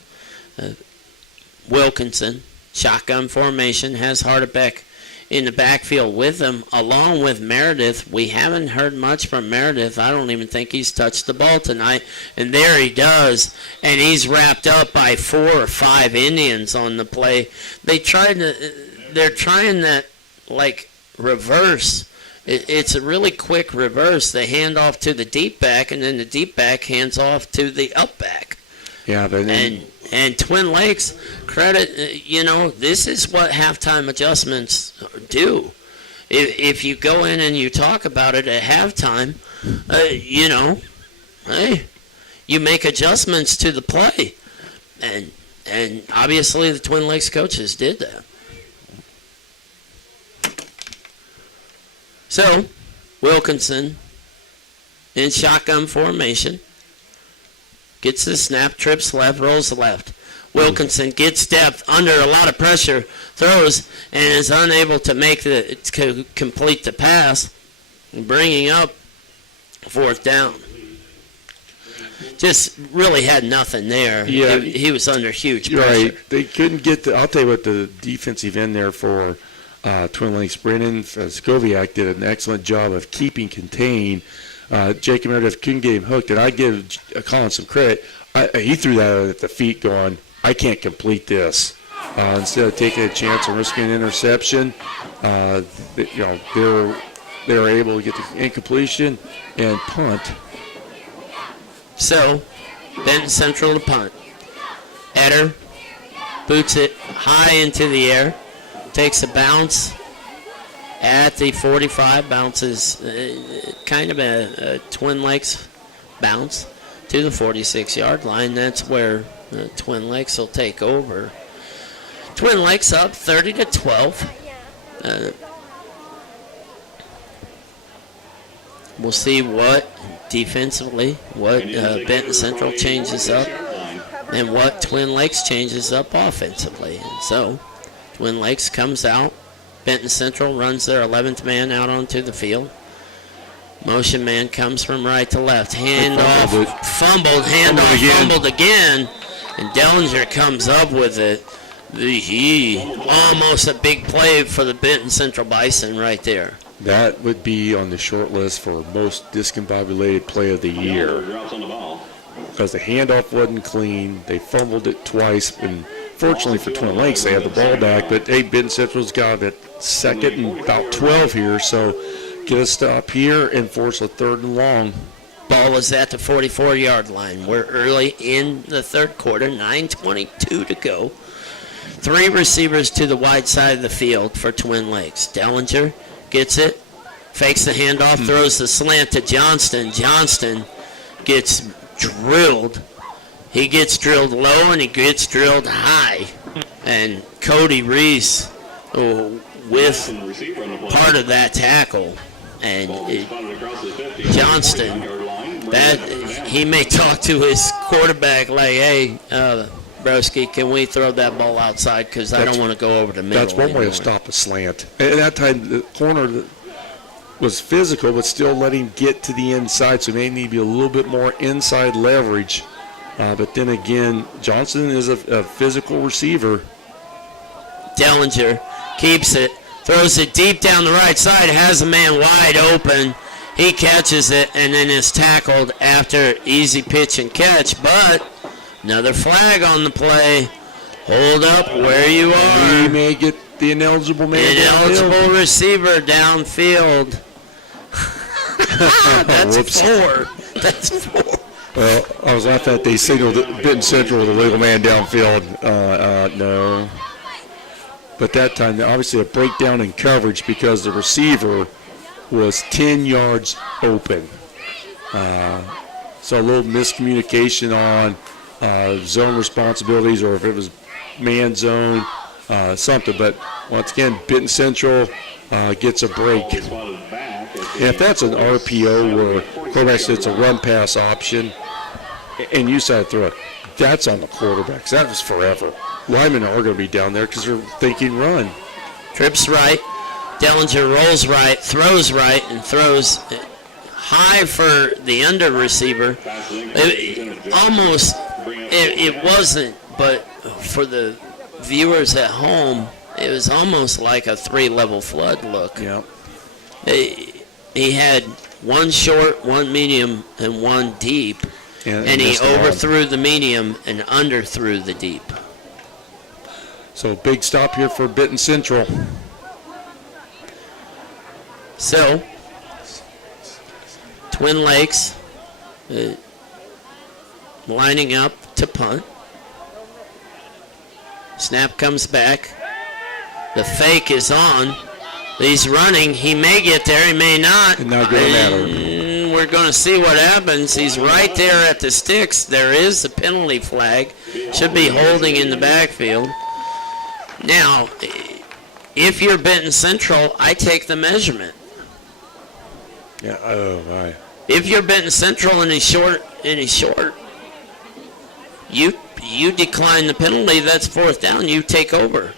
Wilkinson, shotgun formation, has Hardebeck in the backfield with him, along with Meredith. We haven't heard much from Meredith. I don't even think he's touched the ball tonight. And there he does. And he's wrapped up by 4 or 5 Indians on the play. They're trying that, like, reverse. It's a really quick reverse. They hand off to the deep back, and then the deep back hands off to the up back. Yeah, but and Twin Lakes, credit, this is what halftime adjustments do. If you go in and you talk about it at halftime, hey, you make adjustments to the play. And obviously the Twin Lakes coaches did that. So, Wilkinson in shotgun formation. Gets the snap, trips left, rolls left. Wilkinson gets depth under a lot of pressure, throws, and is unable to complete the pass, bringing up 4th down. Just really had nothing there. Yeah, he was under huge pressure. Right. They couldn't get I'll tell you what, the defensive end there for Twin Lakes, Brennan Skoviak, did an excellent job of keeping contained. Jacob Meredith couldn't get him hooked, and I give Colin some credit. He threw that at the feet going, I can't complete this. Instead of taking a chance and risking an interception, they were able to get the incompletion and punt. So, Benton Central to punt. Eder boots it high into the air, takes a bounce at the 45, bounces kind of a Twin Lakes bounce, to the 46-yard line. That's where Twin Lakes will take over. Twin Lakes up 30-12. We'll see what defensively, what Benton Central changes up, and what Twin Lakes changes up offensively. And so, Twin Lakes comes out. Benton Central runs their 11th man out onto the field. Motion man comes from right to left. Handoff, fumbled again. And Dellinger comes up with it. Almost a big play for the Benton Central Bison right there. That would be on the short list for most discombobulated play of the year. Because the handoff wasn't clean. They fumbled it twice. And fortunately for Twin Lakes, they had the ball back. But, hey, Benton Central's got it second and about 12 here. So get a stop here and force a 3rd and long. Ball is at the 44-yard line. We're early in the third quarter, 9:22 to go. 3 receivers to the wide side of the field for Twin Lakes. Dellinger gets it, fakes the handoff, throws the slant to Johnston. Johnston gets drilled. He gets drilled low and he gets drilled high. And Cody Reese with part of that tackle. And Johnston, he may talk to his quarterback like, hey, Broski, can we throw that ball outside because I don't want to go over the middle. That's one way to stop a slant. And at that time, the corner was physical, but still letting him get to the inside, so may need to be a little bit more inside leverage. But then again, Johnson is a physical receiver. Dellinger keeps it, throws it deep down the right side, has a man wide open. He catches it and then is tackled after easy pitch and catch, but another flag on the play. Hold up where you are. We may get the ineligible man Ineligible receiver downfield. That's 4. That's 4. Well, I was laughing at they signaled Benton Central with a legal man downfield. No. But that time, obviously a breakdown in coverage because the receiver was 10 yards open. So a little miscommunication on zone responsibilities, or if it was man zone, something. But once again, Benton Central gets a break. And if that's an RPO where quarterback says it's a run-pass option, and you decide to throw it, that's on the quarterbacks. That was forever. Linemen are going to be down there because they're thinking run. Trips right. Dellinger rolls right, throws right, and throws high for the under receiver. It wasn't, but for the viewers at home, it was almost like a 3-level flood look. Yeah. He had one short, one medium, and one deep, and he overthrew the medium and underthrew the deep. So big stop here for Benton Central. So, Twin Lakes lining up to punt. Snap comes back. The fake is on. He's running. He may get there. He may not. Not going to matter. We're going to see what happens. He's right there at the sticks. There is a penalty flag. Should be holding in the backfield. Now, if you're Benton Central, I take the measurement. Yeah. Oh my. If you're Benton Central and he's short, you decline the penalty. That's 4th down. You take over.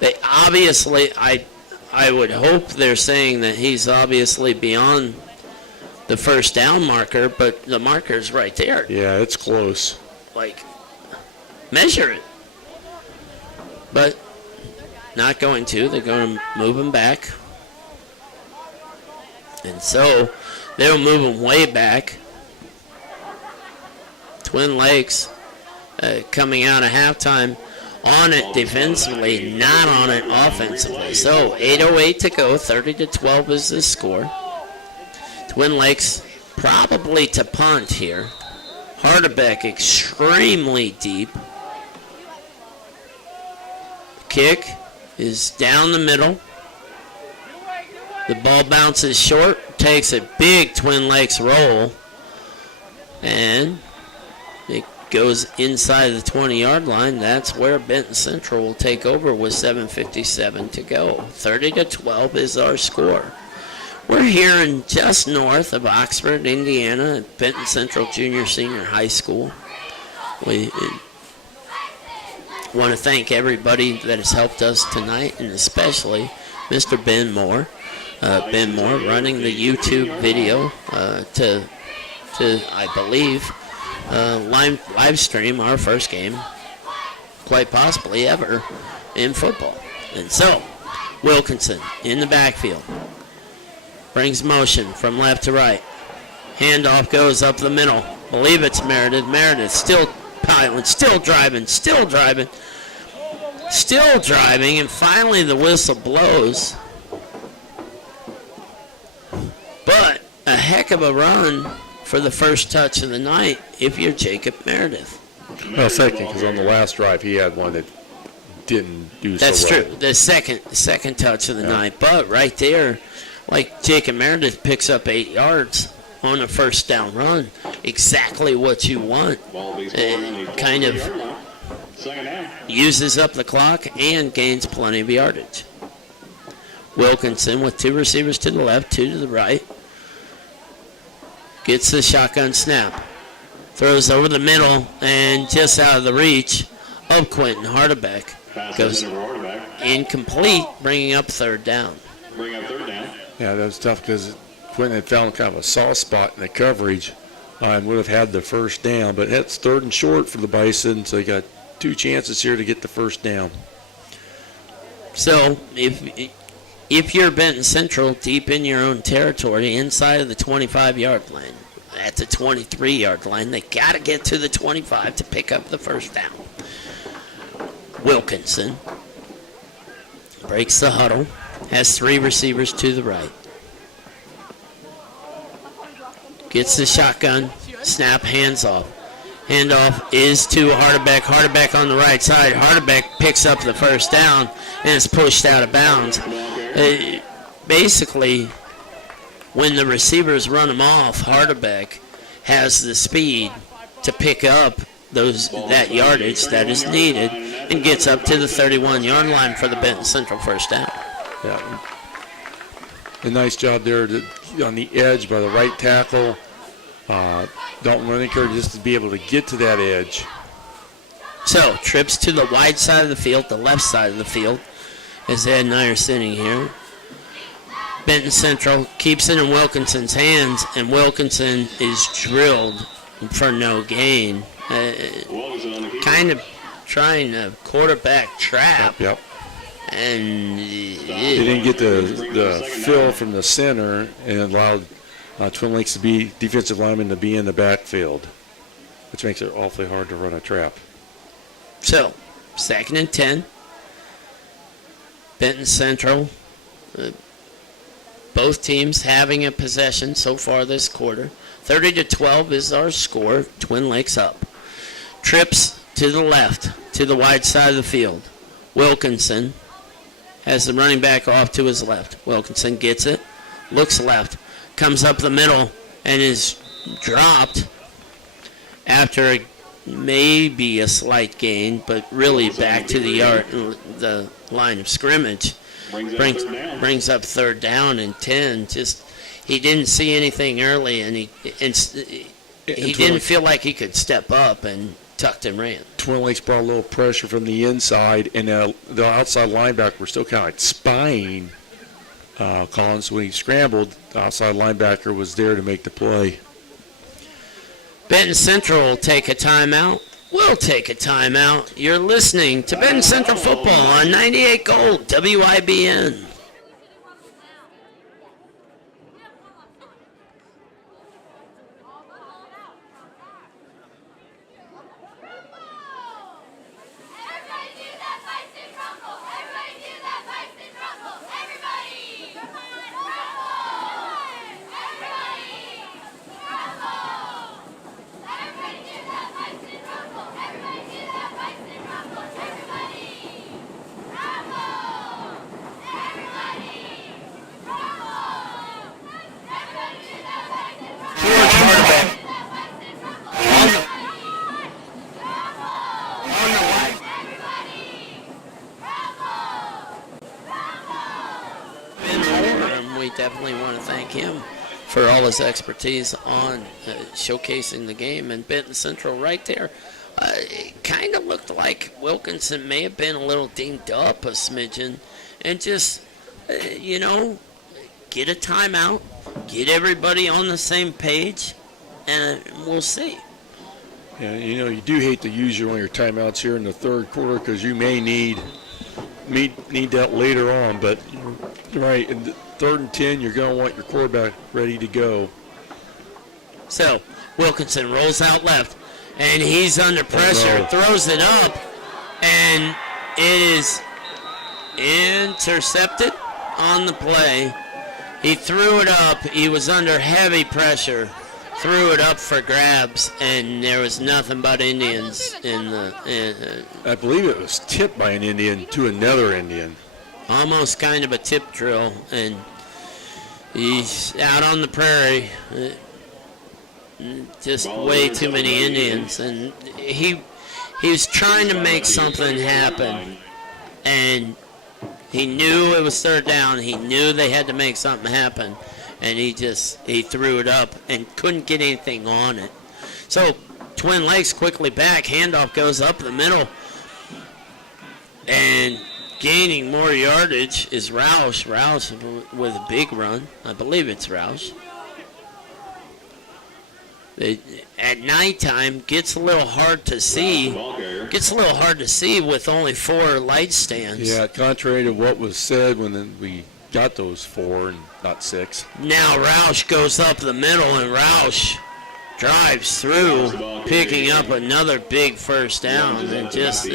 They obviously, I would hope they're saying that he's obviously beyond the 1st down marker, but the marker's right there. Yeah, it's close. Like, measure it. But not going to. They're going to move him back. And so they'll move him way back. Twin Lakes coming out of halftime on it defensively, not on it offensively. So 8:08 to go, 30-12 is the score. Twin Lakes probably to punt here. Hardebeck extremely deep. Kick is down the middle. The ball bounces short, takes a big Twin Lakes roll, And it goes inside the 20-yard line. That's where Benton Central will take over with 7:57 to go. 30-12 is our score. We're here in just north of Oxford, Indiana, at Benton Central Junior Senior High School. We want to thank everybody that has helped us tonight, and especially Mr. Ben Moore. Ben Moore running the YouTube video to I believe, live stream our first game, quite possibly ever, in football. And so, Wilkinson in the backfield. Brings motion from left to right. Handoff goes up the middle. Believe it's Meredith. Meredith still piling, still driving, and finally the whistle blows. But a heck of a run for the first touch of the night if you're Jacob Meredith. Well, second, because on the last drive he had one that didn't do so well. That's true. The second touch of the night. But right there, like Jacob Meredith picks up 8 yards on a first down run. Exactly what you want. It kind of uses up the clock and gains plenty of yardage. Wilkinson with 2 receivers to the left, 2 to the right. Gets the shotgun snap. Throws over the middle and just out of the reach of Quentin Hardebeck. Goes incomplete, bringing up third down. Yeah, that was tough because Quentin had found kind of a soft spot in the coverage and would have had the first down. But it's 3rd and short for the Bison, so they got 2 chances here to get the first down. So if you're Benton Central deep in your own territory, inside of the 25-yard line, at the 23-yard line, they got to get to the 25 to pick up the first down. Wilkinson breaks the huddle, has 3 receivers to the right. Gets the shotgun, snap, hands off. Handoff is to Hardebeck. Hardebeck on the right side. Hardebeck picks up the first down and is pushed out of bounds. Basically, when the receivers run him off, Hardebeck has the speed to pick up that yardage that is needed and gets up to the 31-yard line for the Benton Central first down. Yeah. A nice job there on the edge by the right tackle. Dalton Lineker just to be able to get to that edge. So, trips to the wide side of the field, the left side of the field, as Ed and I are sitting here. Benton Central keeps it in Wilkinson's hands, and Wilkinson is drilled for no gain. Kind of trying to quarterback trap. Yep. And they didn't get the fill from the center and allowed Twin Lakes defensive linemen to be in the backfield, which makes it awfully hard to run a trap. So, 2nd and 10. Benton Central. Both teams having a possession so far this quarter. 30-12 is our score. Twin Lakes up. Trips to the left, to the wide side of the field. Wilkinson has the running back off to his left. Wilkinson gets it, looks left, comes up the middle, and is dropped after maybe a slight gain, but really back to the line of scrimmage. Brings up third down and 10. Just he didn't see anything early, and he didn't feel like he could step up and tucked and ran. Twin Lakes brought a little pressure from the inside, and the outside linebacker was still kind of like spying Collins. When he scrambled, the outside linebacker was there to make the play. Benton Central will take a timeout. We'll take a timeout. You're listening to Benton Central Football on 98 Gold, WIBN. definitely want to thank him for all his expertise on showcasing the game. And Benton Central right there, it kind of looked like Wilkinson may have been a little dinged up a smidgen, and just, get a timeout, get everybody on the same page, and we'll see. Yeah, you do hate to use one of your timeouts here in the third quarter because you may need that later on. But you're right, in the 3rd and 10, you're going to want your quarterback ready to go. So Wilkinson rolls out left, and he's under pressure, throws it up, and it is intercepted on the play. He threw it up. He was under heavy pressure. Threw it up for grabs, and there was nothing but Indians in the. I believe it was tipped by an Indian to another Indian. Almost kind of a tip drill, and he's out on the prairie. Just way too many Indians, and he was trying to make something happen, and he knew it was 3rd down. He knew they had to make something happen. And he threw it up and couldn't get anything on it. So Twin Lakes quickly back. Handoff goes up the middle. And gaining more yardage is Roush. Roush with a big run. I believe it's Roush. At nighttime, gets a little hard to see. Gets a little hard to see with only 4 light stands. Yeah, contrary to what was said when we got those 4 and not 6. Now Roush goes up the middle, and Roush drives through, picking up another big first down. And just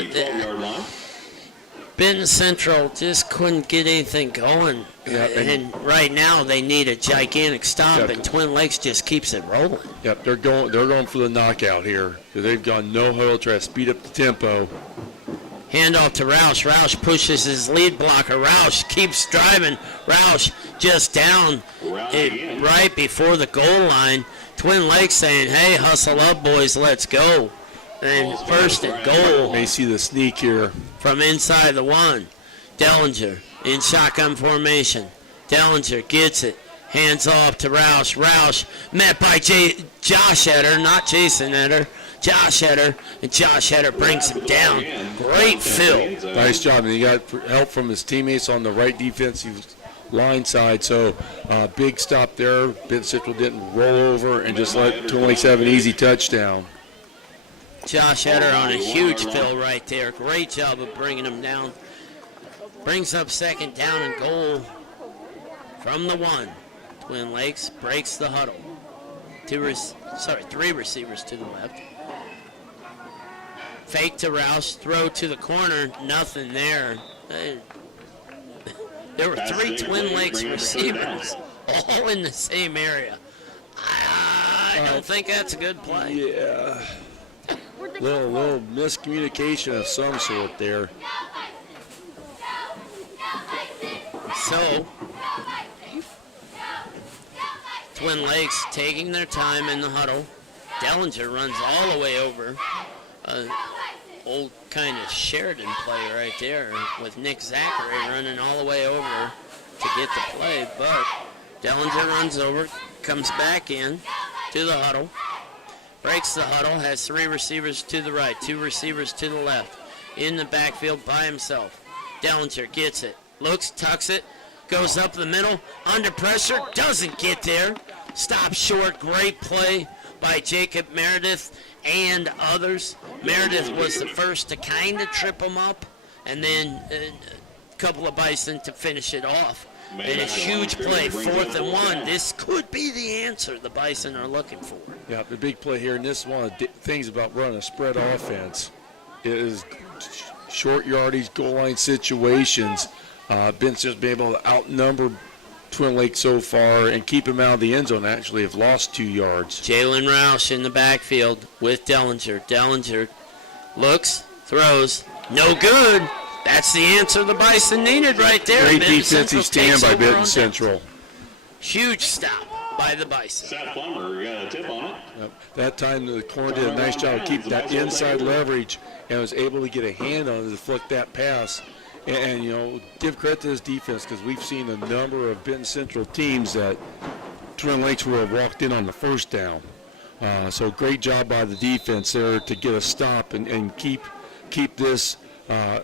Benton Central just couldn't get anything going. Yeah, and right now they need a gigantic stop, and Twin Lakes just keeps it rolling. Yep, they're going for the knockout here. They've gone no huddle, try to speed up the tempo. Handoff to Roush. Roush pushes his lead blocker. Roush keeps driving. Roush just down right before the goal line. Twin Lakes saying, hey, hustle up, boys, let's go. And 1st and goal. May see the sneak here. From inside the 1. Dellinger in shotgun formation. Dellinger gets it. Hands off to Roush. Roush met by Josh Eder, not Jason Eder. Josh Eder, and Josh Eder brings him down. Great fill. Nice job. And he got help from his teammates on the right defensive line side. So big stop there. Benton Central didn't roll over and just let Twin Lakes have an easy touchdown. Josh Eder on a huge fill right there. Great job of bringing him down. Brings up 2nd down and goal from the 1. Twin Lakes breaks the huddle. 3 receivers to the left. Fake to Roush, throw to the corner, nothing there. There were 3 Twin Lakes receivers, all in the same area. I don't think that's a good play. Yeah. Little miscommunication of some sort there. So, Twin Lakes taking their time in the huddle. Dellinger runs all the way over. Old kind of Sheridan play right there with Nick Zachary running all the way over to get the play. But Dellinger runs over, comes back in to the huddle, breaks the huddle, has 3 receivers to the right, 2 receivers to the left. In the backfield by himself. Dellinger gets it, looks, tucks it, goes up the middle, under pressure, doesn't get there. Stops short, great play by Jacob Meredith and others. Meredith was the first to kind of trip him up, and then a couple of Bison to finish it off. And a huge play, 4th and 1. This could be the answer the Bison are looking for. Yeah, the big play here, and this is one of the things about running a spread offense. It is short yardage, goal line situations. Benson's been able to outnumber Twin Lakes so far and keep him out of the end zone. Actually have lost 2 yards. Jalen Roush in the backfield with Dellinger. Dellinger looks, throws, no good. That's the answer the Bison needed right there. Great defensive stand by Benton Central. Huge stop by the Bison. Seth Plummer got a tip on it. Yep. That time the corner did a nice job of keeping that inside leverage and was able to get a hand on it to deflect that pass. And, give credit to this defense because we've seen a number of Benton Central teams that Twin Lakes will have walked in on the first down. So great job by the defense there to get a stop and keep this a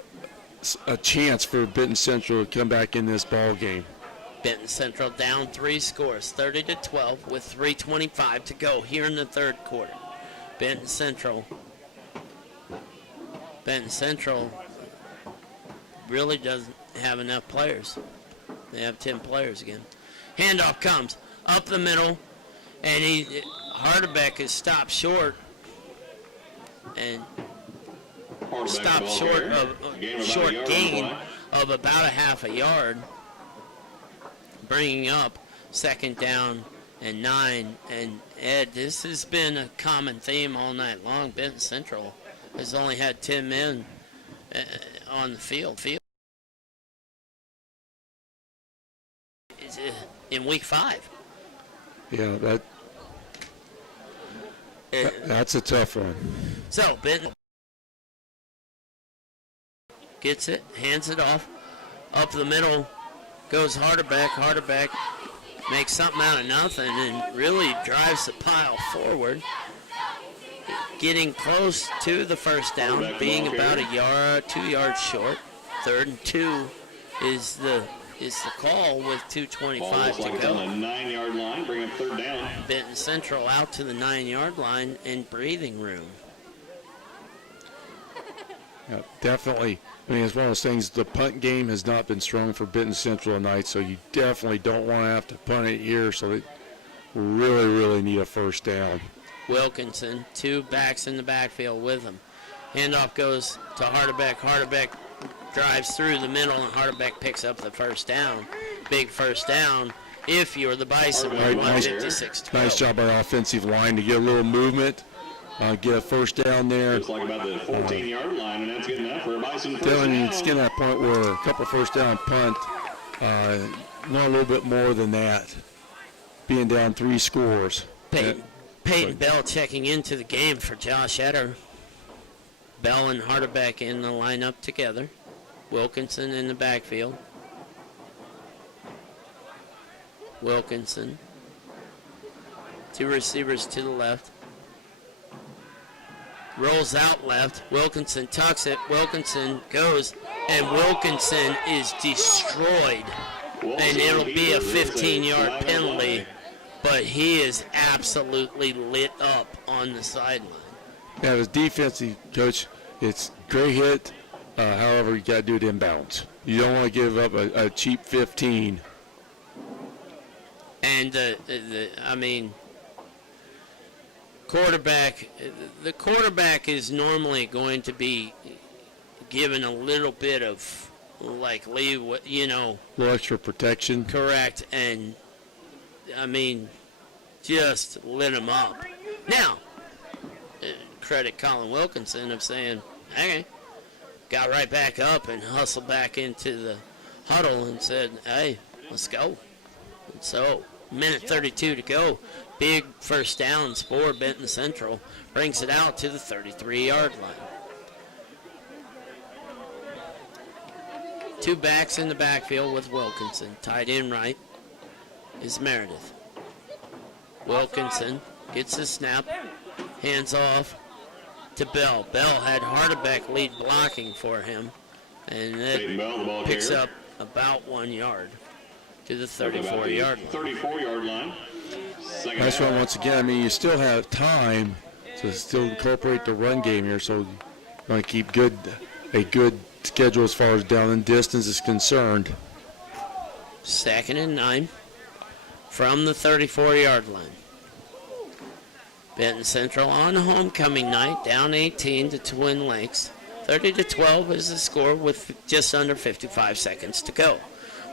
chance for Benton Central to come back in this ball game. Benton Central down 3 scores, 30-12 with 3:25 to go here in the third quarter. Benton Central really doesn't have enough players. They have 10 players again. Handoff comes up the middle, and Hardebeck is stopped short, and stopped short of short gain of about a half a yard, bringing up second down and 9. And Ed, this has been a common theme all night long. Benton Central has only had 10 men on the field. In week 5. Yeah, that's a tough one. So Benton gets it, hands it off, up the middle goes Hardebeck. Hardebeck makes something out of nothing and really drives the pile forward, getting close to the first down, being about 2 yards short. 3rd and 2 is the call with 2:25 to go. On the 9-yard line, bring up 3rd down. Benton Central out to the 9-yard line in breathing room. Yeah, definitely. I mean, it's one of those things, the punt game has not been strong for Benton Central tonight, so you definitely don't want to have to punt it here, so they really, really need a first down. Wilkinson, 2 backs in the backfield with him. Handoff goes to Hardebeck. Hardebeck drives through the middle, and Hardebeck picks up the first down. Big first down if you're the Bison. Right, nice job by the offensive line to get a little movement, get a first down there. Looks like about the 14-yard line, and that's good enough for a Bison first Dylan, down. it's getting to that point where a couple first down punt, not a little bit more than that, being down 3 scores. Peyton Bell checking into the game for Josh Etter. Bell and Hardebeck in the lineup together. Wilkinson in the backfield. Wilkinson. 2 receivers to the left. Rolls out left. Wilkinson tucks it. Wilkinson goes, and Wilkinson is destroyed. And it'll be a 15-yard penalty, but he is absolutely lit up on the sideline. Now, as defensive coach, it's great hit. However, you got to do it inbounds. You don't want to give up a cheap 15. And the quarterback is normally going to be given a little bit of leeway, A little extra protection. Correct, and just lit him up. Now, credit Colin Wilkinson of saying, okay, got right back up and hustled back into the huddle and said, hey, let's go. And so, minute 32 to go. Big first downs for Benton Central. Brings it out to the 33-yard line. 2 backs in the backfield with Wilkinson. Tight end right is Meredith. Wilkinson gets the snap, hands off to Bell. Bell had Hardebeck lead blocking for him, and that picks up about 1 yard to the 34-yard line. 34-yard line. Nice run once again. You still have time to still incorporate the run game here, so you want to keep a good schedule as far as down and distance is concerned. 2nd and 9 from the 34-yard line. Benton Central on homecoming night, down 18 to Twin Lakes. 30-12 is the score with just under 55 seconds to go.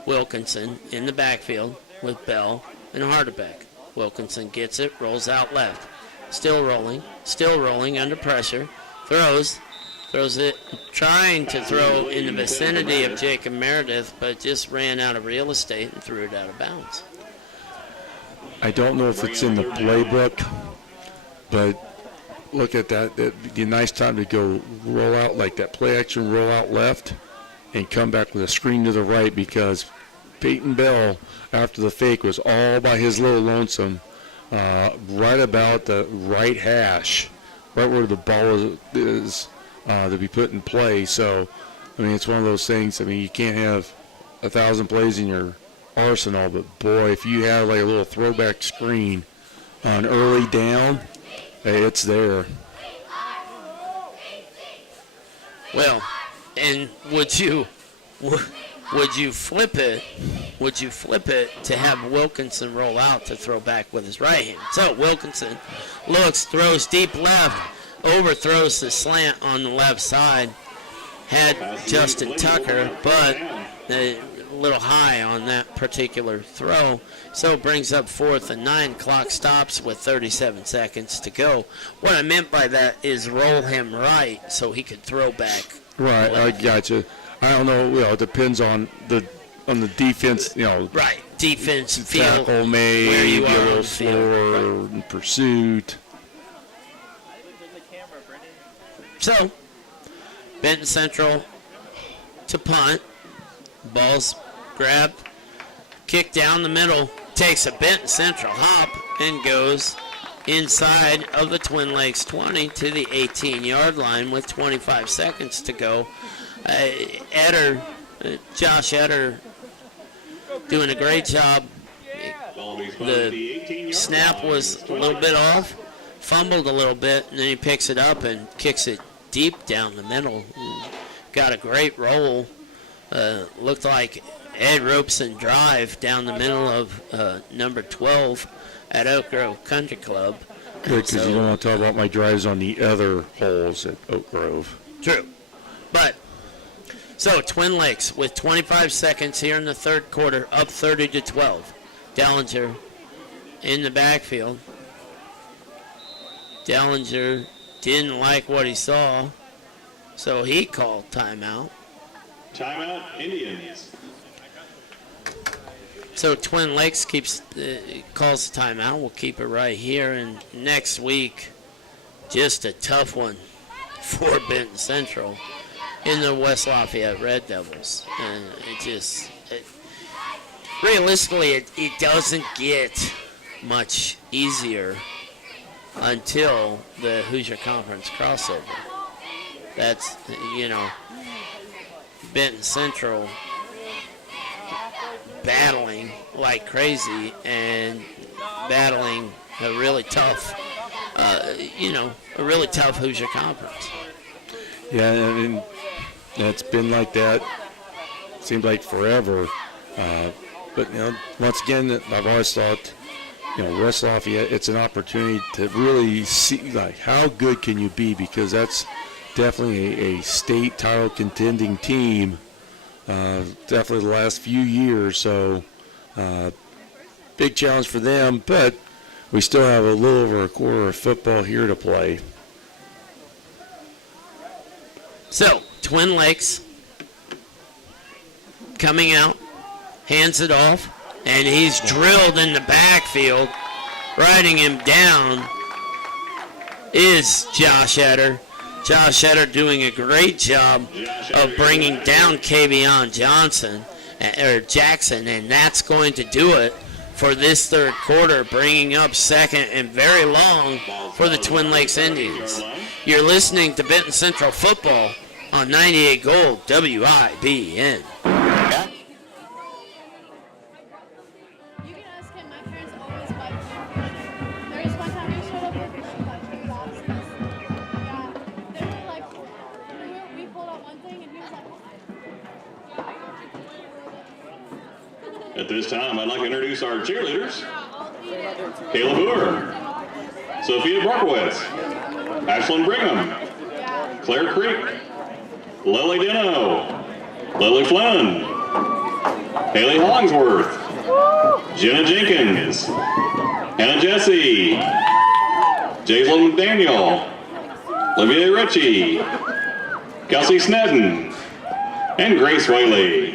Wilkinson in the backfield with Bell and Hardebeck. Wilkinson gets it, rolls out left. Still rolling under pressure. Throws it, trying to throw in the vicinity of Jacob Meredith, but just ran out of real estate and threw it out of bounds. I don't know if it's in the playbook, but look at that. That'd be a nice time to go roll out like that play action roll out left and come back with a screen to the right because Peyton Bell, after the fake, was all by his little lonesome right about the right hash, right where the ball is to be put in play. So, I mean, it's one of those things. I mean, you can't have 1,000 plays in your arsenal, but boy, if you have like a little throwback screen on early down, hey, it's there. Well, and would you flip it? Would you flip it to have Wilkinson roll out to throw back with his right hand? So Wilkinson looks, throws deep left, overthrows the slant on the left side. Had Justin Tucker, but a little high on that particular throw. So brings up 4th and 9. Clock stops with 37 seconds to go. What I meant by that is roll him right so he could throw back. Right, I gotcha. I don't know. You know, it depends on the defense. You know, right, defense, feel tackle may where you be are a on little the field. slower in pursuit. So Benton Central to punt. Ball's grabbed, kick down the middle, takes a Benton Central hop and goes inside of the Twin Lakes 20 to the 18-yard line with 25 seconds to go. Josh Eder doing a great job. The snap was a little bit off, fumbled a little bit, and then he picks it up and kicks it deep down the middle. Got a great roll. Looked like Ed Robeson drive down the middle of number 12 at Oak Grove Country Club. Good, because you don't want to talk about my drives on the other holes at Oak Grove. True. But, so Twin Lakes with 25 seconds here in the third quarter, up 30-12. Dellinger in the backfield. Dellinger didn't like what he saw, so he called timeout. Timeout, Indians. So Twin Lakes calls the timeout. We'll keep it right here. And next week, just a tough one for Benton Central in the West Lafayette Red Devils. And realistically, it doesn't get much easier until the Hoosier Conference crossover. That's, Benton Central battling like crazy and battling a really tough, a really tough Hoosier Conference. Yeah, I mean, it's been like that. Seems like forever. But once again, I've always thought, West Lafayette, it's an opportunity to really see like how good can you be, because that's definitely a state title contending team. Definitely the last few years, so big challenge for them, but we still have a little over a quarter of football here to play. So, Twin Lakes coming out, hands it off, and he's drilled in the backfield. Riding him down is Josh Eder. Josh Eder doing a great job of bringing down Kavion Jackson, and that's going to do it for this third quarter, bringing up second and very long for the Twin Lakes Indians. You're listening to Benton Central Football on 98 Gold WIBN. At this time, I'd like to introduce our cheerleaders. Kayla Boer, Sophia Brockwitz, Ashlyn Brigham, Claire Creek, Lily Dino, Lily Flynn, Haley Hollingsworth, Jenna Jenkins, Hannah Jesse, Jaislyn McDaniel, Olivia Ritchie, Kelsey Snedden, and Grace Whaley.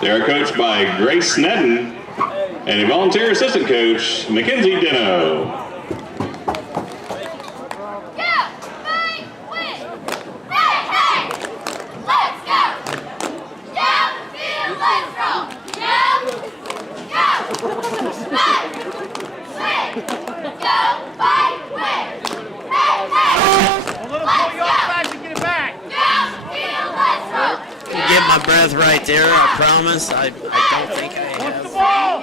They are coached by Grace Snedden and a volunteer assistant coach, Mackenzie Dino. Go! Fight! Win! Hey! Hey! Let's go! breath right there, I promise. I don't think I have anything wrong.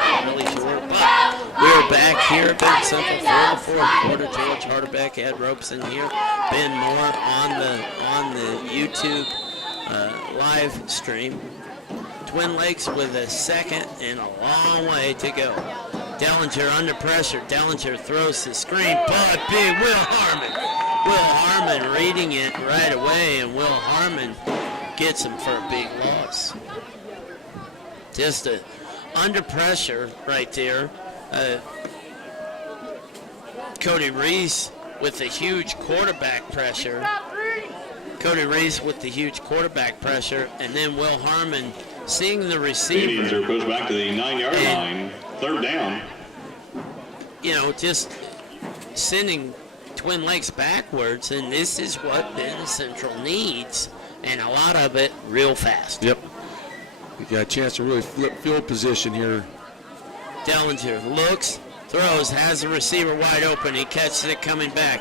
I'm really sure. But we're back here at Benton Central for the fourth quarter. George Harderbeck, Ed Robeson here. Ben Moore on the YouTube live stream. Twin Lakes with a second and a long way to go. Dellinger under pressure. Dellinger throws the screen, but big Will Harmon. Will Harmon reading it right away, and Will Harmon gets him for a big loss. Just under pressure right there. Cody Reese with the huge quarterback pressure. Cody Reese with the huge quarterback pressure, and then Will Harmon seeing the receiver. Indians are pushed back to the 9-yard line. Third down. You know, just sending Twin Lakes backwards, and this is what Benton Central needs, and a lot of it real fast. Yep. You got a chance to really flip field position here. Dellinger looks, throws, has the receiver wide open. He catches it coming back.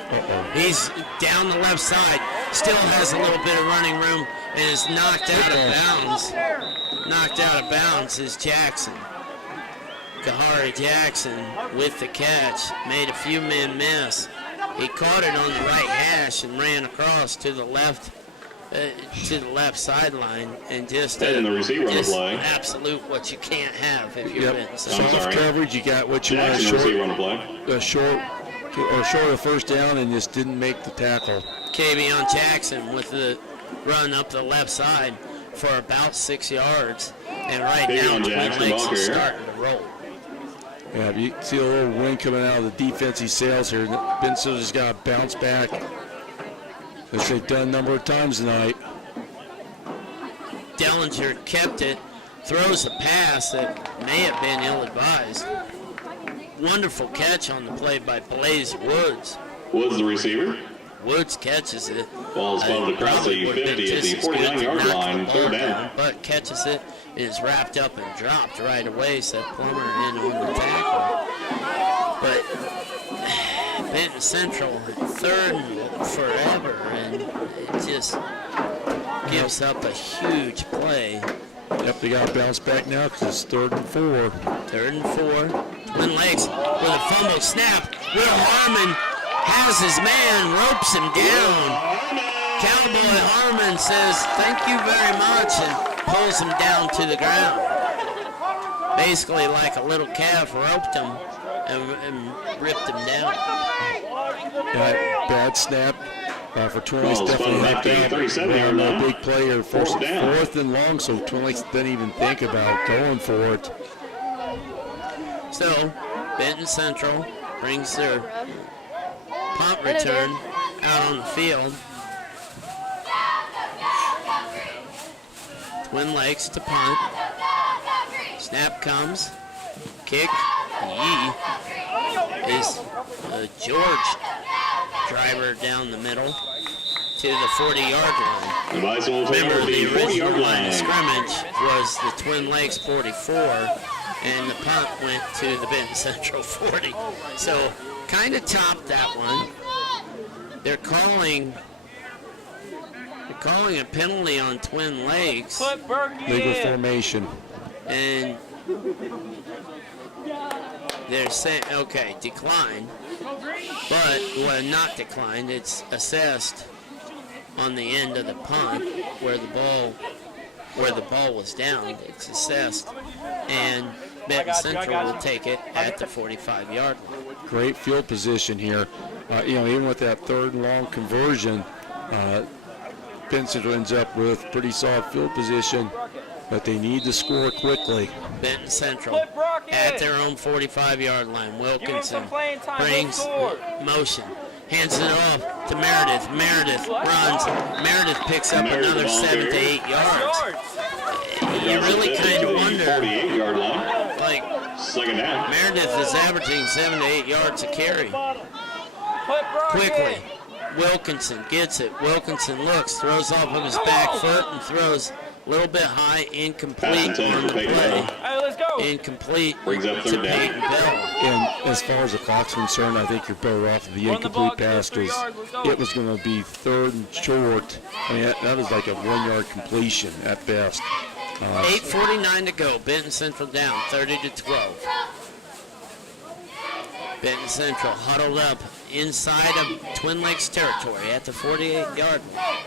He's down the left side, still has a little bit of running room, and is knocked out of bounds. Knocked out of bounds is Jackson. Kahari Jackson with the catch, made a few men miss. He caught it on the right hash and ran across to the left sideline, and just And the receiver on the play. absolute what you can't have if you're Benton. Soft coverage, you got what you want. Jackson, receiver on the play. Short of first down, and just didn't make the tackle. Kavion Jackson with the run up the left side for about 6 yards, and right now Twin Lakes is starting to roll. Yeah, you see a little wind coming out of the defensive sails here. Benson has got to bounce back, as they've done a number of times tonight. Dellinger kept it, throws a pass that may have been ill-advised. Wonderful catch on the play by Blaze Woods. Woods the receiver. Woods catches it. Ball's followed across the 50 at the 49-yard line. Third down. But catches it, is wrapped up and dropped right away, so Plummer in on the tackle. But Benton Central, third and forever, and it just gives up a huge play. Yep, they got to bounce back now because it's 3rd and 4. 3rd and 4. Twin Lakes with a fumble snap. Will Harmon has his man, ropes him down. Cowboy Harmon says, "Thank you very much," and pulls him down to the ground. Basically like a little calf roped him and ripped him down. Bad snap for Twin Lakes, definitely helped out. A big player, fourth and long, so Twin Lakes didn't even think about going for it. So Benton Central brings their punt return out on the field. Twin Lakes to punt. Snap comes. Kick. Yee is George driver down the middle to the 40-yard line. Remember, the original line of scrimmage was the Twin Lakes 44, and the punt went to the Benton Central 40. So kind of topped that one. They're calling a penalty on Twin Lakes. Legal formation. And they're saying, okay, declined. But, well, not declined. It's assessed on the end of the punt where the ball was down. It's assessed. And Benton Central will take it at the 45-yard line. Great field position here. Even with that 3rd and long conversion, Benton Central ends up with pretty solid field position, but they need to score quickly. Benton Central at their own 45-yard line. Wilkinson brings motion, hands it off to Meredith. Meredith runs. Meredith picks up another 7 to 8 yards. You really kind of wonder, like, Meredith is averaging 7 to 8 yards a carry. Quickly, Wilkinson gets it. Wilkinson looks, throws off of his back foot, and throws a little bit high, incomplete on the play. let's go. Incomplete Brings up to third down. Peyton Bell. And as far as the clock's concerned, I think you're better off with the Run the incomplete ball, get pass those 3 because yards, let's go. it was going to be 3rd and short. I mean, that was like a 1-yard completion at best. 8:49 to go. Benton Central down 30-12. Benton Central huddled up inside of Twin Lakes territory at the 48-yard line.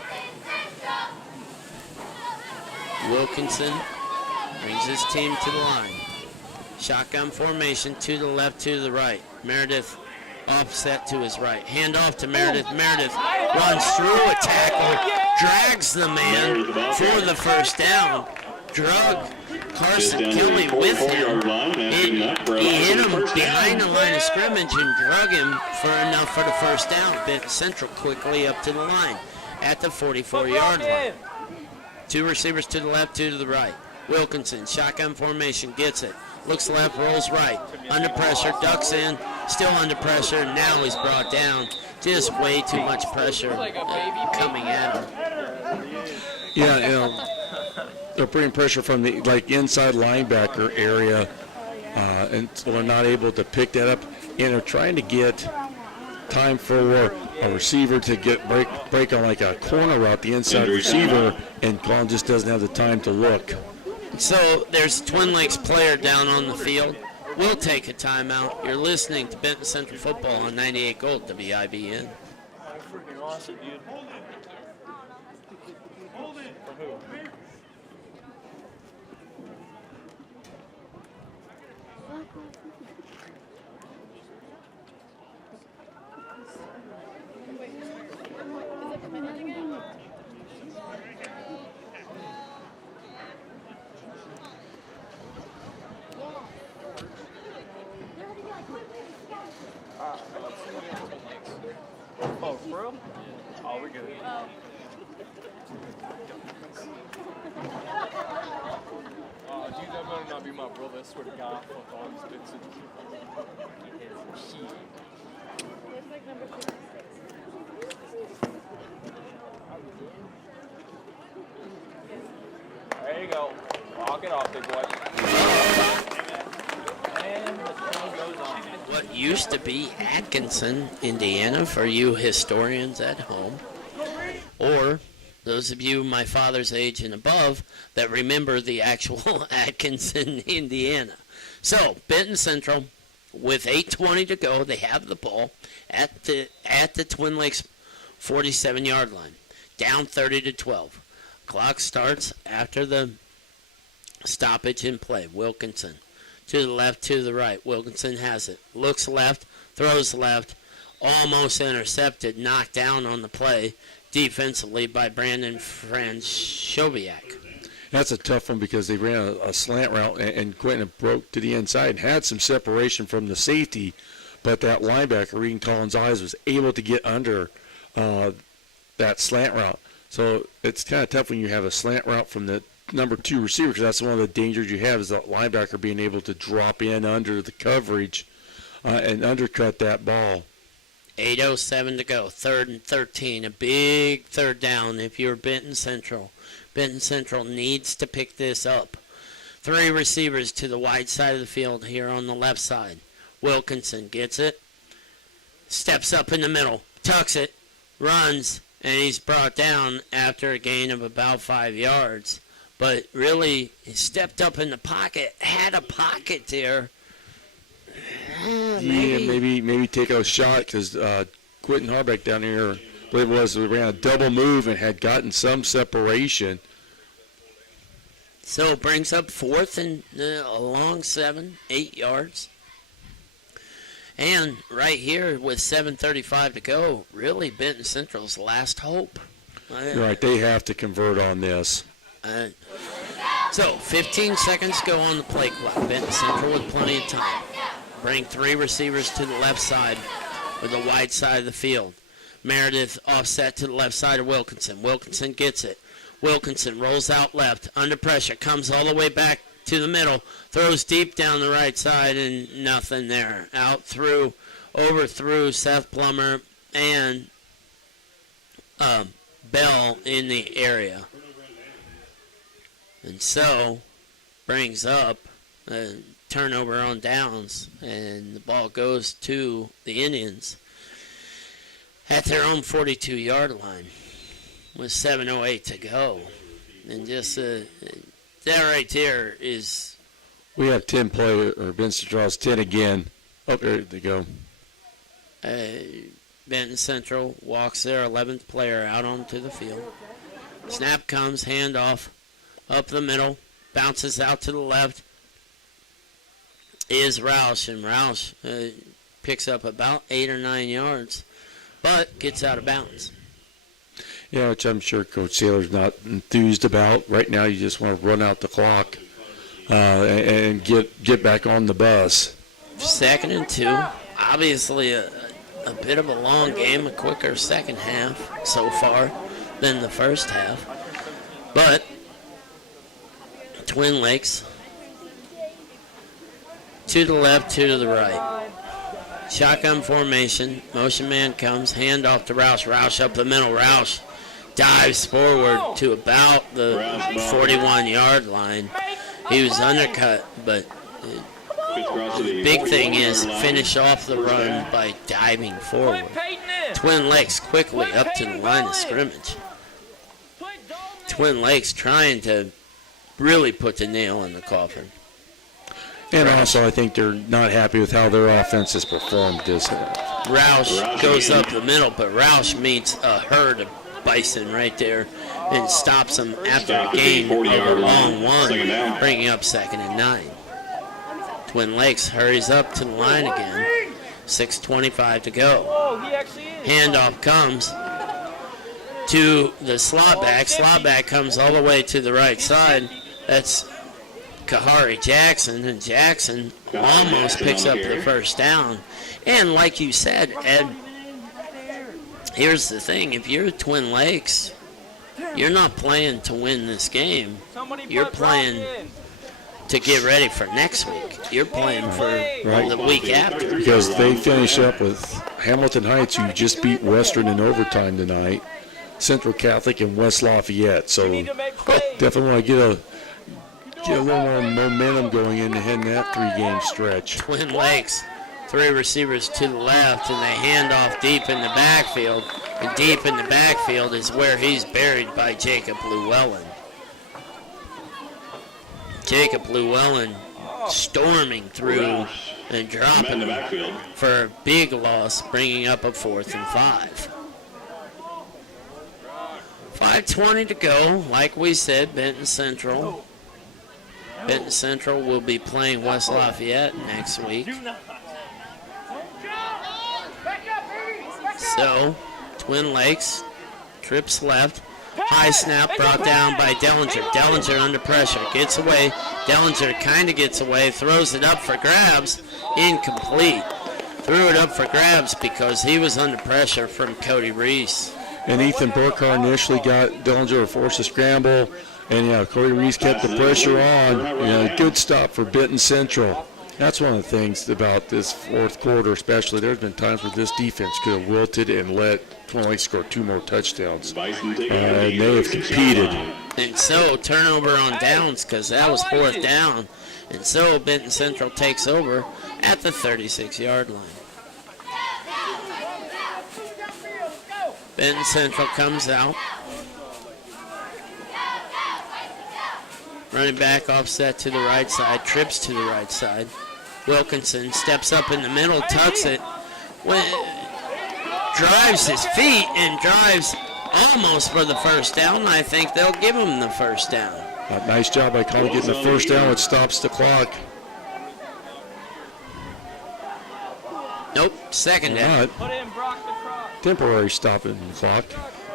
Wilkinson brings his team to the line. Shotgun formation to the left, to the right. Meredith offset to his right. Hand off to Meredith. Meredith runs through a tackle, drags the man for the first down. Drug Carson Kelly with him. He hit him behind the line of scrimmage and drug him for enough for the first down. Benton Central quickly up to the line at the 44-yard line. 2 receivers to the left, 2 to the right. Wilkinson, shotgun formation, gets it. Looks left, rolls right. Under pressure, ducks in, still under pressure. Now he's brought down. Just way too much pressure coming at him. Yeah, you know, they're putting pressure from the inside linebacker area, and so they're not able to pick that up. And they're trying to get time for a receiver to break on like a corner route, the inside receiver, and Colin just doesn't have the time to look. So there's a Twin Lakes player down on the field. We'll take a timeout. You're listening to Benton Central Football on 98 Gold WIBN. Freaking awesome, dude. From who? Oh, for real? Oh, we're good. Oh, dude, that better not be my brother. I swear to God, fuck all these bits of shit. There you go. Walk it off, big boy. And the thing goes on. What used to be Atkinson, Indiana, for you historians at home, or those of you my father's age and above that remember the actual Atkinson, Indiana. So Benton Central, with 8:20 to go, they have the ball at the Twin Lakes 47-yard line, down 30-12. Clock starts after the stoppage in play. Wilkinson to the left, to the right. Wilkinson has it. Looks left, throws left, almost intercepted, knocked down on the play defensively by Brandon Franchowiak. That's a tough one because they ran a slant route and Quentin broke to the inside and had some separation from the safety, but that linebacker, Regan Collins-Eyes, was able to get under that slant route. So it's kind of tough when you have a slant route from the number 2 receiver, because that's one of the dangers you have is that linebacker being able to drop in under the coverage and undercut that ball. 8:07 to go, 3rd and 13, a big third down if you're Benton Central. Benton Central needs to pick this up. 3 receivers to the wide side of the field here on the left side. Wilkinson gets it, steps up in the middle, tucks it, runs, and he's brought down after a gain of about 5 yards. But really, he stepped up in the pocket, had a pocket there. Maybe take a shot because Quentin Harbeck down here, I believe it was, ran a double move and had gotten some separation. So it brings up 4th and a long 7, 8 yards. And right here with 7:35 to go, really Benton Central's last hope. Right, they have to convert on this. So 15 seconds go on the play clock. Benton Central with plenty of time. Bring 3 receivers to the left side with the wide side of the field. Meredith offset to the left side of Wilkinson. Wilkinson gets it. Wilkinson rolls out left, under pressure, comes all the way back to the middle, throws deep down the right side, and nothing there. Out through, overthrew Seth Plummer and Bell in the area. And so, brings up turnover on downs, and the ball goes to the Indians at their own 42-yard line with 7:08 to go. And just that right there is... We have 10 players, or Benson draws 10 again. Oh, there they go. Benton Central walks their 11th player out onto the field. Snap comes, handoff up the middle, bounces out to the left. Is Roush, and Roush picks up about 8 or 9 yards, but gets out of bounds. Yeah, which I'm sure Coach Saylor's not enthused about. Right now, you just want to run out the clock and get back on the bus. 2nd and 2. Obviously, a bit of a long game, a quicker second half so far than the first half. But Twin Lakes, to the left, to the right. Shotgun formation. Motion man comes. Hand off to Roush. Roush up the middle. Roush dives forward to about the 41-yard line. He was undercut, but the big thing is finish off the run by diving forward. Twin Lakes quickly up to the line of scrimmage. Twin Lakes trying to really put the nail in the coffin. And also, I think they're not happy with how their offense has performed this half. Roush goes up the middle, but Roush meets a herd of bison right there and stops them after a gain of a long one, bringing up 2nd and 9. Twin Lakes hurries up to the line again. 6:25 to go. Handoff comes to the slot back. Slot back comes all the way to the right side. That's Kahari Jackson, and Jackson almost picks up the first down. And like you said, Ed, here's the thing. If you're Twin Lakes, you're not playing to win this game. You're playing to get ready for next week. You're playing for the week after. Because they finish up with Hamilton Heights, who just beat Western in overtime tonight, Central Catholic, and West Lafayette. So definitely want to get a little more momentum going into heading that 3-game stretch. Twin Lakes, 3 receivers to the left, and they hand off deep in the backfield. And deep in the backfield is where he's buried by Jacob Llewellyn. Jacob Llewellyn storming through and dropping for a big loss, bringing up a 4th and 5. 5:20 to go. Like we said, Benton Central will be playing West Lafayette next week. So, Twin Lakes trips left. High snap brought down by Dellinger. Dellinger under pressure. Gets away. Dellinger kind of gets away. Throws it up for grabs. Incomplete. Threw it up for grabs because he was under pressure from Cody Reese. And Ethan Burkhardt initially got Dellinger forced to scramble. And, Cody Reese kept the pressure on. Good stop for Benton Central. That's one of the things about this fourth quarter especially. There's been times where this defense could have wilted and let Twin Lakes score 2 more touchdowns. And they have competed. And so, turnover on downs because that was 4th down. And so, Benton Central takes over at the 36-yard line. Benton Central comes out. Running back offset to the right side, trips to the right side. Wilkinson steps up in the middle, tucks it, drives his feet and drives almost for the first down. I think they'll give him the first down. Nice job by Colin getting the first down. It stops the clock. Nope, 2nd down. Temporary stopping the clock.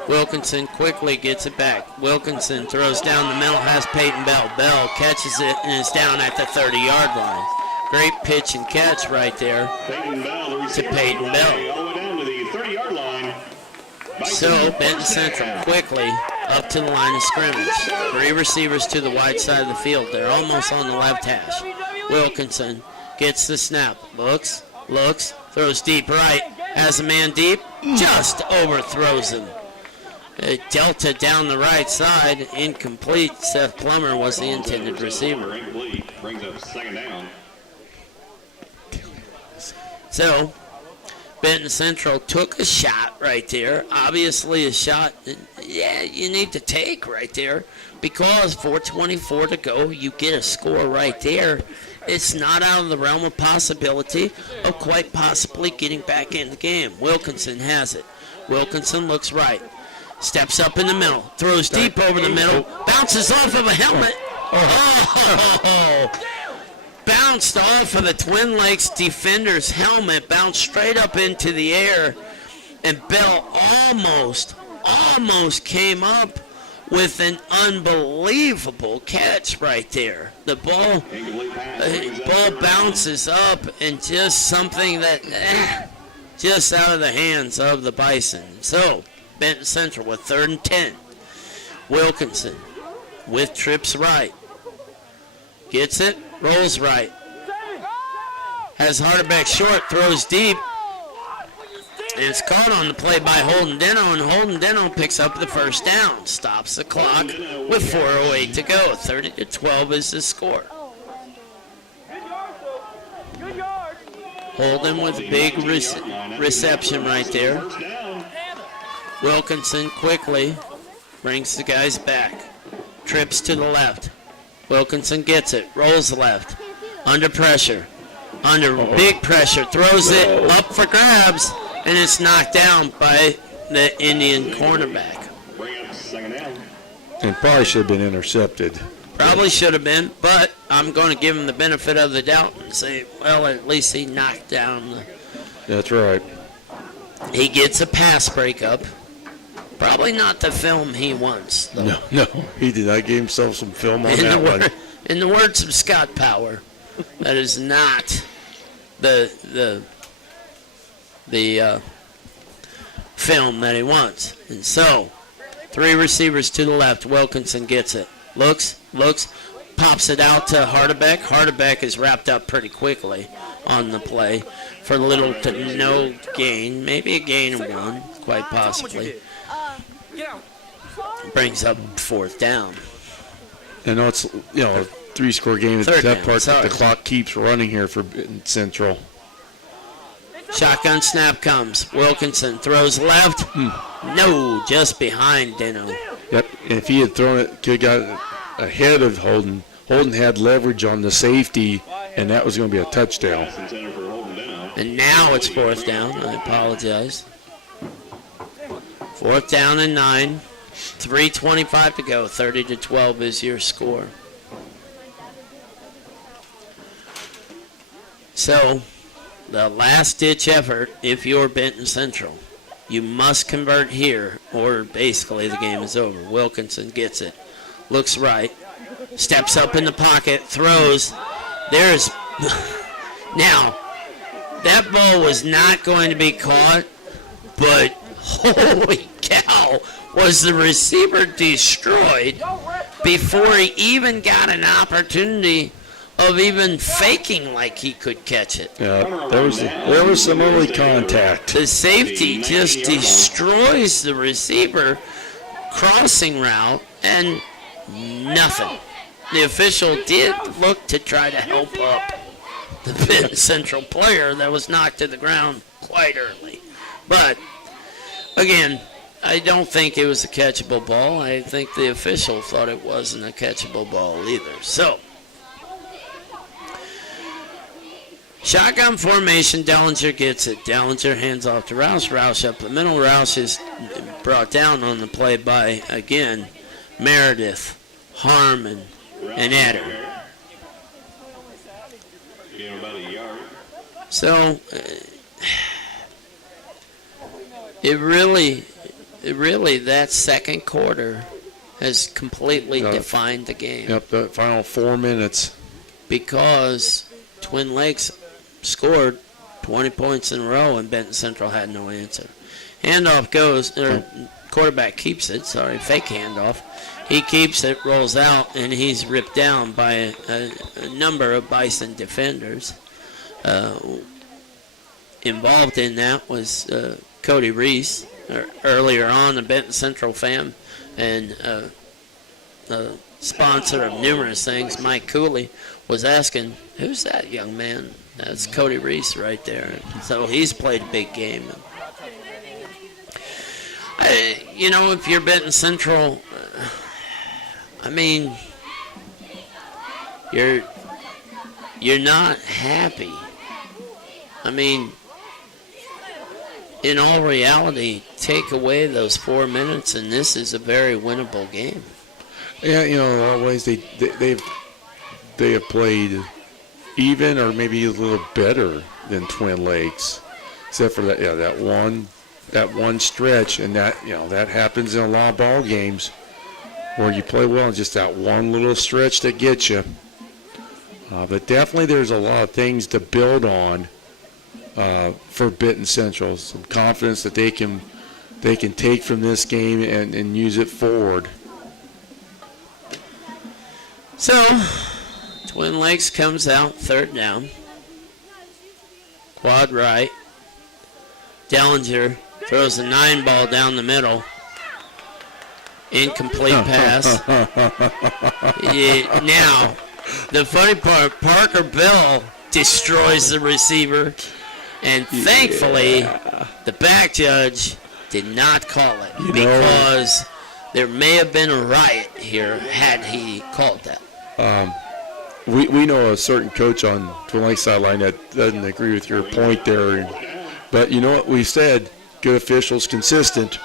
Wilkinson quickly gets it back. Wilkinson throws down the middle, has Peyton Bell. Bell catches it and is down at the 30-yard line. Great pitch and catch right there to Peyton Bell. So Benton Central quickly up to the line of scrimmage. 3 receivers to the wide side of the field. They're almost on the left hash. Wilkinson gets the snap. Looks, throws deep right. Has a man deep, just overthrows him. Delta down the right side, incomplete. Seth Plummer was the intended receiver. Incomplete. Brings up second down. So, Benton Central took a shot right there. Obviously a shot that, yeah, you need to take right there because 4:24 to go, you get a score right there. It's not out of the realm of possibility of quite possibly getting back in the game. Wilkinson has it. Wilkinson looks right. Steps up in the middle. Throws deep over the middle. Bounces off of a helmet. Oh! Bounced off of the Twin Lakes defender's helmet. Bounced straight up into the air. And Bell almost came up with an unbelievable catch right there. The ball bounces up and just something that just out of the hands of the Bison. So, Benton Central with 3rd and 10. Wilkinson with trips right. Gets it, rolls right. Has Harderbeck short, throws deep. And it's caught on the play by Holden Deno, and Holden Deno picks up the first down. Stops the clock with 4:08 to go. 30-12 is the score. Holden with a big reception right there. Wilkinson quickly brings the guys back. Trips to the left. Wilkinson gets it. Rolls left. Under pressure. Under big pressure. Throws it up for grabs. And it's knocked down by the Indian cornerback. And probably should have been intercepted. Probably should have been, but I'm going to give him the benefit of the doubt and say, well, at least he knocked down. That's right. He gets a pass breakup. Probably not the film he wants, though. No, he did not give himself some film on that one. In the words of Scott Power, that is not the film that he wants. And so, 3 receivers to the left. Wilkinson gets it. Looks, pops it out to Harderbeck. Harderbeck is wrapped up pretty quickly on the play for little to no gain. Maybe a gain of 1, quite possibly. Brings up 4th down. I know it's, a 3-score game at that part. The clock keeps running here for Benton Central. Shotgun snap comes. Wilkinson throws left. No, just behind Deno. Yep, and if he had thrown it, could have got ahead of Holden. Holden had leverage on the safety, and that was going to be a touchdown. And now it's 4th down. I apologize. 4th down and 9. 3:25 to go. 30-12 is your score. So, the last-ditch effort, if you're Benton Central, you must convert here, or basically the game is over. Wilkinson gets it. Looks right. Steps up in the pocket. Throws. There's... Now, that ball was not going to be caught, but holy cow, was the receiver destroyed before he even got an opportunity of even faking like he could catch it. Yeah, there was some early contact. The safety just destroys the receiver crossing route and nothing. The official did look to try to help up the Benton Central player that was knocked to the ground quite early. But, again, I don't think it was a catchable ball. I think the official thought it wasn't a catchable ball either. So, shotgun formation, Dellinger gets it. Dellinger hands off to Roush. Roush up the middle. Roush is brought down on the play by, again, Meredith, Harmon, and Eder. So, it really, that second quarter has completely defined the game. Yep, the final 4 minutes. Because Twin Lakes scored 20 points in a row and Benton Central had no answer. Handoff goes, or quarterback keeps it, fake handoff. He keeps it, rolls out, and he's ripped down by a number of Bison defenders. Involved in that was Cody Reese, earlier on, the Benton Central fan and the sponsor of numerous things, Mike Cooley, was asking, who's that young man? That's Cody Reese right there. So he's played a big game. If you're Benton Central, I mean, you're not happy. I mean, in all reality, take away those 4 minutes, and this is a very winnable game. Yeah, always they have played even or maybe a little better than Twin Lakes, except for that one stretch, and that happens in a lot of ball games where you play well and just that one little stretch that gets you. But definitely there's a lot of things to build on for Benton Central. Some confidence that they can take from this game and use it forward. So, Twin Lakes comes out, 3rd down. Quad right. Dellinger throws a 9-ball down the middle. Incomplete pass. Now, the funny part, Parker Bell destroys the receiver. And thankfully, the back judge did not call it because there may have been a riot here had he called that. We know a certain coach on Twin Lakes sideline that doesn't agree with your point there. But you know what we said, good officials, consistent.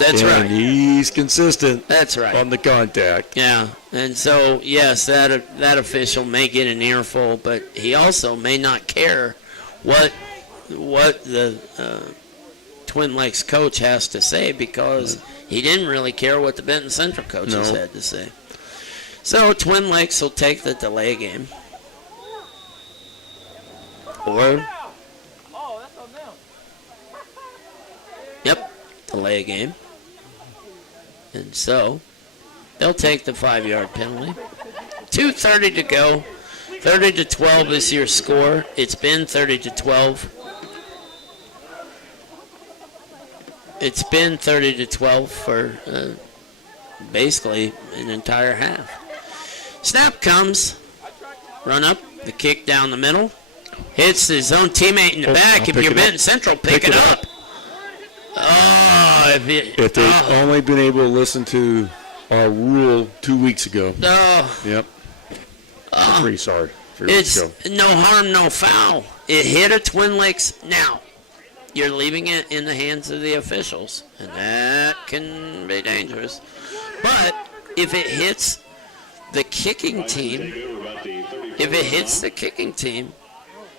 That's right. And he's consistent. That's right. On the contact. Yeah, and so, yes, that official may get an earful, but he also may not care what the Twin Lakes coach has to say because he didn't really care what the Benton Central coaches had to say. So Twin Lakes will take the delay game. Or, delay game. And so they'll take the 5-yard penalty. 2:30 to go. 30-12 is your score. It's been 30-12. It's been 30-12 for basically an entire half. Snap comes. Run up. The kick down the middle. Hits his own teammate in the back. If you're Benton Central, pick it up. Oh, if they'd only been able to listen to our rule 2 weeks ago. Oh. Yep. I'm pretty sorry. It's no harm, no foul. It hit a Twin Lakes. Now, you're leaving it in the hands of the officials, and that can be dangerous. But if it hits the kicking team,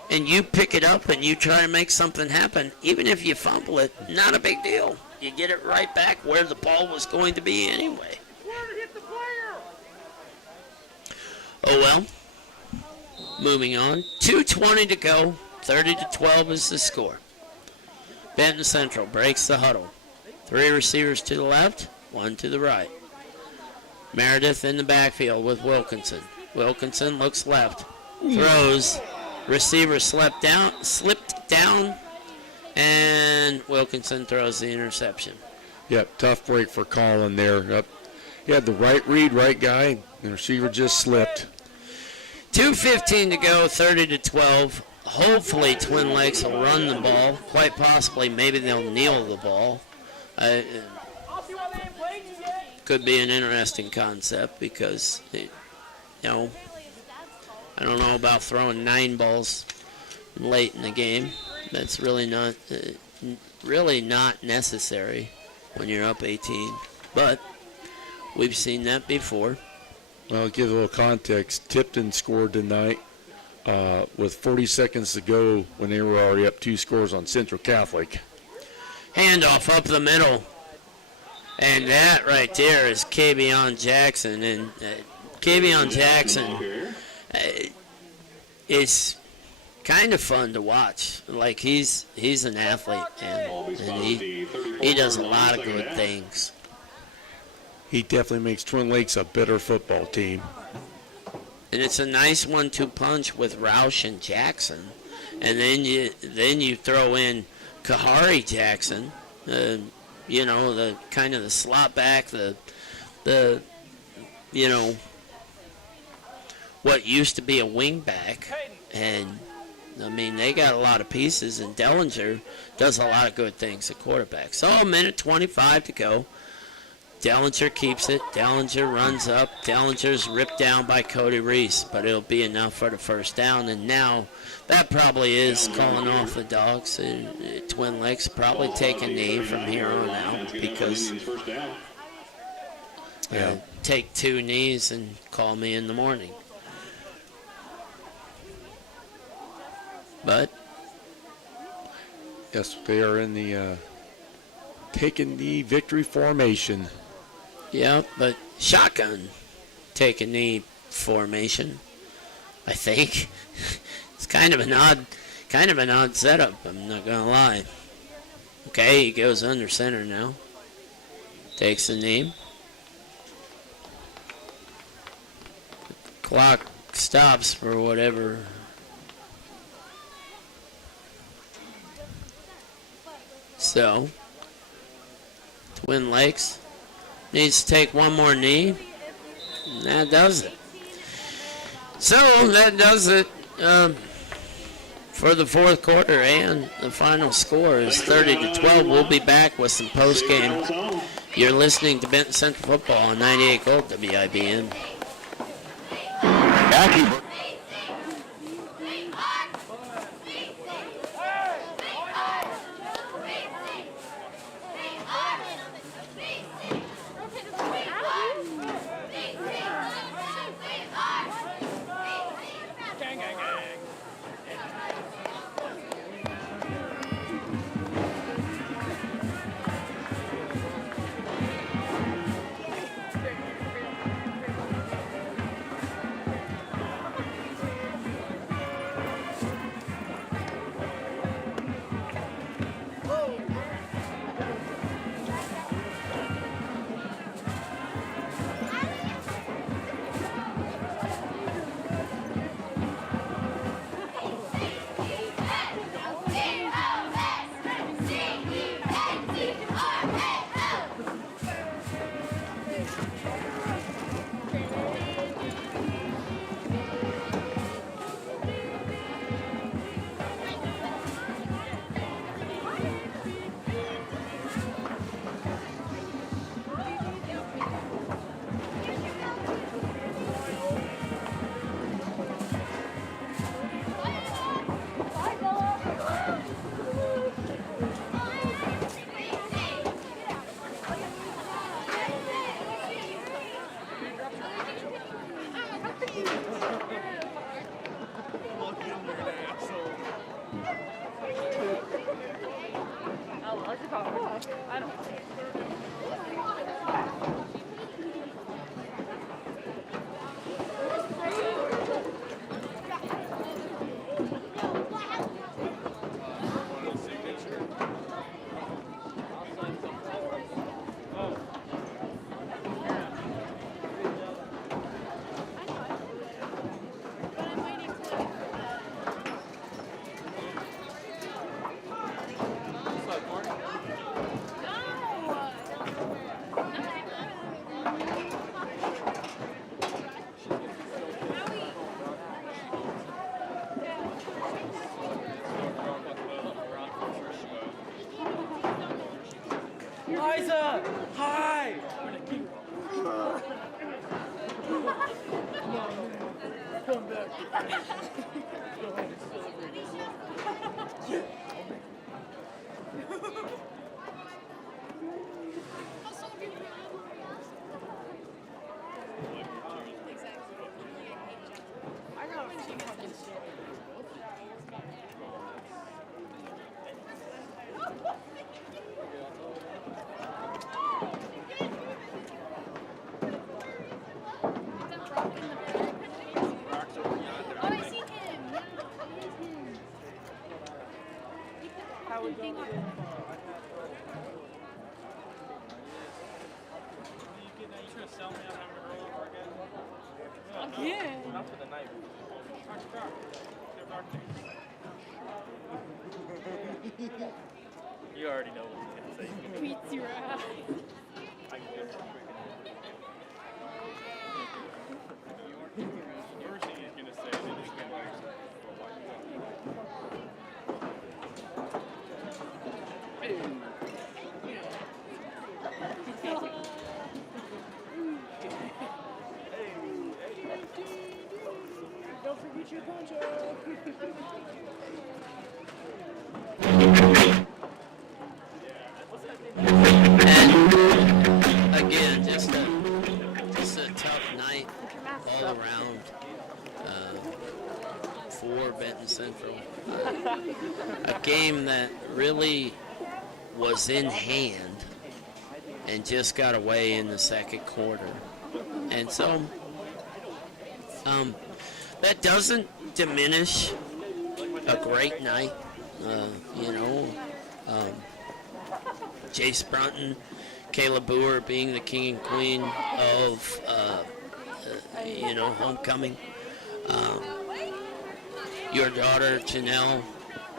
and you pick it up and you try to make something happen, even if you fumble it, not a big deal. You get it right back where the ball was going to be anyway. Oh well. Moving on. 2:20 to go. 30-12 is the score. Benton Central breaks the huddle. 3 receivers to the left, 1 to the right. Meredith in the backfield with Wilkinson. Wilkinson looks left. Throws. Receiver slipped down, and Wilkinson throws the interception. Yep, tough break for Colin there. He had the right read, right guy. The receiver just slipped. 2:15 to go, 30-12. Hopefully Twin Lakes will run the ball. Quite possibly, maybe they'll kneel the ball. Could be an interesting concept because, I don't know about throwing 9 balls late in the game. That's really not necessary when you're up 18. But we've seen that before. Well, I'll give a little context. Tipton scored tonight with 40 seconds to go when they were already up 2 scores on Central Catholic. Handoff up the middle. And that right there is Kavion Jackson. And Kavion Jackson is kind of fun to watch. Like, he's an athlete, and he does a lot of good things. He definitely makes Twin Lakes a better football team. And it's a nice 1-2 punch with Roush and Jackson. And then you throw in Kahari Jackson. you know, the kind of the slot back, the you know, what used to be a wing back. And, I mean, they got a lot of pieces, and Dellinger does a lot of good things at quarterback. So, a minute 25 to go. Dellinger keeps it. Dellinger runs up. Dellinger's ripped down by Cody Reese, but it'll be enough for the first down. And now that probably is calling off the Dogs. Twin Lakes probably take a knee from here on out because take 2 knees and call me in the morning. But yes, they are in the taking the victory formation. Yeah, but shotgun take a knee formation, I think. It's kind of an odd setup, I'm not gonna lie. Okay, he goes under center now. Takes the knee. Clock stops for whatever. So, Twin Lakes needs to take one more knee. And that does it. So, that does it for the fourth quarter, and the final score is 30-12. We'll be back with some post-game. You're listening to Benton Central Football on 98 Gold WIBN. Liza! Hi! Come back. You already know what he's going to say. Beats your ass. I can get First thing he's going to say, then he's going to Don't forget your poncho. And again, just a tough night all around for Benton Central. A game that really was in hand and just got away in the second quarter. And so that doesn't diminish a great night. Jace Brunton, Kayla Boer being the king and queen of, homecoming. Your daughter, Janelle,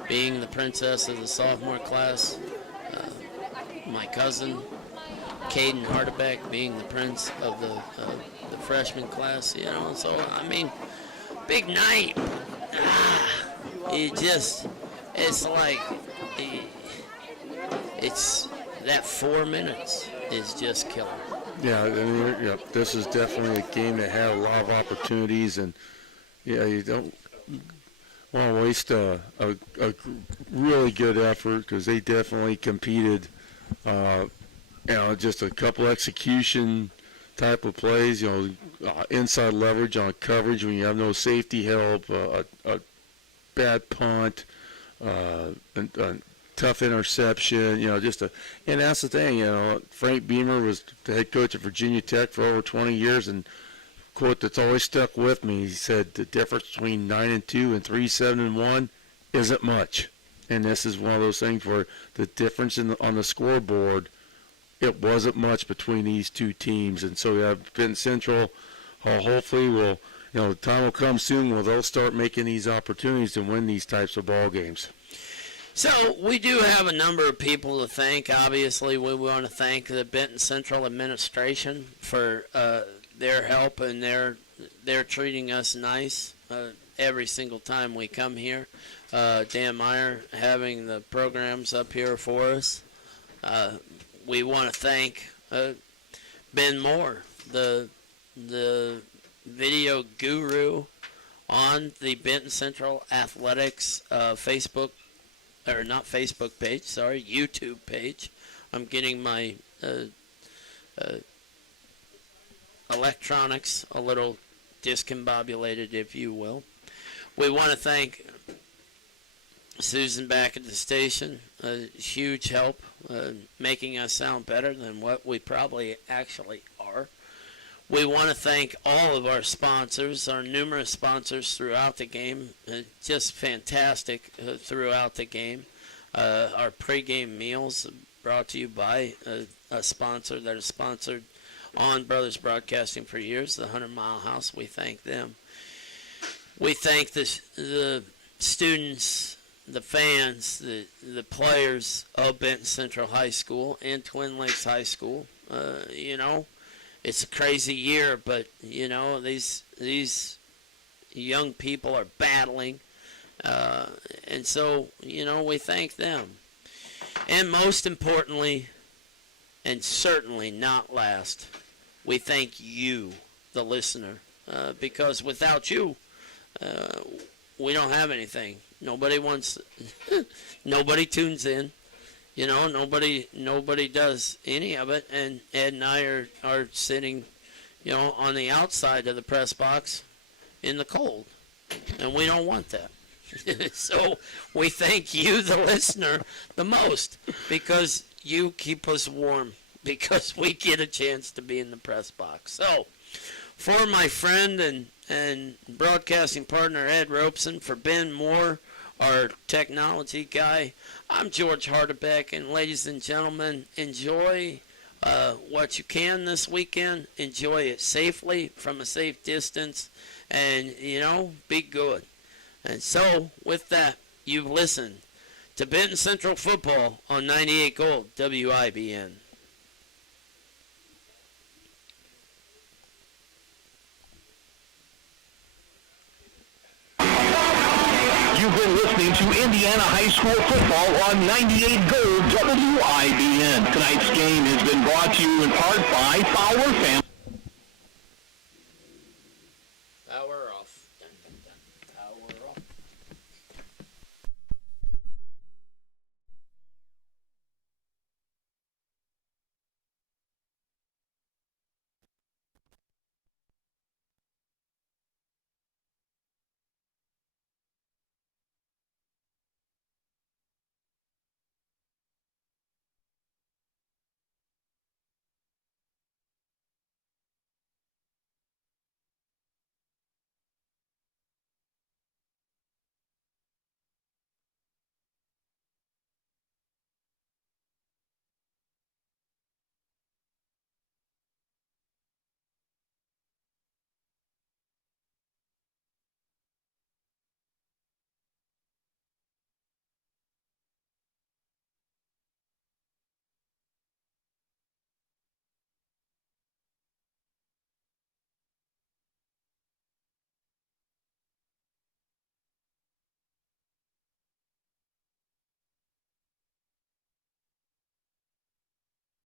being the princess of the sophomore class. My cousin, Caden Hardebeck, being the prince of the freshman class. So, big night. It's like, it's that 4 minutes is just killer. Yeah, this is definitely a game that had a lot of opportunities, and you don't want to waste a really good effort because they definitely competed. Just a couple execution type of plays, inside leverage on coverage when you have no safety help, a bad punt, a tough interception, and that's the thing, Frank Beamer was the head coach at Virginia Tech for over 20 years, and quote that's always stuck with me, he said the difference between 9-2 and 3-7-1 isn't much. And this is one of those things where the difference on the scoreboard, it wasn't much between these two teams. And so Benton Central, hopefully will, the time will come soon where they'll start making these opportunities to win these types of ball games. So we do have a number of people to thank. Obviously, we want to thank the Benton Central administration for their help, and they're treating us nice every single time we come here. Dan Meyer having the programs up here for us. We want to thank Ben Moore, the video guru on the Benton Central Athletics YouTube page. I'm getting my electronics a little discombobulated, if you will. We want to thank Susan back at the station, a huge help making us sound better than what we probably actually are. We want to thank all of our sponsors, our numerous sponsors throughout the game, just fantastic throughout the game. Our pregame meals brought to you by a sponsor that has sponsored On Brothers Broadcasting for years, the 100 Mile House. We thank them. We thank the students, the fans, the players of Benton Central High School and Twin Lakes High School. It's a crazy year, but these young people are battling, and so we thank them. And most importantly, and certainly not last, we thank you, the listener, because without you, we don't have anything. Nobody nobody tunes in. Nobody does any of it, and Ed and I are sitting, on the outside of the press box in the cold, and we don't want that. So we thank you, the listener, the most, because you keep us warm, because we get a chance to be in the press box. So for my friend and broadcasting partner Ed Robeson, for Ben Moore, our technology guy, I'm George Hardebeck, and ladies and gentlemen, enjoy what you can this weekend. Enjoy it safely from a safe distance, and be good. And so with that, you've listened to Benton Central football on 98 Gold WIBN. You've been listening to Indiana High School football on 98 Gold WIBN. Tonight's game has been brought to you in part by Fowler Family.